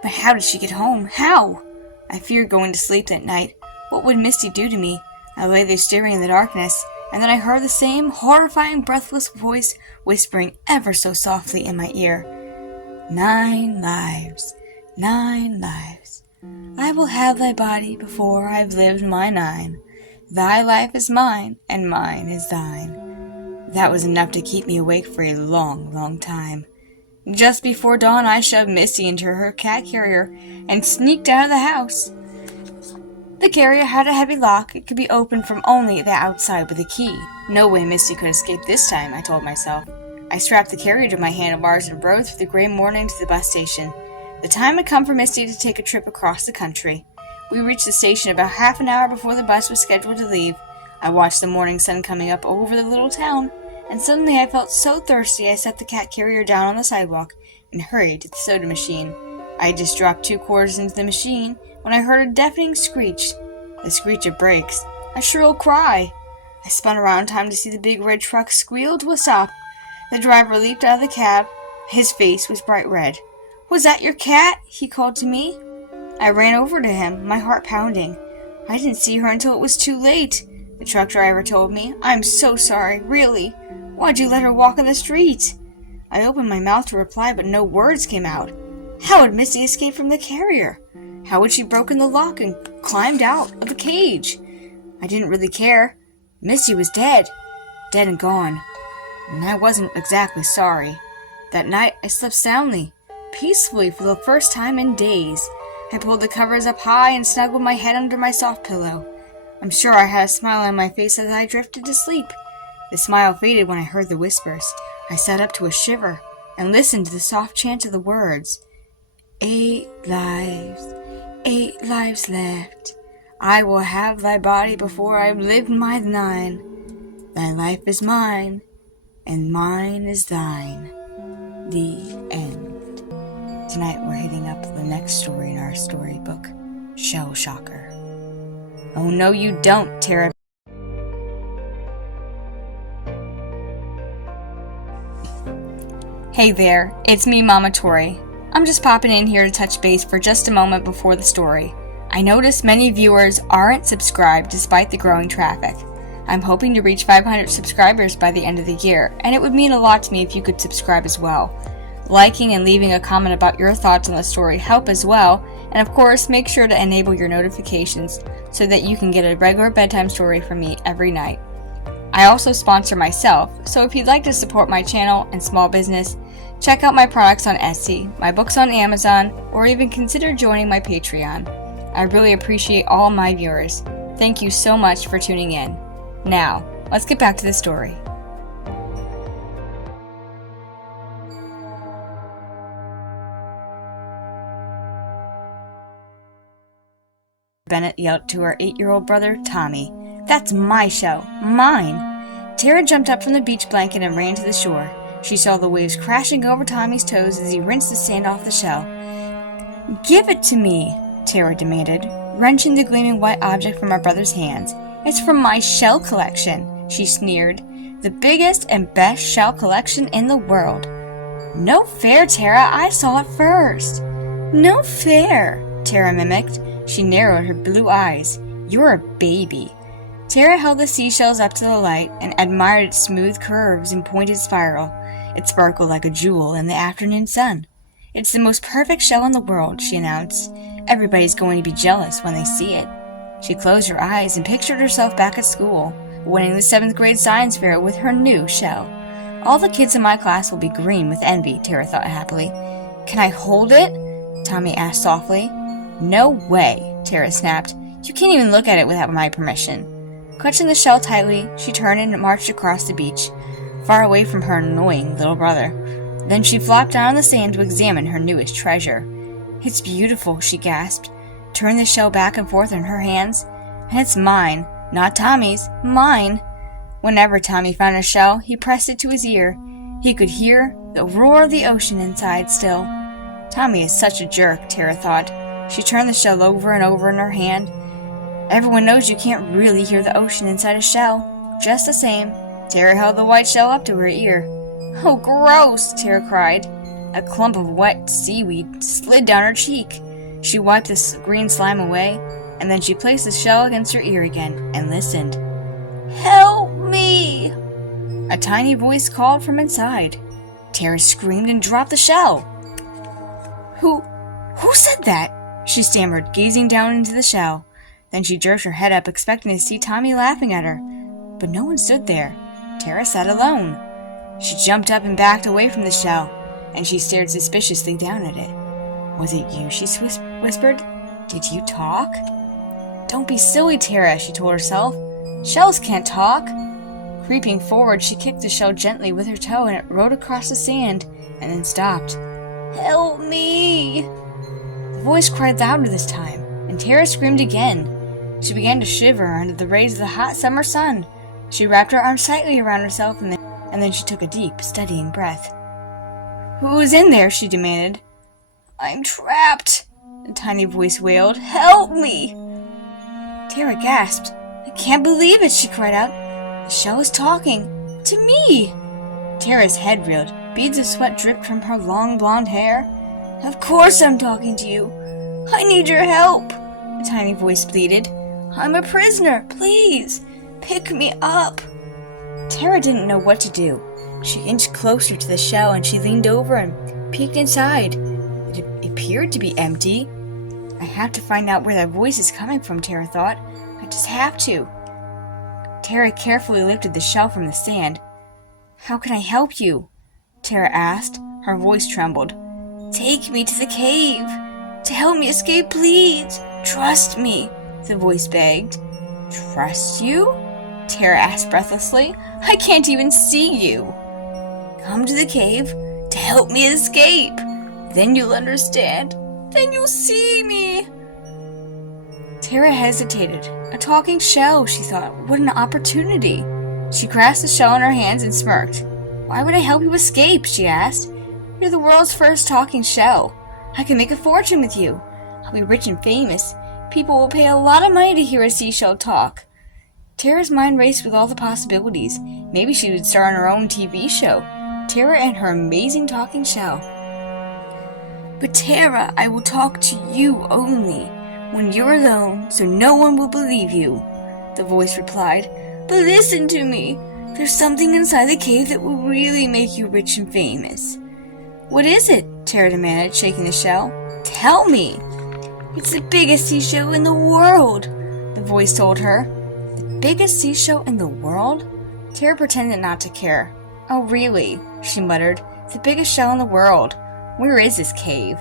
But how did she get home? How? I feared going to sleep that night. What would Misty do to me? I lay there staring in the darkness, and then I heard the same horrifying, breathless voice whispering ever so softly in my ear. 9 lives, 9 lives. I will have thy body before I've lived my 9. Thy life is mine, and mine is thine. That was enough to keep me awake for a long, long time. Just before dawn, I shoved Misty into her cat carrier and sneaked out of the house. The carrier had a heavy lock. It could be opened from only the outside with a key. No way Misty could escape this time, I told myself. I strapped the carrier to my handlebars and rode through the gray morning to the bus station. The time had come for Misty to take a trip across the country. We reached the station about half an hour before the bus was scheduled to leave. I watched the morning sun coming up over the little town, and suddenly I felt so thirsty I set the cat carrier down on the sidewalk and hurried to the soda machine. I had just dropped 2 quarters into the machine when I heard a deafening screech. The screech of brakes. A shrill cry. I spun around in time to see the big red truck squeal to a stop. The driver leaped out of the cab. His face was bright red. Was that your cat? He called to me. I ran over to him, my heart pounding. I didn't see her until it was too late, the truck driver told me. I'm so sorry, really. Why'd you let her walk in the street? I opened my mouth to reply, but no words came out. How had Misty escaped from the carrier? How had she broken the lock and climbed out of the cage? I didn't really care. Misty was dead. Dead and gone. And I wasn't exactly sorry. That night, I slept soundly, peacefully for the first time in days. I pulled the covers up high and snuggled my head under my soft pillow. I'm sure I had a smile on my face as I drifted to sleep. The smile faded when I heard the whispers. I sat up to a shiver and listened to the soft chant of the words. 8 lives left. I will have thy body before I've lived my 9. Thy life is mine, and mine is thine. The end. Tonight we're hitting up the next story in our storybook, Shell Shocker. Oh no you don't, Tara. Hey there, it's me, Mama Tori. I'm just popping in here to touch base for just a moment before the story. I noticed many viewers aren't subscribed despite the growing traffic. I'm hoping to reach 500 subscribers by the end of the year, and it would mean a lot to me if you could subscribe as well. Liking and leaving a comment about your thoughts on the story help as well, and of course make sure to enable your notifications so that you can get a regular bedtime story from me every night. I also sponsor myself, so if you'd like to support my channel and small business, check out my products on Etsy, my books on Amazon, or even consider joining my Patreon. I really appreciate all my viewers. Thank you so much for tuning in. Now, let's get back to the story. Bennett yelled to her 8-year-old brother, Tommy. That's my shell. Mine. Tara jumped up from the beach blanket and ran to the shore. She saw the waves crashing over Tommy's toes as he rinsed the sand off the shell. Give it to me, Tara demanded, wrenching the gleaming white object from her brother's hands. It's from my shell collection, she sneered. The biggest and best shell collection in the world. No fair, Tara. I saw it first. No fair, Tara mimicked. She narrowed her blue eyes. You're a baby. Tara held the seashells up to the light and admired its smooth curves and pointed spiral. It sparkled like a jewel in the afternoon sun. It's the most perfect shell in the world, she announced. Everybody's going to be jealous when they see it. She closed her eyes and pictured herself back at school, winning the 7th grade science fair with her new shell. All the kids in my class will be green with envy, Tara thought happily. Can I hold it? Tommy asked softly. No way, Tara snapped. You can't even look at it without my permission. Clutching the shell tightly, she turned and marched across the beach, far away from her annoying little brother. Then she flopped down on the sand to examine her newest treasure. It's beautiful, she gasped, turning the shell back and forth in her hands. And it's mine, not Tommy's, mine. Whenever Tommy found a shell, he pressed it to his ear. He could hear the roar of the ocean inside still. Tommy is such a jerk, Tara thought. She turned the shell over and over in her hand. Everyone knows you can't really hear the ocean inside a shell. Just the same, Tara held the white shell up to her ear. Oh, gross, Tara cried. A clump of wet seaweed slid down her cheek. She wiped the green slime away, and then she placed the shell against her ear again and listened. Help me! A tiny voice called from inside. Tara screamed and dropped the shell. Who said that? She stammered, gazing down into the shell. Then she jerked her head up, expecting to see Tommy laughing at her. But no one stood there. Tara sat alone. She jumped up and backed away from the shell, and she stared suspiciously down at it. Was it you? She whispered. Did you talk? Don't be silly, Tara, she told herself. Shells can't talk. Creeping forward, she kicked the shell gently with her toe, and it rode across the sand, and then stopped. Help me! The voice cried louder this time, and Tara screamed again. She began to shiver under the rays of the hot summer sun. She wrapped her arms tightly around herself, and then she took a deep, steadying breath. Who's in there? She demanded. I'm trapped, the tiny voice wailed. Help me! Tara gasped. I can't believe it, she cried out. The shell is talking. To me! Tara's head reeled. Beads of sweat dripped from her long blonde hair. Of course I'm talking to you. I need your help, the tiny voice pleaded. I'm a prisoner. Please, pick me up. Tara didn't know what to do. She inched closer to the shell and she leaned over and peeked inside. It appeared to be empty. I have to find out where that voice is coming from, Tara thought. I just have to. Tara carefully lifted the shell from the sand. How can I help you? Tara asked. Her voice trembled. Take me to the cave. To help me escape, please. Trust me, the voice begged. Trust you? Tara asked breathlessly. I can't even see you. Come to the cave to help me escape. Then you'll understand. Then you'll see me. Tara hesitated. A talking shell, she thought. What an opportunity. She grasped the shell in her hands and smirked. Why would I help you escape? She asked. You're the world's first talking shell. I can make a fortune with you. I'll be rich and famous. People will pay a lot of money to hear a seashell talk. Tara's mind raced with all the possibilities. Maybe she would star in her own TV show. Tara and her amazing talking shell. But Tara, I will talk to you only when you're alone, so no one will believe you, the voice replied. But listen to me. There's something inside the cave that will really make you rich and famous. What is it? Tara demanded, shaking the shell. Tell me. It's the biggest seashell in the world, the voice told her. The biggest seashell in the world? Tara pretended not to care. Oh, really? She muttered. The biggest shell in the world. Where is this cave?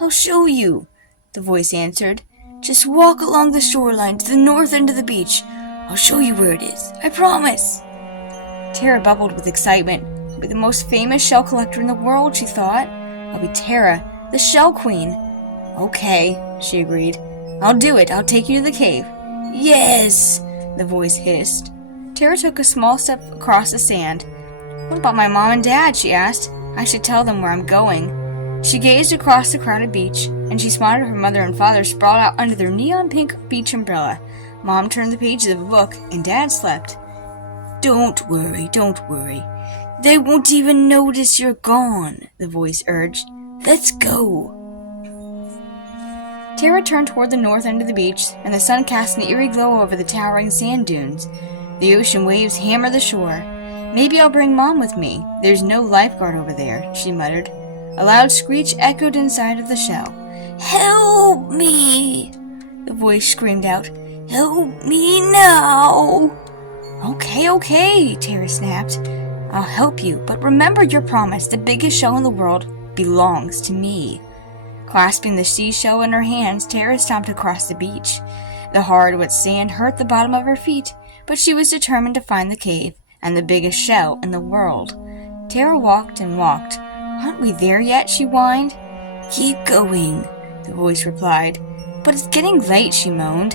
I'll show you, the voice answered. Just walk along the shoreline to the north end of the beach. I'll show you where it is. I promise. Tara bubbled with excitement. I'll be the most famous shell collector in the world, she thought. I'll be Tara, the Shell Queen. Okay, she agreed. I'll do it. I'll take you to the cave. Yes, the voice hissed. Tara took a small step across the sand. What about my mom and dad? She asked. I should tell them where I'm going. She gazed across the crowded beach, and she spotted her mother and father sprawled out under their neon pink beach umbrella. Mom turned the pages of a book, and Dad slept. Don't worry. They won't even notice you're gone, the voice urged. Let's go. Tara turned toward the north end of the beach, and the sun cast an eerie glow over the towering sand dunes. The ocean waves hammered the shore. Maybe I'll bring Mom with me. There's no lifeguard over there, she muttered. A loud screech echoed inside of the shell. Help me! The voice screamed out. Help me now! Okay, Tara snapped. I'll help you, but remember your promise. The biggest shell in the world belongs to me. Clasping the seashell in her hands, Tara stomped across the beach. The hard, wet sand hurt the bottom of her feet, but she was determined to find the cave and the biggest shell in the world. Tara walked and walked. Aren't we there yet? She whined. Keep going, the voice replied. But it's getting late, she moaned.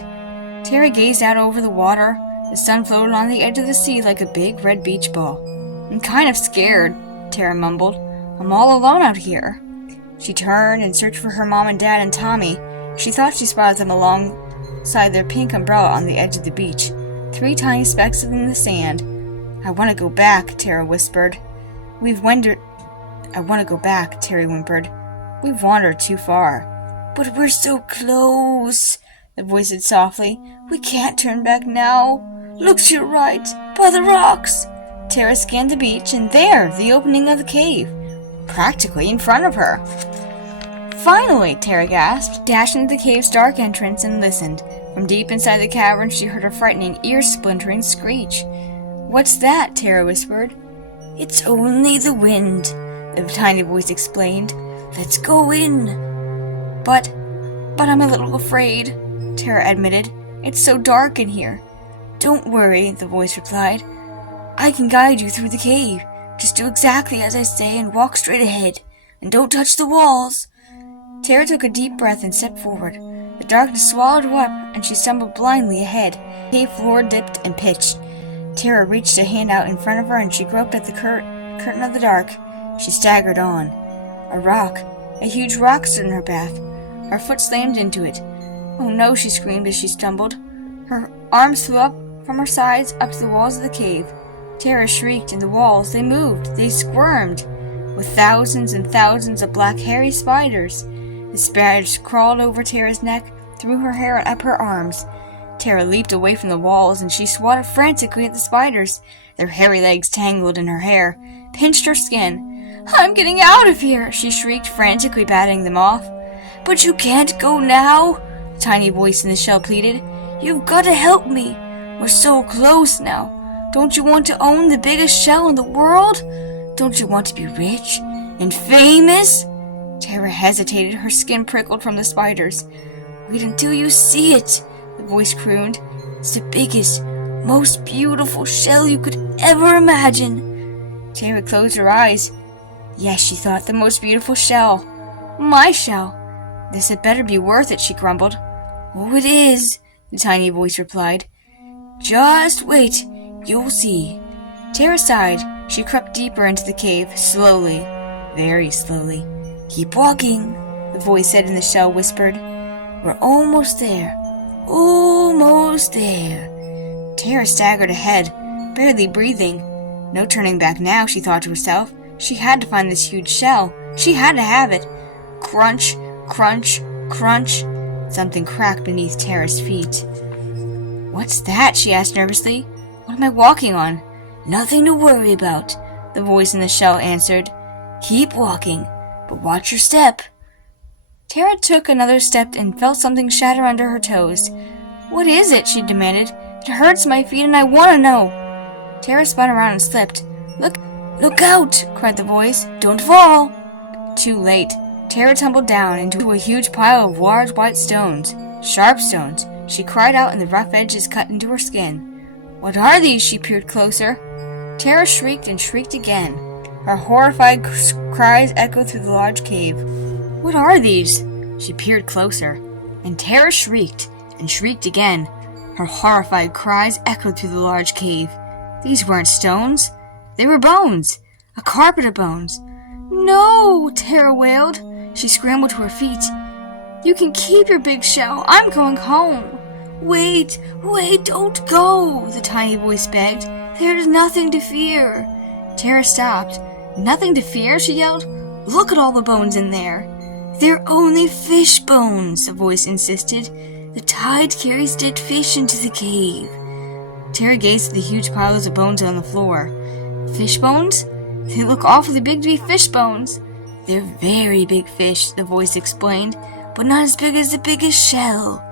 Tara gazed out over the water. The sun floated on the edge of the sea like a big red beach ball. I'm kind of scared, Tara mumbled. I'm all alone out here. She turned and searched for her mom and dad and Tommy. She thought she spotted them alongside their pink umbrella on the edge of the beach. 3 tiny specks in the sand. I want to go back, Tara whispered. I want to go back, Terry whimpered. We've wandered too far. But we're so close, the voice said softly. We can't turn back now. Look to your right, by the rocks. Tara scanned the beach, and there, the opening of the cave, practically in front of her. Finally, Tara gasped, dashed into the cave's dark entrance and listened. From deep inside the cavern, she heard a frightening, ear-splintering screech. What's that? Tara whispered. It's only the wind, the tiny voice explained. Let's go in. But I'm a little afraid, Tara admitted. It's so dark in here. Don't worry, the voice replied. I can guide you through the cave. Just do exactly as I say and walk straight ahead. And don't touch the walls. Tara took a deep breath and stepped forward. The darkness swallowed her up, and she stumbled blindly ahead. The cave floor dipped and pitched. Tara reached a hand out in front of her, and she groped at the curtain of the dark. She staggered on. A huge rock stood in her path. Her foot slammed into it. Oh no, she screamed as she stumbled. Her arms flew up from her sides up to the walls of the cave. Tara shrieked, and the walls, they moved, they squirmed, with thousands and thousands of black hairy spiders. The spiders crawled over Tara's neck, through her hair and up her arms. Tara leaped away from the walls and she swatted frantically at the spiders. Their hairy legs tangled in her hair, pinched her skin. "I'm getting out of here!" she shrieked, frantically batting them off. "But you can't go now," the tiny voice in the shell pleaded. "You've got to help me. We're so close now. Don't you want to own the biggest shell in the world? Don't you want to be rich and famous?" Tara hesitated, her skin prickled from the spiders. "Wait until you see it," the voice crooned. "It's the biggest, most beautiful shell you could ever imagine." Tara closed her eyes. Yes, she thought, the most beautiful shell. My shell. "This had better be worth it," she grumbled. "Oh, it is," the tiny voice replied. "Just wait, you'll see." Tara sighed. She crept deeper into the cave, slowly, very slowly. "Keep walking," the voice said, and the shell whispered. "We're almost there. Almost there." Tara staggered ahead, barely breathing. No turning back now, she thought to herself. She had to find this huge shell. She had to have it. Crunch, crunch, crunch. Something cracked beneath Tara's feet. "What's that?" she asked nervously. "What am I walking on?" "Nothing to worry about," the voice in the shell answered. "Keep walking, but watch your step." Tara took another step and felt something shatter under her toes. "What is it?" she demanded. "It hurts my feet and I want to know." Tara spun around and slipped. Look out!" cried the voice. "Don't fall!" Too late. Tara tumbled down into a huge pile of large white stones. Sharp stones. She cried out and the rough edges cut into her skin. "What are these?" She peered closer. Tara shrieked and shrieked again. Her horrified cries echoed through the large cave. "What are these?" She peered closer. And Tara shrieked and shrieked again. Her horrified cries echoed through the large cave. These weren't stones. They were bones. A carpet of bones. "No!" Tara wailed. She scrambled to her feet. "You can keep your big shell. I'm going home." Wait, don't go," the tiny voice begged. "There's nothing to fear." Tara stopped. "Nothing to fear?" she yelled. "Look at all the bones in there." "They're only fish bones," the voice insisted. "The tide carries dead fish into the cave." Tara gazed at the huge piles of bones on the floor. "Fish bones? They look awfully big to be fish bones." "They're very big fish," the voice explained, "but not as big as the biggest shell."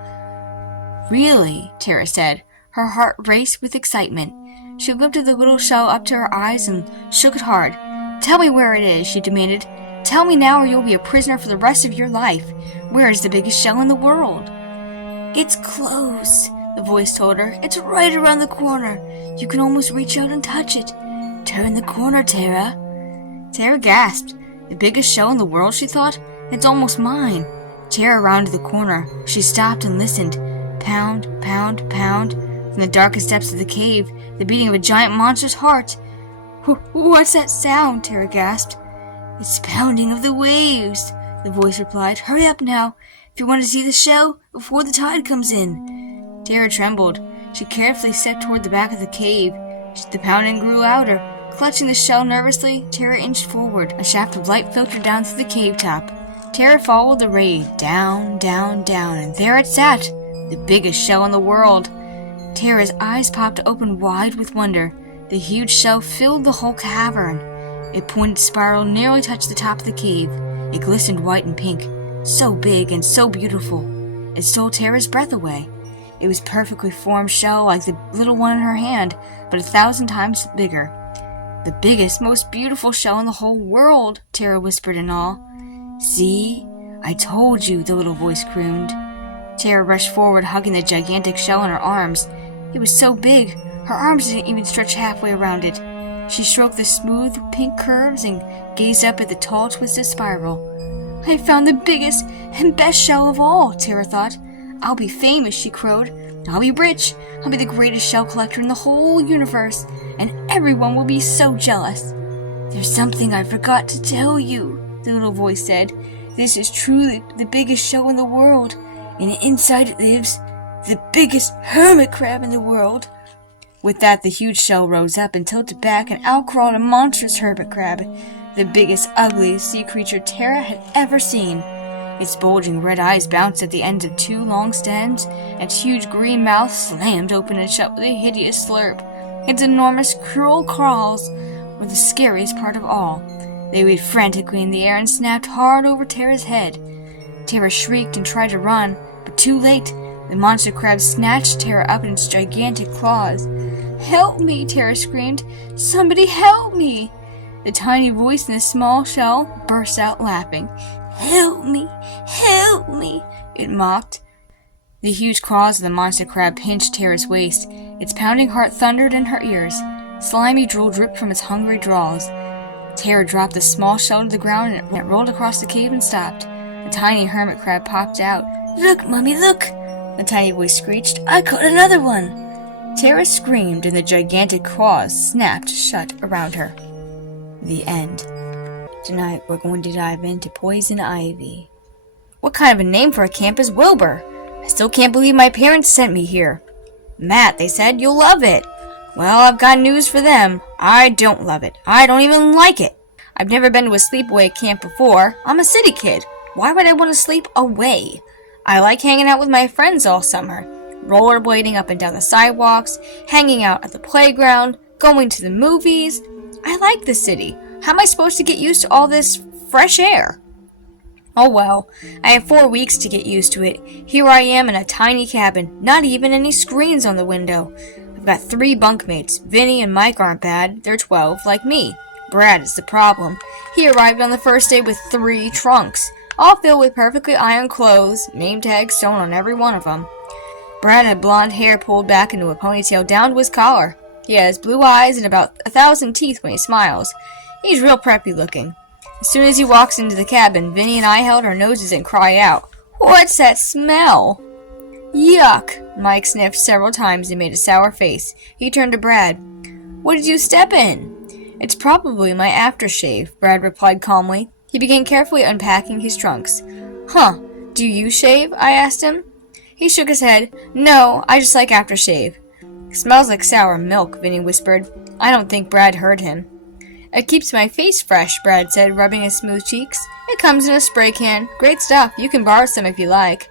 "Really?" Tara said. Her heart raced with excitement. She lifted the little shell up to her eyes and shook it hard. "Tell me where it is," she demanded. "Tell me now or you'll be a prisoner for the rest of your life. Where is the biggest shell in the world?" "It's close," the voice told her. "It's right around the corner. You can almost reach out and touch it. Turn the corner, Tara." Tara gasped. The biggest shell in the world, she thought? It's almost mine. Tara rounded the corner. She stopped and listened. Pound, pound, pound. From the darkest depths of the cave, the beating of a giant monster's heart. "What's that sound?" Tara gasped. "It's the pounding of the waves," the voice replied. "Hurry up now, if you want to see the shell before the tide comes in." Tara trembled. She carefully stepped toward the back of the cave. The pounding grew louder. Clutching the shell nervously, Tara inched forward. A shaft of light filtered down through the cave top. Tara followed the ray, down, down, down, and there it sat, the biggest shell in the world. Tara's eyes popped open wide with wonder. The huge shell filled the whole cavern. Its pointed spiral nearly touched the top of the cave. It glistened white and pink, so big and so beautiful. It stole Tara's breath away. It was a perfectly formed shell like the little one in her hand, but 1,000 times bigger. "The biggest, most beautiful shell in the whole world," Tara whispered in awe. "See? I told you," the little voice crooned. Tara rushed forward, hugging the gigantic shell in her arms. It was so big, her arms didn't even stretch halfway around it. She stroked the smooth, pink curves and gazed up at the tall, twisted spiral. "I found the biggest and best shell of all," Tara thought. "I'll be famous," she crowed. "I'll be rich. I'll be the greatest shell collector in the whole universe, and everyone will be so jealous." "There's something I forgot to tell you," the little voice said. "This is truly the biggest shell in the world, and inside it lives the biggest hermit crab in the world." With that, the huge shell rose up and tilted back, and out crawled a monstrous hermit crab, the biggest, ugliest sea creature Tara had ever seen. Its bulging red eyes bounced at the ends of 2 long stems, and its huge green mouth slammed open and shut with a hideous slurp. Its enormous, cruel claws were the scariest part of all. They waved frantically in the air and snapped hard over Tara's head. Tara shrieked and tried to run, but too late. The monster crab snatched Tara up in its gigantic claws. "Help me!" Tara screamed. "Somebody help me!" The tiny voice in the small shell burst out laughing. "Help me! Help me!" it mocked. The huge claws of the monster crab pinched Tara's waist. Its pounding heart thundered in her ears. Slimy drool dripped from its hungry jaws. Tara dropped the small shell to the ground and it rolled across the cave and stopped. A tiny hermit crab popped out. "Look, Mummy, look!" the tiny voice screeched. "I caught another one!" Tara screamed and the gigantic claws snapped shut around her. The end. Tonight we're going to dive into poison ivy. What kind of a name for a camp is Wilbur? I still can't believe my parents sent me here. Matt, they said, you'll love it. Well, I've got news for them. I don't love it. I don't even like it. I've never been to a sleepaway camp before. I'm a city kid. Why would I want to sleep away? I like hanging out with my friends all summer. Rollerblading up and down the sidewalks, hanging out at the playground, going to the movies. I like the city. How am I supposed to get used to all this fresh air? Oh well, I have 4 weeks to get used to it. Here I am in a tiny cabin, not even any screens on the window. I've got 3 bunkmates. Vinny and Mike aren't bad. They're 12, like me. Brad is the problem. He arrived on the first day with 3 trunks, all filled with perfectly ironed clothes, name tags sewn on every one of them. Brad had blonde hair pulled back into a ponytail down to his collar. He has blue eyes and about 1,000 teeth when he smiles. He's real preppy looking. As soon as he walks into the cabin, Vinny and I held our noses and cried out, "What's that smell?" "Yuck!" Mike sniffed several times and made a sour face. He turned to Brad. "What did you step in?" "It's probably my aftershave," Brad replied calmly. He began carefully unpacking his trunks. "Huh, do you shave?" I asked him. He shook his head. "No, I just like aftershave." "Smells like sour milk," Vinny whispered. I don't think Brad heard him. "It keeps my face fresh," Brad said, rubbing his smooth cheeks. "It comes in a spray can. Great stuff. You can borrow some if you like."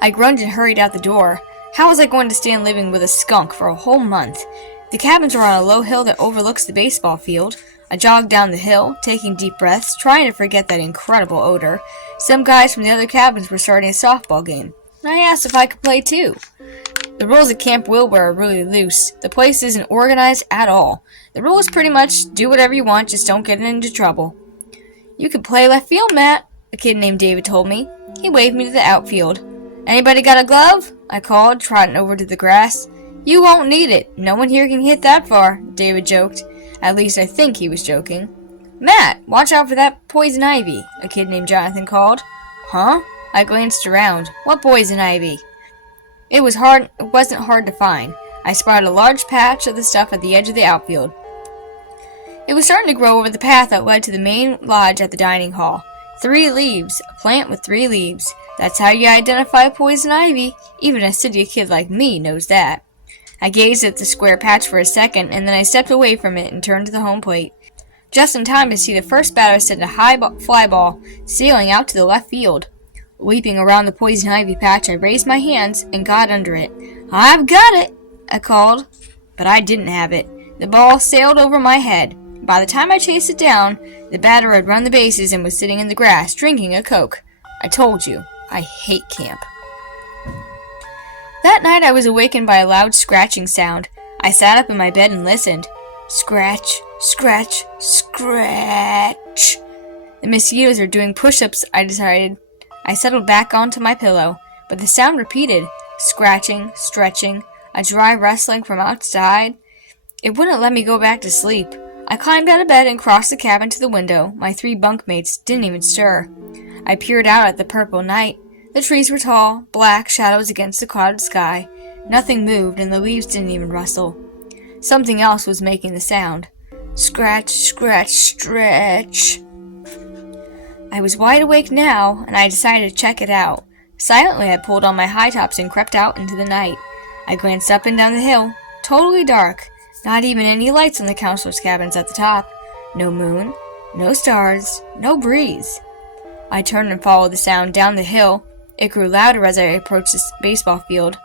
I groaned and hurried out the door. How was I going to stand living with a skunk for a whole month? The cabins were on a low hill that overlooks the baseball field. I jogged down the hill, taking deep breaths, trying to forget that incredible odor. Some guys from the other cabins were starting a softball game. I asked if I could play too. The rules at Camp Wilbur are really loose. The place isn't organized at all. The rule is pretty much do whatever you want, just don't get into trouble. "You could play left field, Matt," a kid named David told me. He waved me to the outfield. "Anybody got a glove?" I called, trotting over to the grass. "You won't need it. No one here can hit that far," David joked. At least I think he was joking. "Matt, watch out for that poison ivy," a kid named Jonathan called. "Huh?" I glanced around. "What poison ivy?" It wasn't hard to find. I spotted a large patch of the stuff at the edge of the outfield. It was starting to grow over the path that led to the main lodge at the dining hall. 3 leaves. A plant with 3 leaves. That's how you identify poison ivy. Even a city kid like me knows that. I gazed at the square patch for a second, and then I stepped away from it and turned to the home plate. Just in time to see the first batter send a high fly ball sailing out to the left field. Leaping around the poison ivy patch, I raised my hands and got under it. "I've got it!" I called. But I didn't have it. The ball sailed over my head. By the time I chased it down, the batter had run the bases and was sitting in the grass, drinking a Coke. I told you, I hate camp. That night I was awakened by a loud scratching sound. I sat up in my bed and listened. Scratch, scratch, scratch. The mosquitoes are doing push-ups, I decided. I settled back onto my pillow, but the sound repeated. Scratching, stretching, a dry rustling from outside. It wouldn't let me go back to sleep. I climbed out of bed and crossed the cabin to the window. My 3 bunkmates didn't even stir. I peered out at the purple night. The trees were tall, black shadows against the clouded sky. Nothing moved, and the leaves didn't even rustle. Something else was making the sound. Scratch, scratch, stretch. I was wide awake now, and I decided to check it out. Silently, I pulled on my high tops and crept out into the night. I glanced up and down the hill. Totally dark. Not even any lights in the counselors' cabins at the top. No moon, no stars, no breeze. I turned and followed the sound down the hill. It grew louder as I approached the baseball field.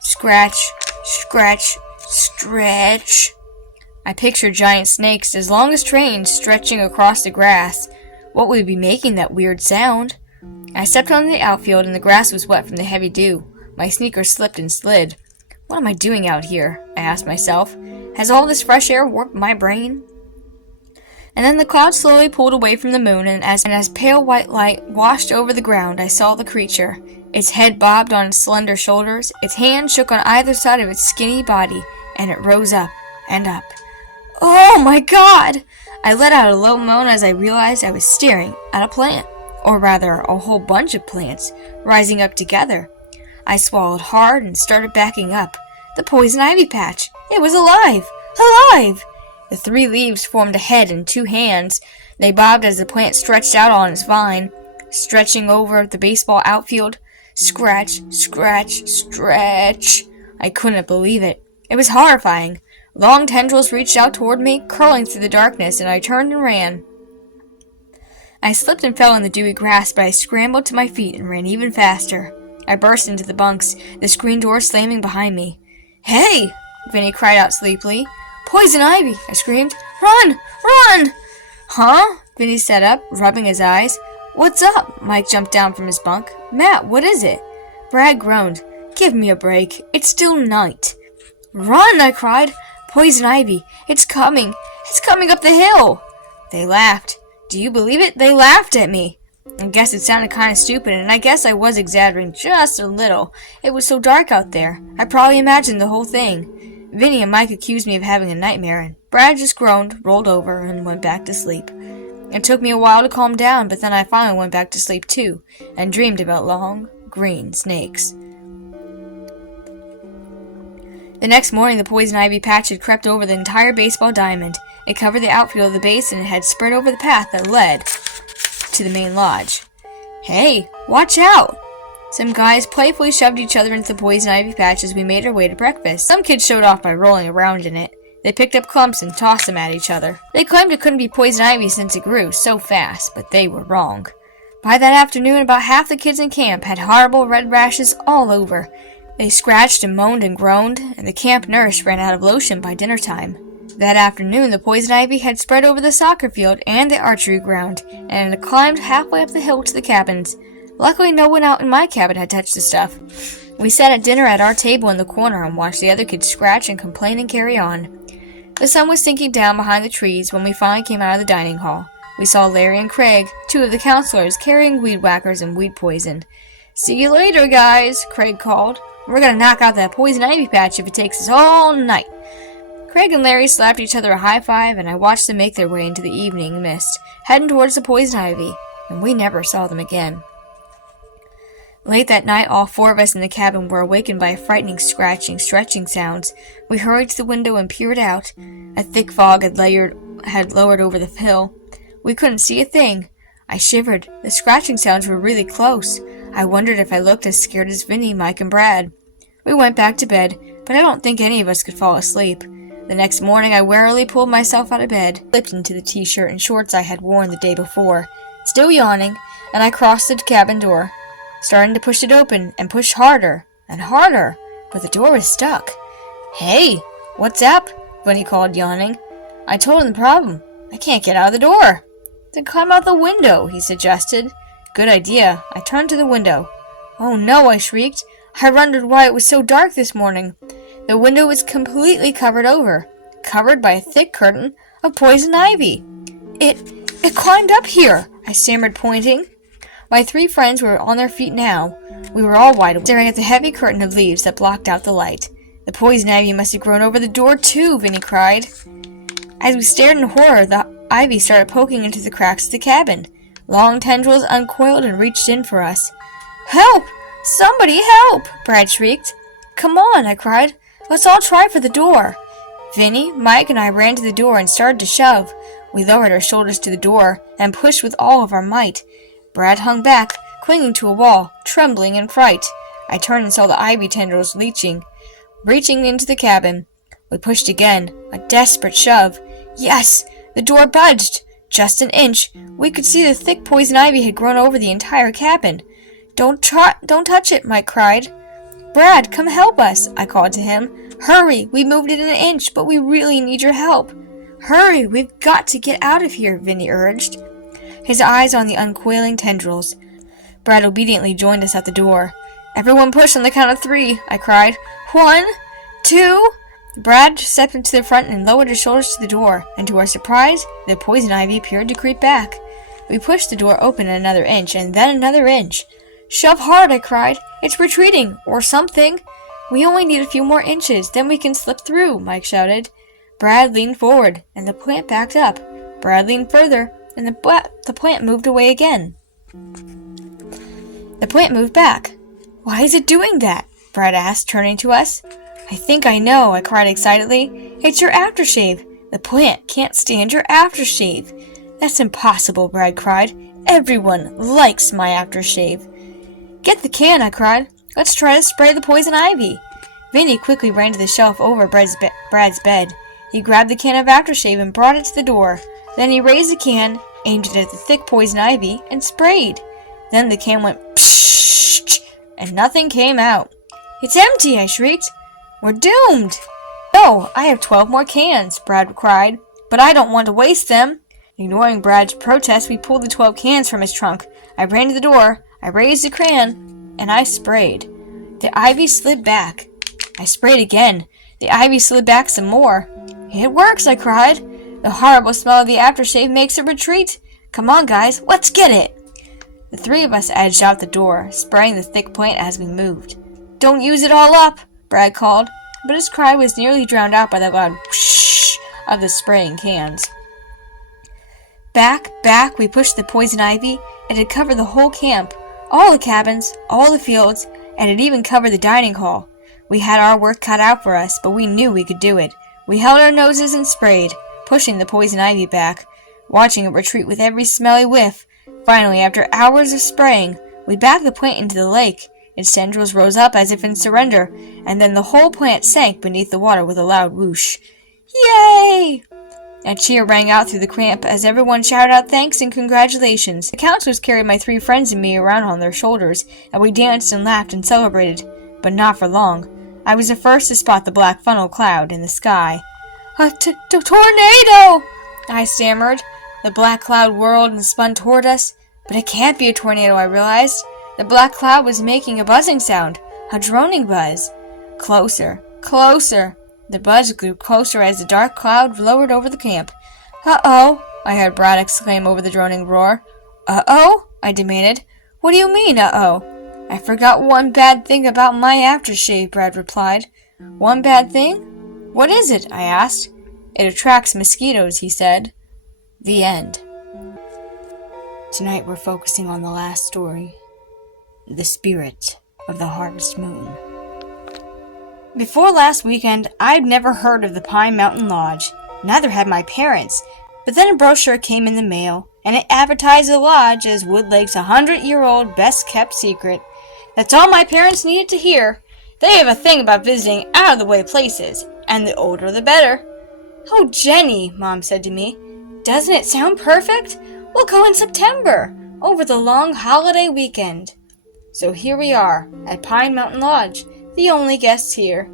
Scratch, scratch, stretch. I pictured giant snakes as long as trains stretching across the grass. What would be making that weird sound? I stepped on the outfield and the grass was wet from the heavy dew. My sneakers slipped and slid. What am I doing out here? I asked myself. Has all this fresh air warped my brain? And then the clouds slowly pulled away from the moon, and as pale white light washed over the ground, I saw the creature. Its head bobbed on its slender shoulders, its hands shook on either side of its skinny body, and it rose up and up. Oh my God! I let out a low moan as I realized I was staring at a plant, or rather, a whole bunch of plants, rising up together. I swallowed hard and started backing up. The poison ivy patch! It was alive! Alive! The 3 leaves formed a head and 2 hands. They bobbed as the plant stretched out on its vine, stretching over the baseball outfield. Scratch, scratch, stretch. I couldn't believe it. It was horrifying. Long tendrils reached out toward me, curling through the darkness, and I turned and ran. I slipped and fell in the dewy grass, but I scrambled to my feet and ran even faster. I burst into the bunks, the screen door slamming behind me. Hey! Vinny cried out sleepily. Poison ivy! I screamed. Run! Run! Huh? Vinny sat up, rubbing his eyes. What's up? Mike jumped down from his bunk. Matt, what is it? Brad groaned. Give me a break. It's still night. Run! I cried. Poison ivy! It's coming! It's coming up the hill! They laughed. Do you believe it? They laughed at me. I guess it sounded kind of stupid, and I guess I was exaggerating just a little. It was so dark out there. I probably imagined the whole thing. Vinny and Mike accused me of having a nightmare, and Brad just groaned, rolled over, and went back to sleep. It took me a while to calm down, but then I finally went back to sleep too, and dreamed about long, green snakes. The next morning, the poison ivy patch had crept over the entire baseball diamond. It covered the outfield of the base, and it had spread over the path that led to the main lodge. Hey, watch out! Some guys playfully shoved each other into the poison ivy patch as we made our way to breakfast. Some kids showed off by rolling around in it. They picked up clumps and tossed them at each other. They claimed it couldn't be poison ivy since it grew so fast, but they were wrong. By that afternoon, about half the kids in camp had horrible red rashes all over. They scratched and moaned and groaned, and the camp nurse ran out of lotion by dinner time. That afternoon, the poison ivy had spread over the soccer field and the archery ground, and it climbed halfway up the hill to the cabins. Luckily, no one out in my cabin had touched the stuff. We sat at dinner at our table in the corner and watched the other kids scratch and complain and carry on. The sun was sinking down behind the trees when we finally came out of the dining hall. We saw Larry and Craig, 2 of the counselors, carrying weed whackers and weed poison. See you later, guys, Craig called. We're gonna knock out that poison ivy patch if it takes us all night. Craig and Larry slapped each other a high five, and I watched them make their way into the evening mist, heading towards the poison ivy, and we never saw them again. Late that night, all 4 of us in the cabin were awakened by a frightening scratching, stretching sounds. We hurried to the window and peered out. A thick fog had lowered over the hill. We couldn't see a thing. I shivered. The scratching sounds were really close. I wondered if I looked as scared as Vinny, Mike, and Brad. We went back to bed, but I don't think any of us could fall asleep. The next morning, I warily pulled myself out of bed, slipped into the t-shirt and shorts I had worn the day before, still yawning, and I crossed the cabin door, starting to push it open, and push harder and harder, but the door was stuck. Hey, what's up? Vinny called, yawning. I told him the problem. I can't get out of the door. Then climb out the window, he suggested. Good idea. I turned to the window. Oh no, I shrieked. I wondered why it was so dark this morning. The window was completely covered over, covered by a thick curtain of poison ivy. It climbed up here, I stammered, pointing. My 3 friends were on their feet now. We were all wide awake, staring at the heavy curtain of leaves that blocked out the light. The poison ivy must have grown over the door too, Vinny cried. As we stared in horror, the ivy started poking into the cracks of the cabin. Long tendrils uncoiled and reached in for us. Help! Somebody help! Brad shrieked. Come on, I cried. Let's all try for the door. Vinny, Mike, and I ran to the door and started to shove. We lowered our shoulders to the door and pushed with all of our might. Brad hung back, clinging to a wall, trembling in fright. I turned and saw the ivy tendrils reaching into the cabin. We pushed again, a desperate shove. Yes! The door budged! just an inch. We could see the thick poison ivy had grown over the entire cabin. Don't touch it, Mike cried. Brad, come help us, I called to him. Hurry, we moved it an inch, but we really need your help. Hurry, we've got to get out of here, Vinny urged, his eyes on the uncoiling tendrils. Brad obediently joined us at the door. Everyone push on the count of 3, I cried. 1, 2... Brad stepped into the front and lowered his shoulders to the door, and to our surprise, the poison ivy appeared to creep back. We pushed the door open another inch, and then another inch. Shove hard, I cried. It's retreating, or something. We only need a few more inches, then we can slip through, Mike shouted. Brad leaned forward, and the plant backed up. Brad leaned further, and the plant moved away again. The plant moved back. Why is it doing that? Brad asked, turning to us. I think I know, I cried excitedly. It's your aftershave. The plant can't stand your aftershave. That's impossible, Brad cried. Everyone likes my aftershave. Get the can, I cried. Let's try to spray the poison ivy. Vinny quickly ran to the shelf over Brad's bed. He grabbed the can of aftershave and brought it to the door. Then he raised the can, aimed it at the thick poison ivy, and sprayed. Then the can went pshh, and nothing came out. It's empty, I shrieked. We're doomed! No, I have 12 more cans, Brad cried, but I don't want to waste them. Ignoring Brad's protest, we pulled the 12 cans from his trunk. I ran to the door, I raised the can, and I sprayed. The ivy slid back. I sprayed again. The ivy slid back some more. It works, I cried. The horrible smell of the aftershave makes it retreat. Come on, guys, let's get it. The 3 of us edged out the door, spraying the thick plant as we moved. Don't use it all up, Brad called, but his cry was nearly drowned out by the loud whoosh of the spraying cans. Back, we pushed the poison ivy. It had covered the whole camp, all the cabins, all the fields, and it even covered the dining hall. We had our work cut out for us, but we knew we could do it. We held our noses and sprayed, pushing the poison ivy back, watching it retreat with every smelly whiff. Finally, after hours of spraying, we backed the plant into the lake. Its tendrils rose up as if in surrender, and then the whole plant sank beneath the water with a loud whoosh. Yay! A cheer rang out through the camp as everyone shouted out thanks and congratulations. The counselors carried my 3 friends and me around on their shoulders, and we danced and laughed and celebrated, but not for long. I was the first to spot the black funnel cloud in the sky. A tornado! I stammered. The black cloud whirled and spun toward us. But it can't be a tornado, I realized. The black cloud was making a buzzing sound, a droning buzz. Closer, closer. The buzz grew closer as the dark cloud lowered over the camp. Uh-oh, I heard Brad exclaim over the droning roar. Uh-oh? I demanded. What do you mean, uh-oh? I forgot one bad thing about my aftershave, Brad replied. One bad thing? What is it? I asked. It attracts mosquitoes, he said. The end. Tonight we're focusing on the last story. The Spirit of the Harvest Moon. Before last weekend, I'd never heard of the Pine Mountain Lodge. Neither had my parents. But then a brochure came in the mail, and it advertised the lodge as Woodlake's 100-year-old best-kept secret. That's all my parents needed to hear. They have a thing about visiting out-of-the-way places, and the older the better. Oh, Jenny, Mom said to me, doesn't it sound perfect? We'll go in September, over the long holiday weekend. So here we are, at Pine Mountain Lodge, the only guests here.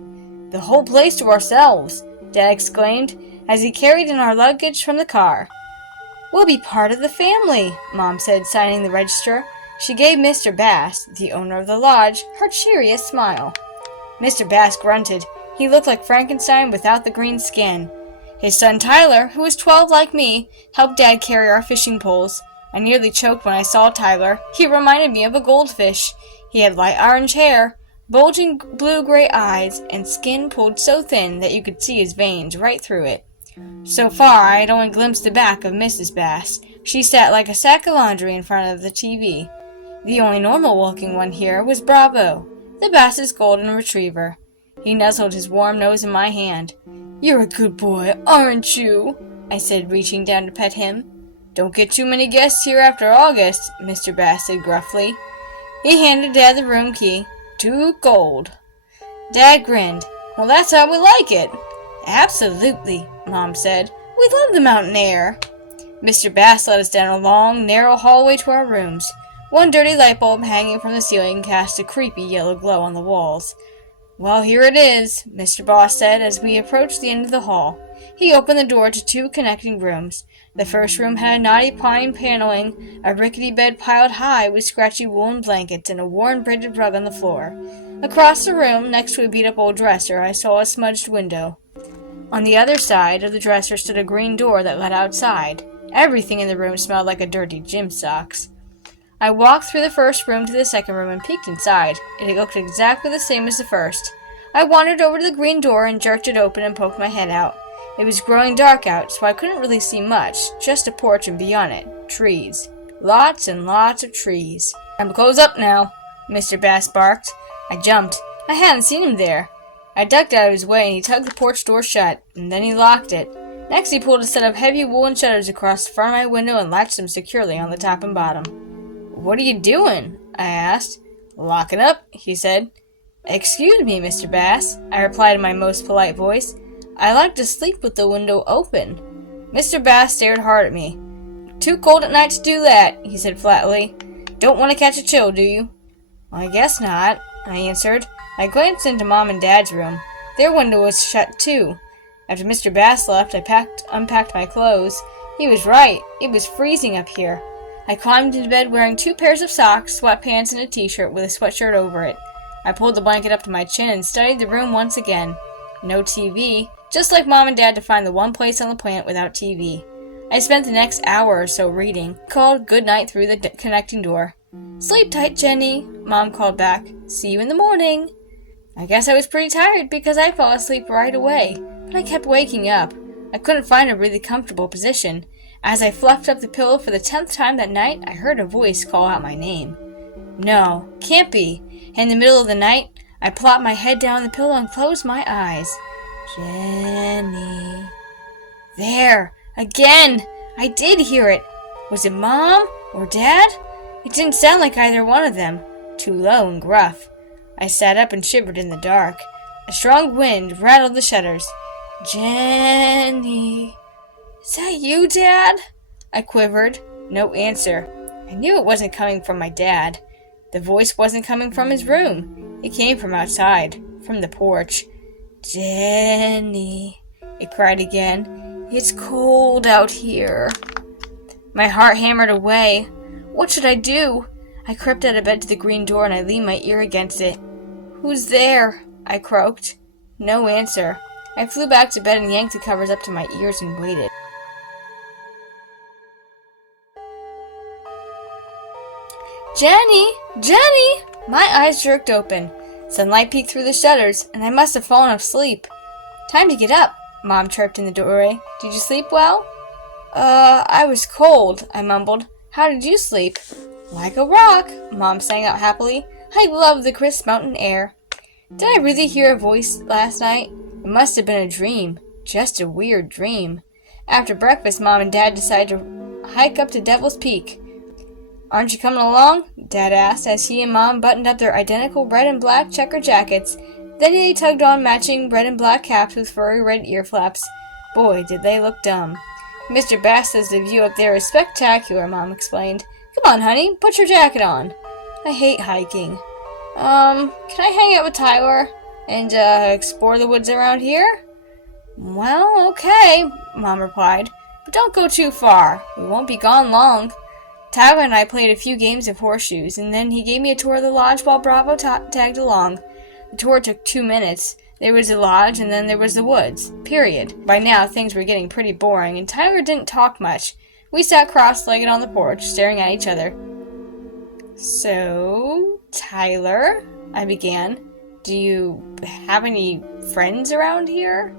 The whole place to ourselves, Dad exclaimed, as he carried in our luggage from the car. We'll be part of the family, Mom said, signing the register. She gave Mr. Bass, the owner of the lodge, her cheeriest smile. Mr. Bass grunted. He looked like Frankenstein without the green skin. His son Tyler, who was 12 like me, helped Dad carry our fishing poles. I nearly choked when I saw Tyler. He reminded me of a goldfish. He had light orange hair, bulging blue-gray eyes, and skin pulled so thin that you could see his veins right through it. So far, I had only glimpsed the back of Mrs. Bass. She sat like a sack of laundry in front of the TV. The only normal-looking one here was Bravo, the Bass's golden retriever. He nuzzled his warm nose in my hand. "You're a good boy, aren't you?" I said, reaching down to pet him. "Don't get too many guests here after August," Mr. Bass said gruffly. He handed Dad the room key. "Too cold." Dad grinned. "Well, that's how we like it." "Absolutely," Mom said. "We love the mountain air." Mr. Bass led us down a long, narrow hallway to our rooms. One dirty light bulb hanging from the ceiling cast a creepy yellow glow on the walls. "Well, here it is," Mr. Boss said as we approached the end of the hall. He opened the door to 2 connecting rooms. The first room had a knotty pine paneling, a rickety bed piled high with scratchy woolen blankets, and a worn braided rug on the floor. Across the room, next to a beat-up old dresser, I saw a smudged window. On the other side of the dresser stood a green door that led outside. Everything in the room smelled like a dirty gym socks. I walked through the first room to the second room and peeked inside. It looked exactly the same as the first. I wandered over to the green door and jerked it open and poked my head out. It was growing dark out, so I couldn't really see much, just a porch and beyond it, trees. Lots and lots of trees. "Time to close up now," Mr. Bass barked. I jumped. I hadn't seen him there. I ducked out of his way and he tugged the porch door shut, and then he locked it. Next he pulled a set of heavy woolen shutters across the front of my window and latched them securely on the top and bottom. "What are you doing?" I asked. "Locking up," he said. "Excuse me, Mr. Bass," I replied in my most polite voice. "I like to sleep with the window open." Mr. Bass stared hard at me. "Too cold at night to do that," he said flatly. "Don't want to catch a chill, do you?" "I guess not," I answered. I glanced into Mom and Dad's room. Their window was shut too. After Mr. Bass left, I unpacked my clothes. He was right. It was freezing up here. I climbed into bed wearing 2 pairs of socks, sweatpants, and a t-shirt with a sweatshirt over it. I pulled the blanket up to my chin and studied the room once again. No TV, just like Mom and Dad to find the one place on the planet without TV. I spent the next hour or so reading, called good night through the connecting door. "Sleep tight, Jenny," Mom called back. "See you in the morning." I guess I was pretty tired because I fell asleep right away, but I kept waking up. I couldn't find a really comfortable position. As I fluffed up the pillow for the 10th time that night, I heard a voice call out my name. No, can't be. In the middle of the night, I plopped my head down on the pillow and closed my eyes. Jenny. There! Again! I did hear it! Was it Mom? Or Dad? It didn't sound like either one of them. Too low and gruff. I sat up and shivered in the dark. A strong wind rattled the shutters. Jenny. "Is that you, Dad?" I quivered. No answer. I knew it wasn't coming from my dad. The voice wasn't coming from his room. It came from outside, from the porch. "Jenny," it cried again. "It's cold out here." My heart hammered away. What should I do? I crept out of bed to the green door and I leaned my ear against it. "Who's there?" I croaked. No answer. I flew back to bed and yanked the covers up to my ears and waited. "Jenny! Jenny!" My eyes jerked open. Sunlight peeked through the shutters, and I must have fallen asleep. "Time to get up," Mom chirped in the doorway. "Did you sleep well?" I was cold," I mumbled. "How did you sleep?" "Like a rock," Mom sang out happily. "I love the crisp mountain air." Did I really hear a voice last night? It must have been a dream. Just a weird dream. After breakfast, Mom and Dad decided to hike up to Devil's Peak. "Aren't you coming along?" Dad asked as he and Mom buttoned up their identical red and black checker jackets. Then they tugged on matching red and black caps with furry red ear flaps. Boy, did they look dumb. "Mr. Bass says the view up there is spectacular," Mom explained. "Come on, honey, put your jacket on." I hate hiking. Can I hang out with Tyler and, explore the woods around here?" "Well, okay," Mom replied, "but don't go too far. We won't be gone long." Tyler and I played a few games of horseshoes, and then he gave me a tour of the lodge while Bravo tagged along. The tour took 2 minutes. There was the lodge, and then there was the woods. Period. By now, things were getting pretty boring, and Tyler didn't talk much. We sat cross-legged on the porch, staring at each other. "So, Tyler," I began, "do you have any friends around here?"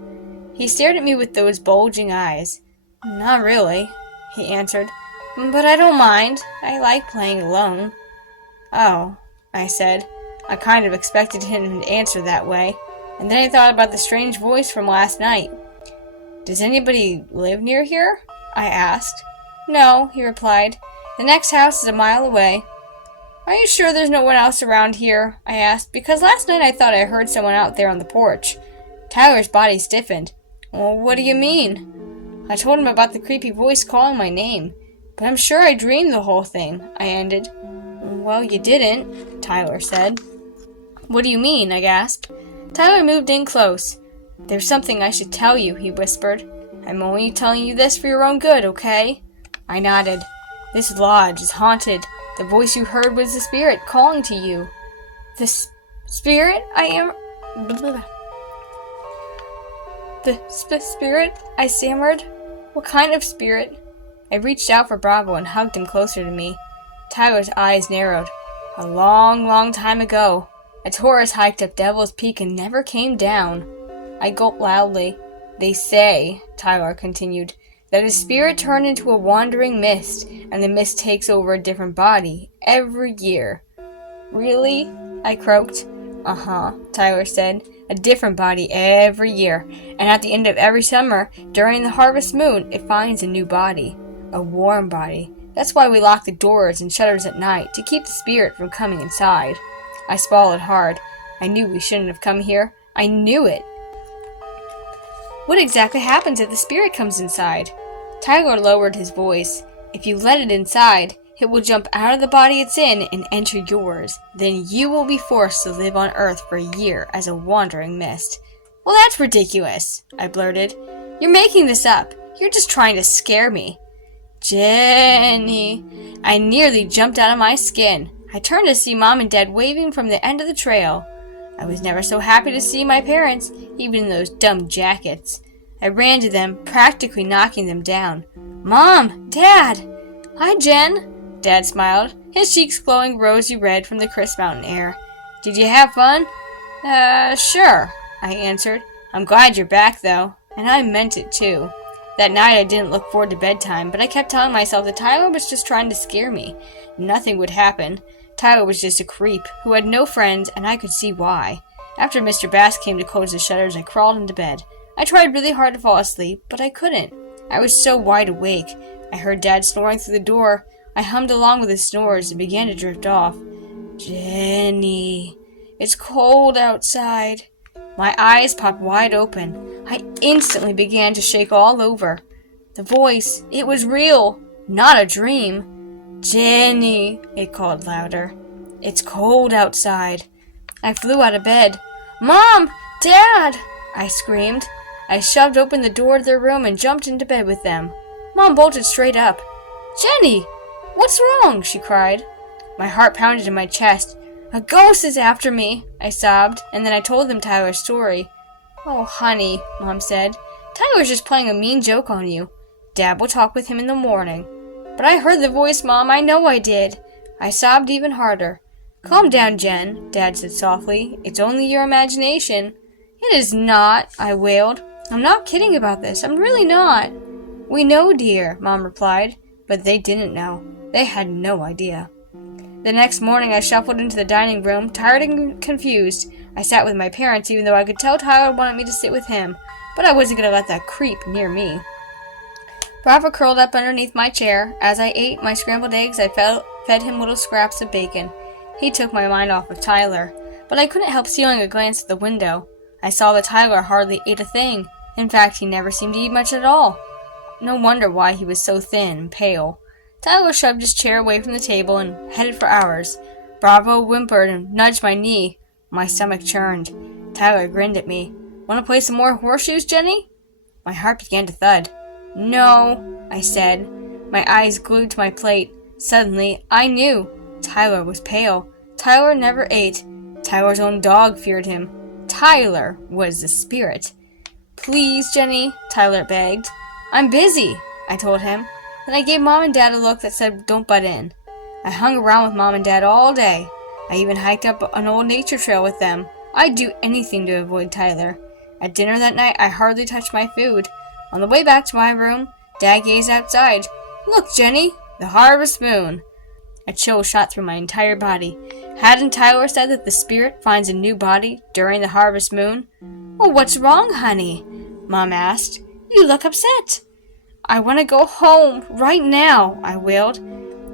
He stared at me with those bulging eyes. "Not really," he answered. "But I don't mind. I like playing alone." "Oh," I said. I kind of expected him to answer that way. And then I thought about the strange voice from last night. "Does anybody live near here?" I asked. "No," he replied. "The next house is a mile away." "Are you sure there's no one else around here?" I asked, because last night I thought I heard someone out there on the porch. Tyler's body stiffened. "Well, what do you mean?" I told him about the creepy voice calling my name. But I'm sure I dreamed the whole thing, I ended. Well, you didn't, Tyler said. What do you mean? I gasped. Tyler moved in close. There's something I should tell you, he whispered. I'm only telling you this for your own good, okay? I nodded. This lodge is haunted. The voice you heard was the spirit calling to you. The spirit? The spirit? I stammered. What kind of spirit? I reached out for Bravo and hugged him closer to me. Tyler's eyes narrowed. A long, long time ago, a Taurus hiked up Devil's Peak and never came down. I gulped loudly. They say, Tyler continued, that his spirit turned into a wandering mist, and the mist takes over a different body every year. Really? I croaked. Uh-huh, Tyler said. A different body every year, and at the end of every summer, during the harvest moon, it finds a new body. A warm body. That's why we lock the doors and shutters at night, to keep the spirit from coming inside. I swallowed hard. I knew we shouldn't have come here. I knew it. What exactly happens if the spirit comes inside? Tyler lowered his voice. If you let it inside, it will jump out of the body it's in and enter yours. Then you will be forced to live on Earth for a year as a wandering mist. Well, that's ridiculous, I blurted. You're making this up. You're just trying to scare me. Jenny. I nearly jumped out of my skin. I turned to see Mom and Dad waving from the end of the trail. I was never so happy to see my parents, even in those dumb jackets. I ran to them, practically knocking them down. Mom! Dad! Hi, Jen! Dad smiled, his cheeks glowing rosy red from the crisp mountain air. Did you have fun? Sure, I answered. I'm glad you're back, though. And I meant it, too. That night I didn't look forward to bedtime, but I kept telling myself that Tyler was just trying to scare me. Nothing would happen. Tyler was just a creep who had no friends, and I could see why. After Mr. Bass came to close the shutters, I crawled into bed. I tried really hard to fall asleep, but I couldn't. I was so wide awake. I heard Dad snoring through the door. I hummed along with his snores and began to drift off. Jenny, it's cold outside. My eyes popped wide open. I instantly began to shake all over. The voice, it was real, not a dream. Jenny, it called louder. It's cold outside. I flew out of bed. Mom! Dad! I screamed. I shoved open the door to their room and jumped into bed with them. Mom bolted straight up. Jenny! What's wrong? She cried. My heart pounded in my chest. A ghost is after me, I sobbed, and then I told them Tyler's story. Oh, honey, Mom said. Tyler's just playing a mean joke on you. Dad will talk with him in the morning. But I heard the voice, Mom. I know I did. I sobbed even harder. Calm down, Jen, Dad said softly. It's only your imagination. It is not, I wailed. I'm not kidding about this. I'm really not. We know, dear, Mom replied. But they didn't know. They had no idea. The next morning I shuffled into the dining room, tired and confused. I sat with my parents, even though I could tell Tyler wanted me to sit with him. But I wasn't going to let that creep near me. Bravo curled up underneath my chair. As I ate my scrambled eggs, I fed him little scraps of bacon. He took my mind off of Tyler. But I couldn't help stealing a glance at the window. I saw that Tyler hardly ate a thing. In fact, he never seemed to eat much at all. No wonder why he was so thin and pale. Tyler shoved his chair away from the table and headed for ours. Bravo whimpered and nudged my knee. My stomach churned. Tyler grinned at me. Want to play some more horseshoes, Jenny? My heart began to thud. No, I said, my eyes glued to my plate. Suddenly, I knew. Tyler was pale. Tyler never ate. Tyler's own dog feared him. Tyler was the spirit. Please, Jenny, Tyler begged. I'm busy, I told him. Then I gave Mom and Dad a look that said, don't butt in. I hung around with Mom and Dad all day. I even hiked up an old nature trail with them. I'd do anything to avoid Tyler. At dinner that night, I hardly touched my food. On the way back to my room, Dad gazed outside. Look, Jenny, the harvest moon. A chill shot through my entire body. Hadn't Tyler said that the spirit finds a new body during the harvest moon? Well, what's wrong, honey? Mom asked. You look upset. I want to go home, right now, I wailed.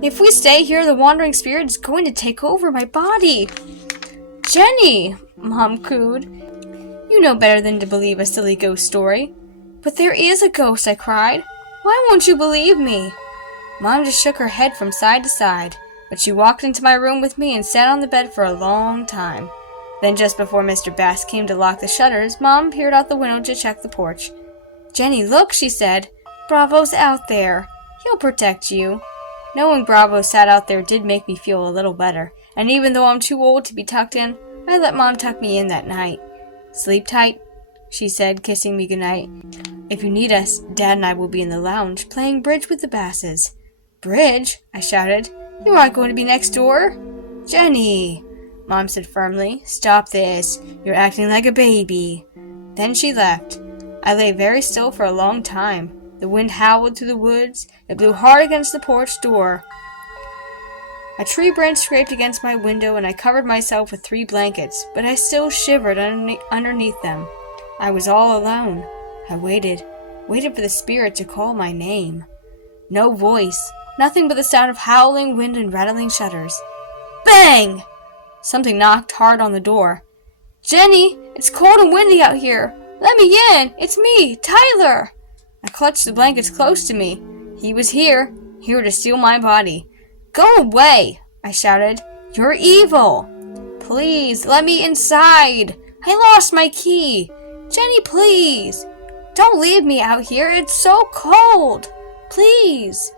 If we stay here, the wandering spirit is going to take over my body. Jenny, Mom cooed. You know better than to believe a silly ghost story. But there is a ghost, I cried. Why won't you believe me? Mom just shook her head from side to side, but she walked into my room with me and sat on the bed for a long time. Then just before Mr. Bass came to lock the shutters, Mom peered out the window to check the porch. Jenny, look, she said. Bravo's out there. He'll protect you. Knowing Bravo sat out there did make me feel a little better, and even though I'm too old to be tucked in, I let Mom tuck me in that night. Sleep tight, she said, kissing me goodnight. If you need us, Dad and I will be in the lounge playing bridge with the Basses. Bridge? I shouted. You aren't going to be next door? Jenny, Mom said firmly. Stop this. You're acting like a baby. Then she left. I lay very still for a long time. The wind howled through the woods. It blew hard against the porch door. A tree branch scraped against my window and I covered myself with 3 blankets, but I still shivered underneath them. I was all alone. I waited for the spirit to call my name. No voice, nothing but the sound of howling wind and rattling shutters. Bang! Something knocked hard on the door. Jenny, it's cold and windy out here. Let me in. It's me, Tyler. I clutched the blankets close to me. He was here to steal my body. Go away, I shouted. You're evil. Please, let me inside. I lost my key. Jenny, please. Don't leave me out here. It's so cold. Please.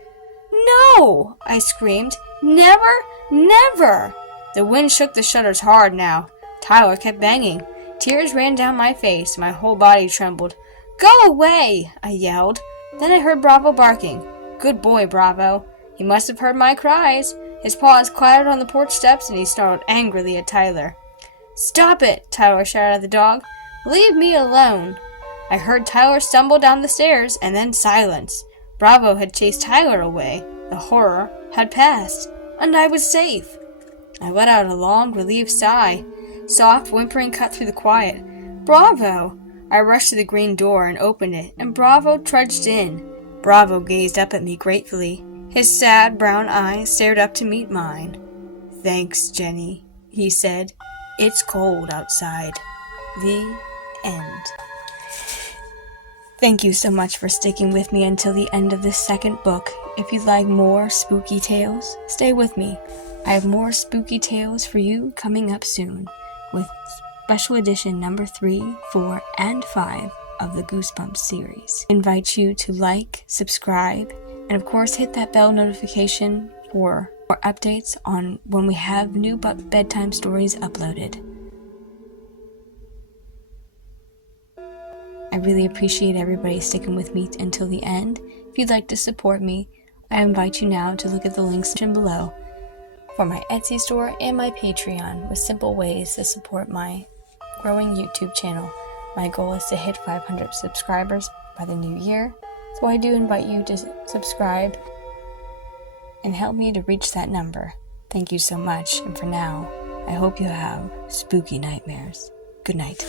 No, I screamed. Never, never. The wind shook the shutters hard now. Tyler kept banging. Tears ran down my face. My whole body trembled. Go away, I yelled. Then I heard Bravo barking. Good boy, Bravo. He must have heard my cries. His paws clattered on the porch steps and he snarled angrily at Tyler. Stop it, Tyler shouted at the dog. Leave me alone. I heard Tyler stumble down the stairs and then silence. Bravo had chased Tyler away. The horror had passed, and I was safe. I let out a long, relieved sigh. Soft whimpering cut through the quiet. Bravo! I rushed to the green door and opened it, and Bravo trudged in. Bravo gazed up at me gratefully. His sad brown eyes stared up to meet mine. Thanks, Jenny, he said. It's cold outside. The end. Thank you so much for sticking with me until the end of this second book. If you'd like more spooky tales, stay with me. I have more spooky tales for you coming up soon, with special edition number 3, 4, and 5 of the Goosebumps series. I invite you to like, subscribe, and of course hit that bell notification for updates on when we have new bedtime stories uploaded. I really appreciate everybody sticking with me until the end. If you'd like to support me, I invite you now to look at the links below for my Etsy store and my Patreon with simple ways to support my growing YouTube channel. My goal is to hit 500 subscribers by the new year, so I do invite you to subscribe and help me to reach that number. Thank you so much, and for now, I hope you have spooky nightmares. Good night.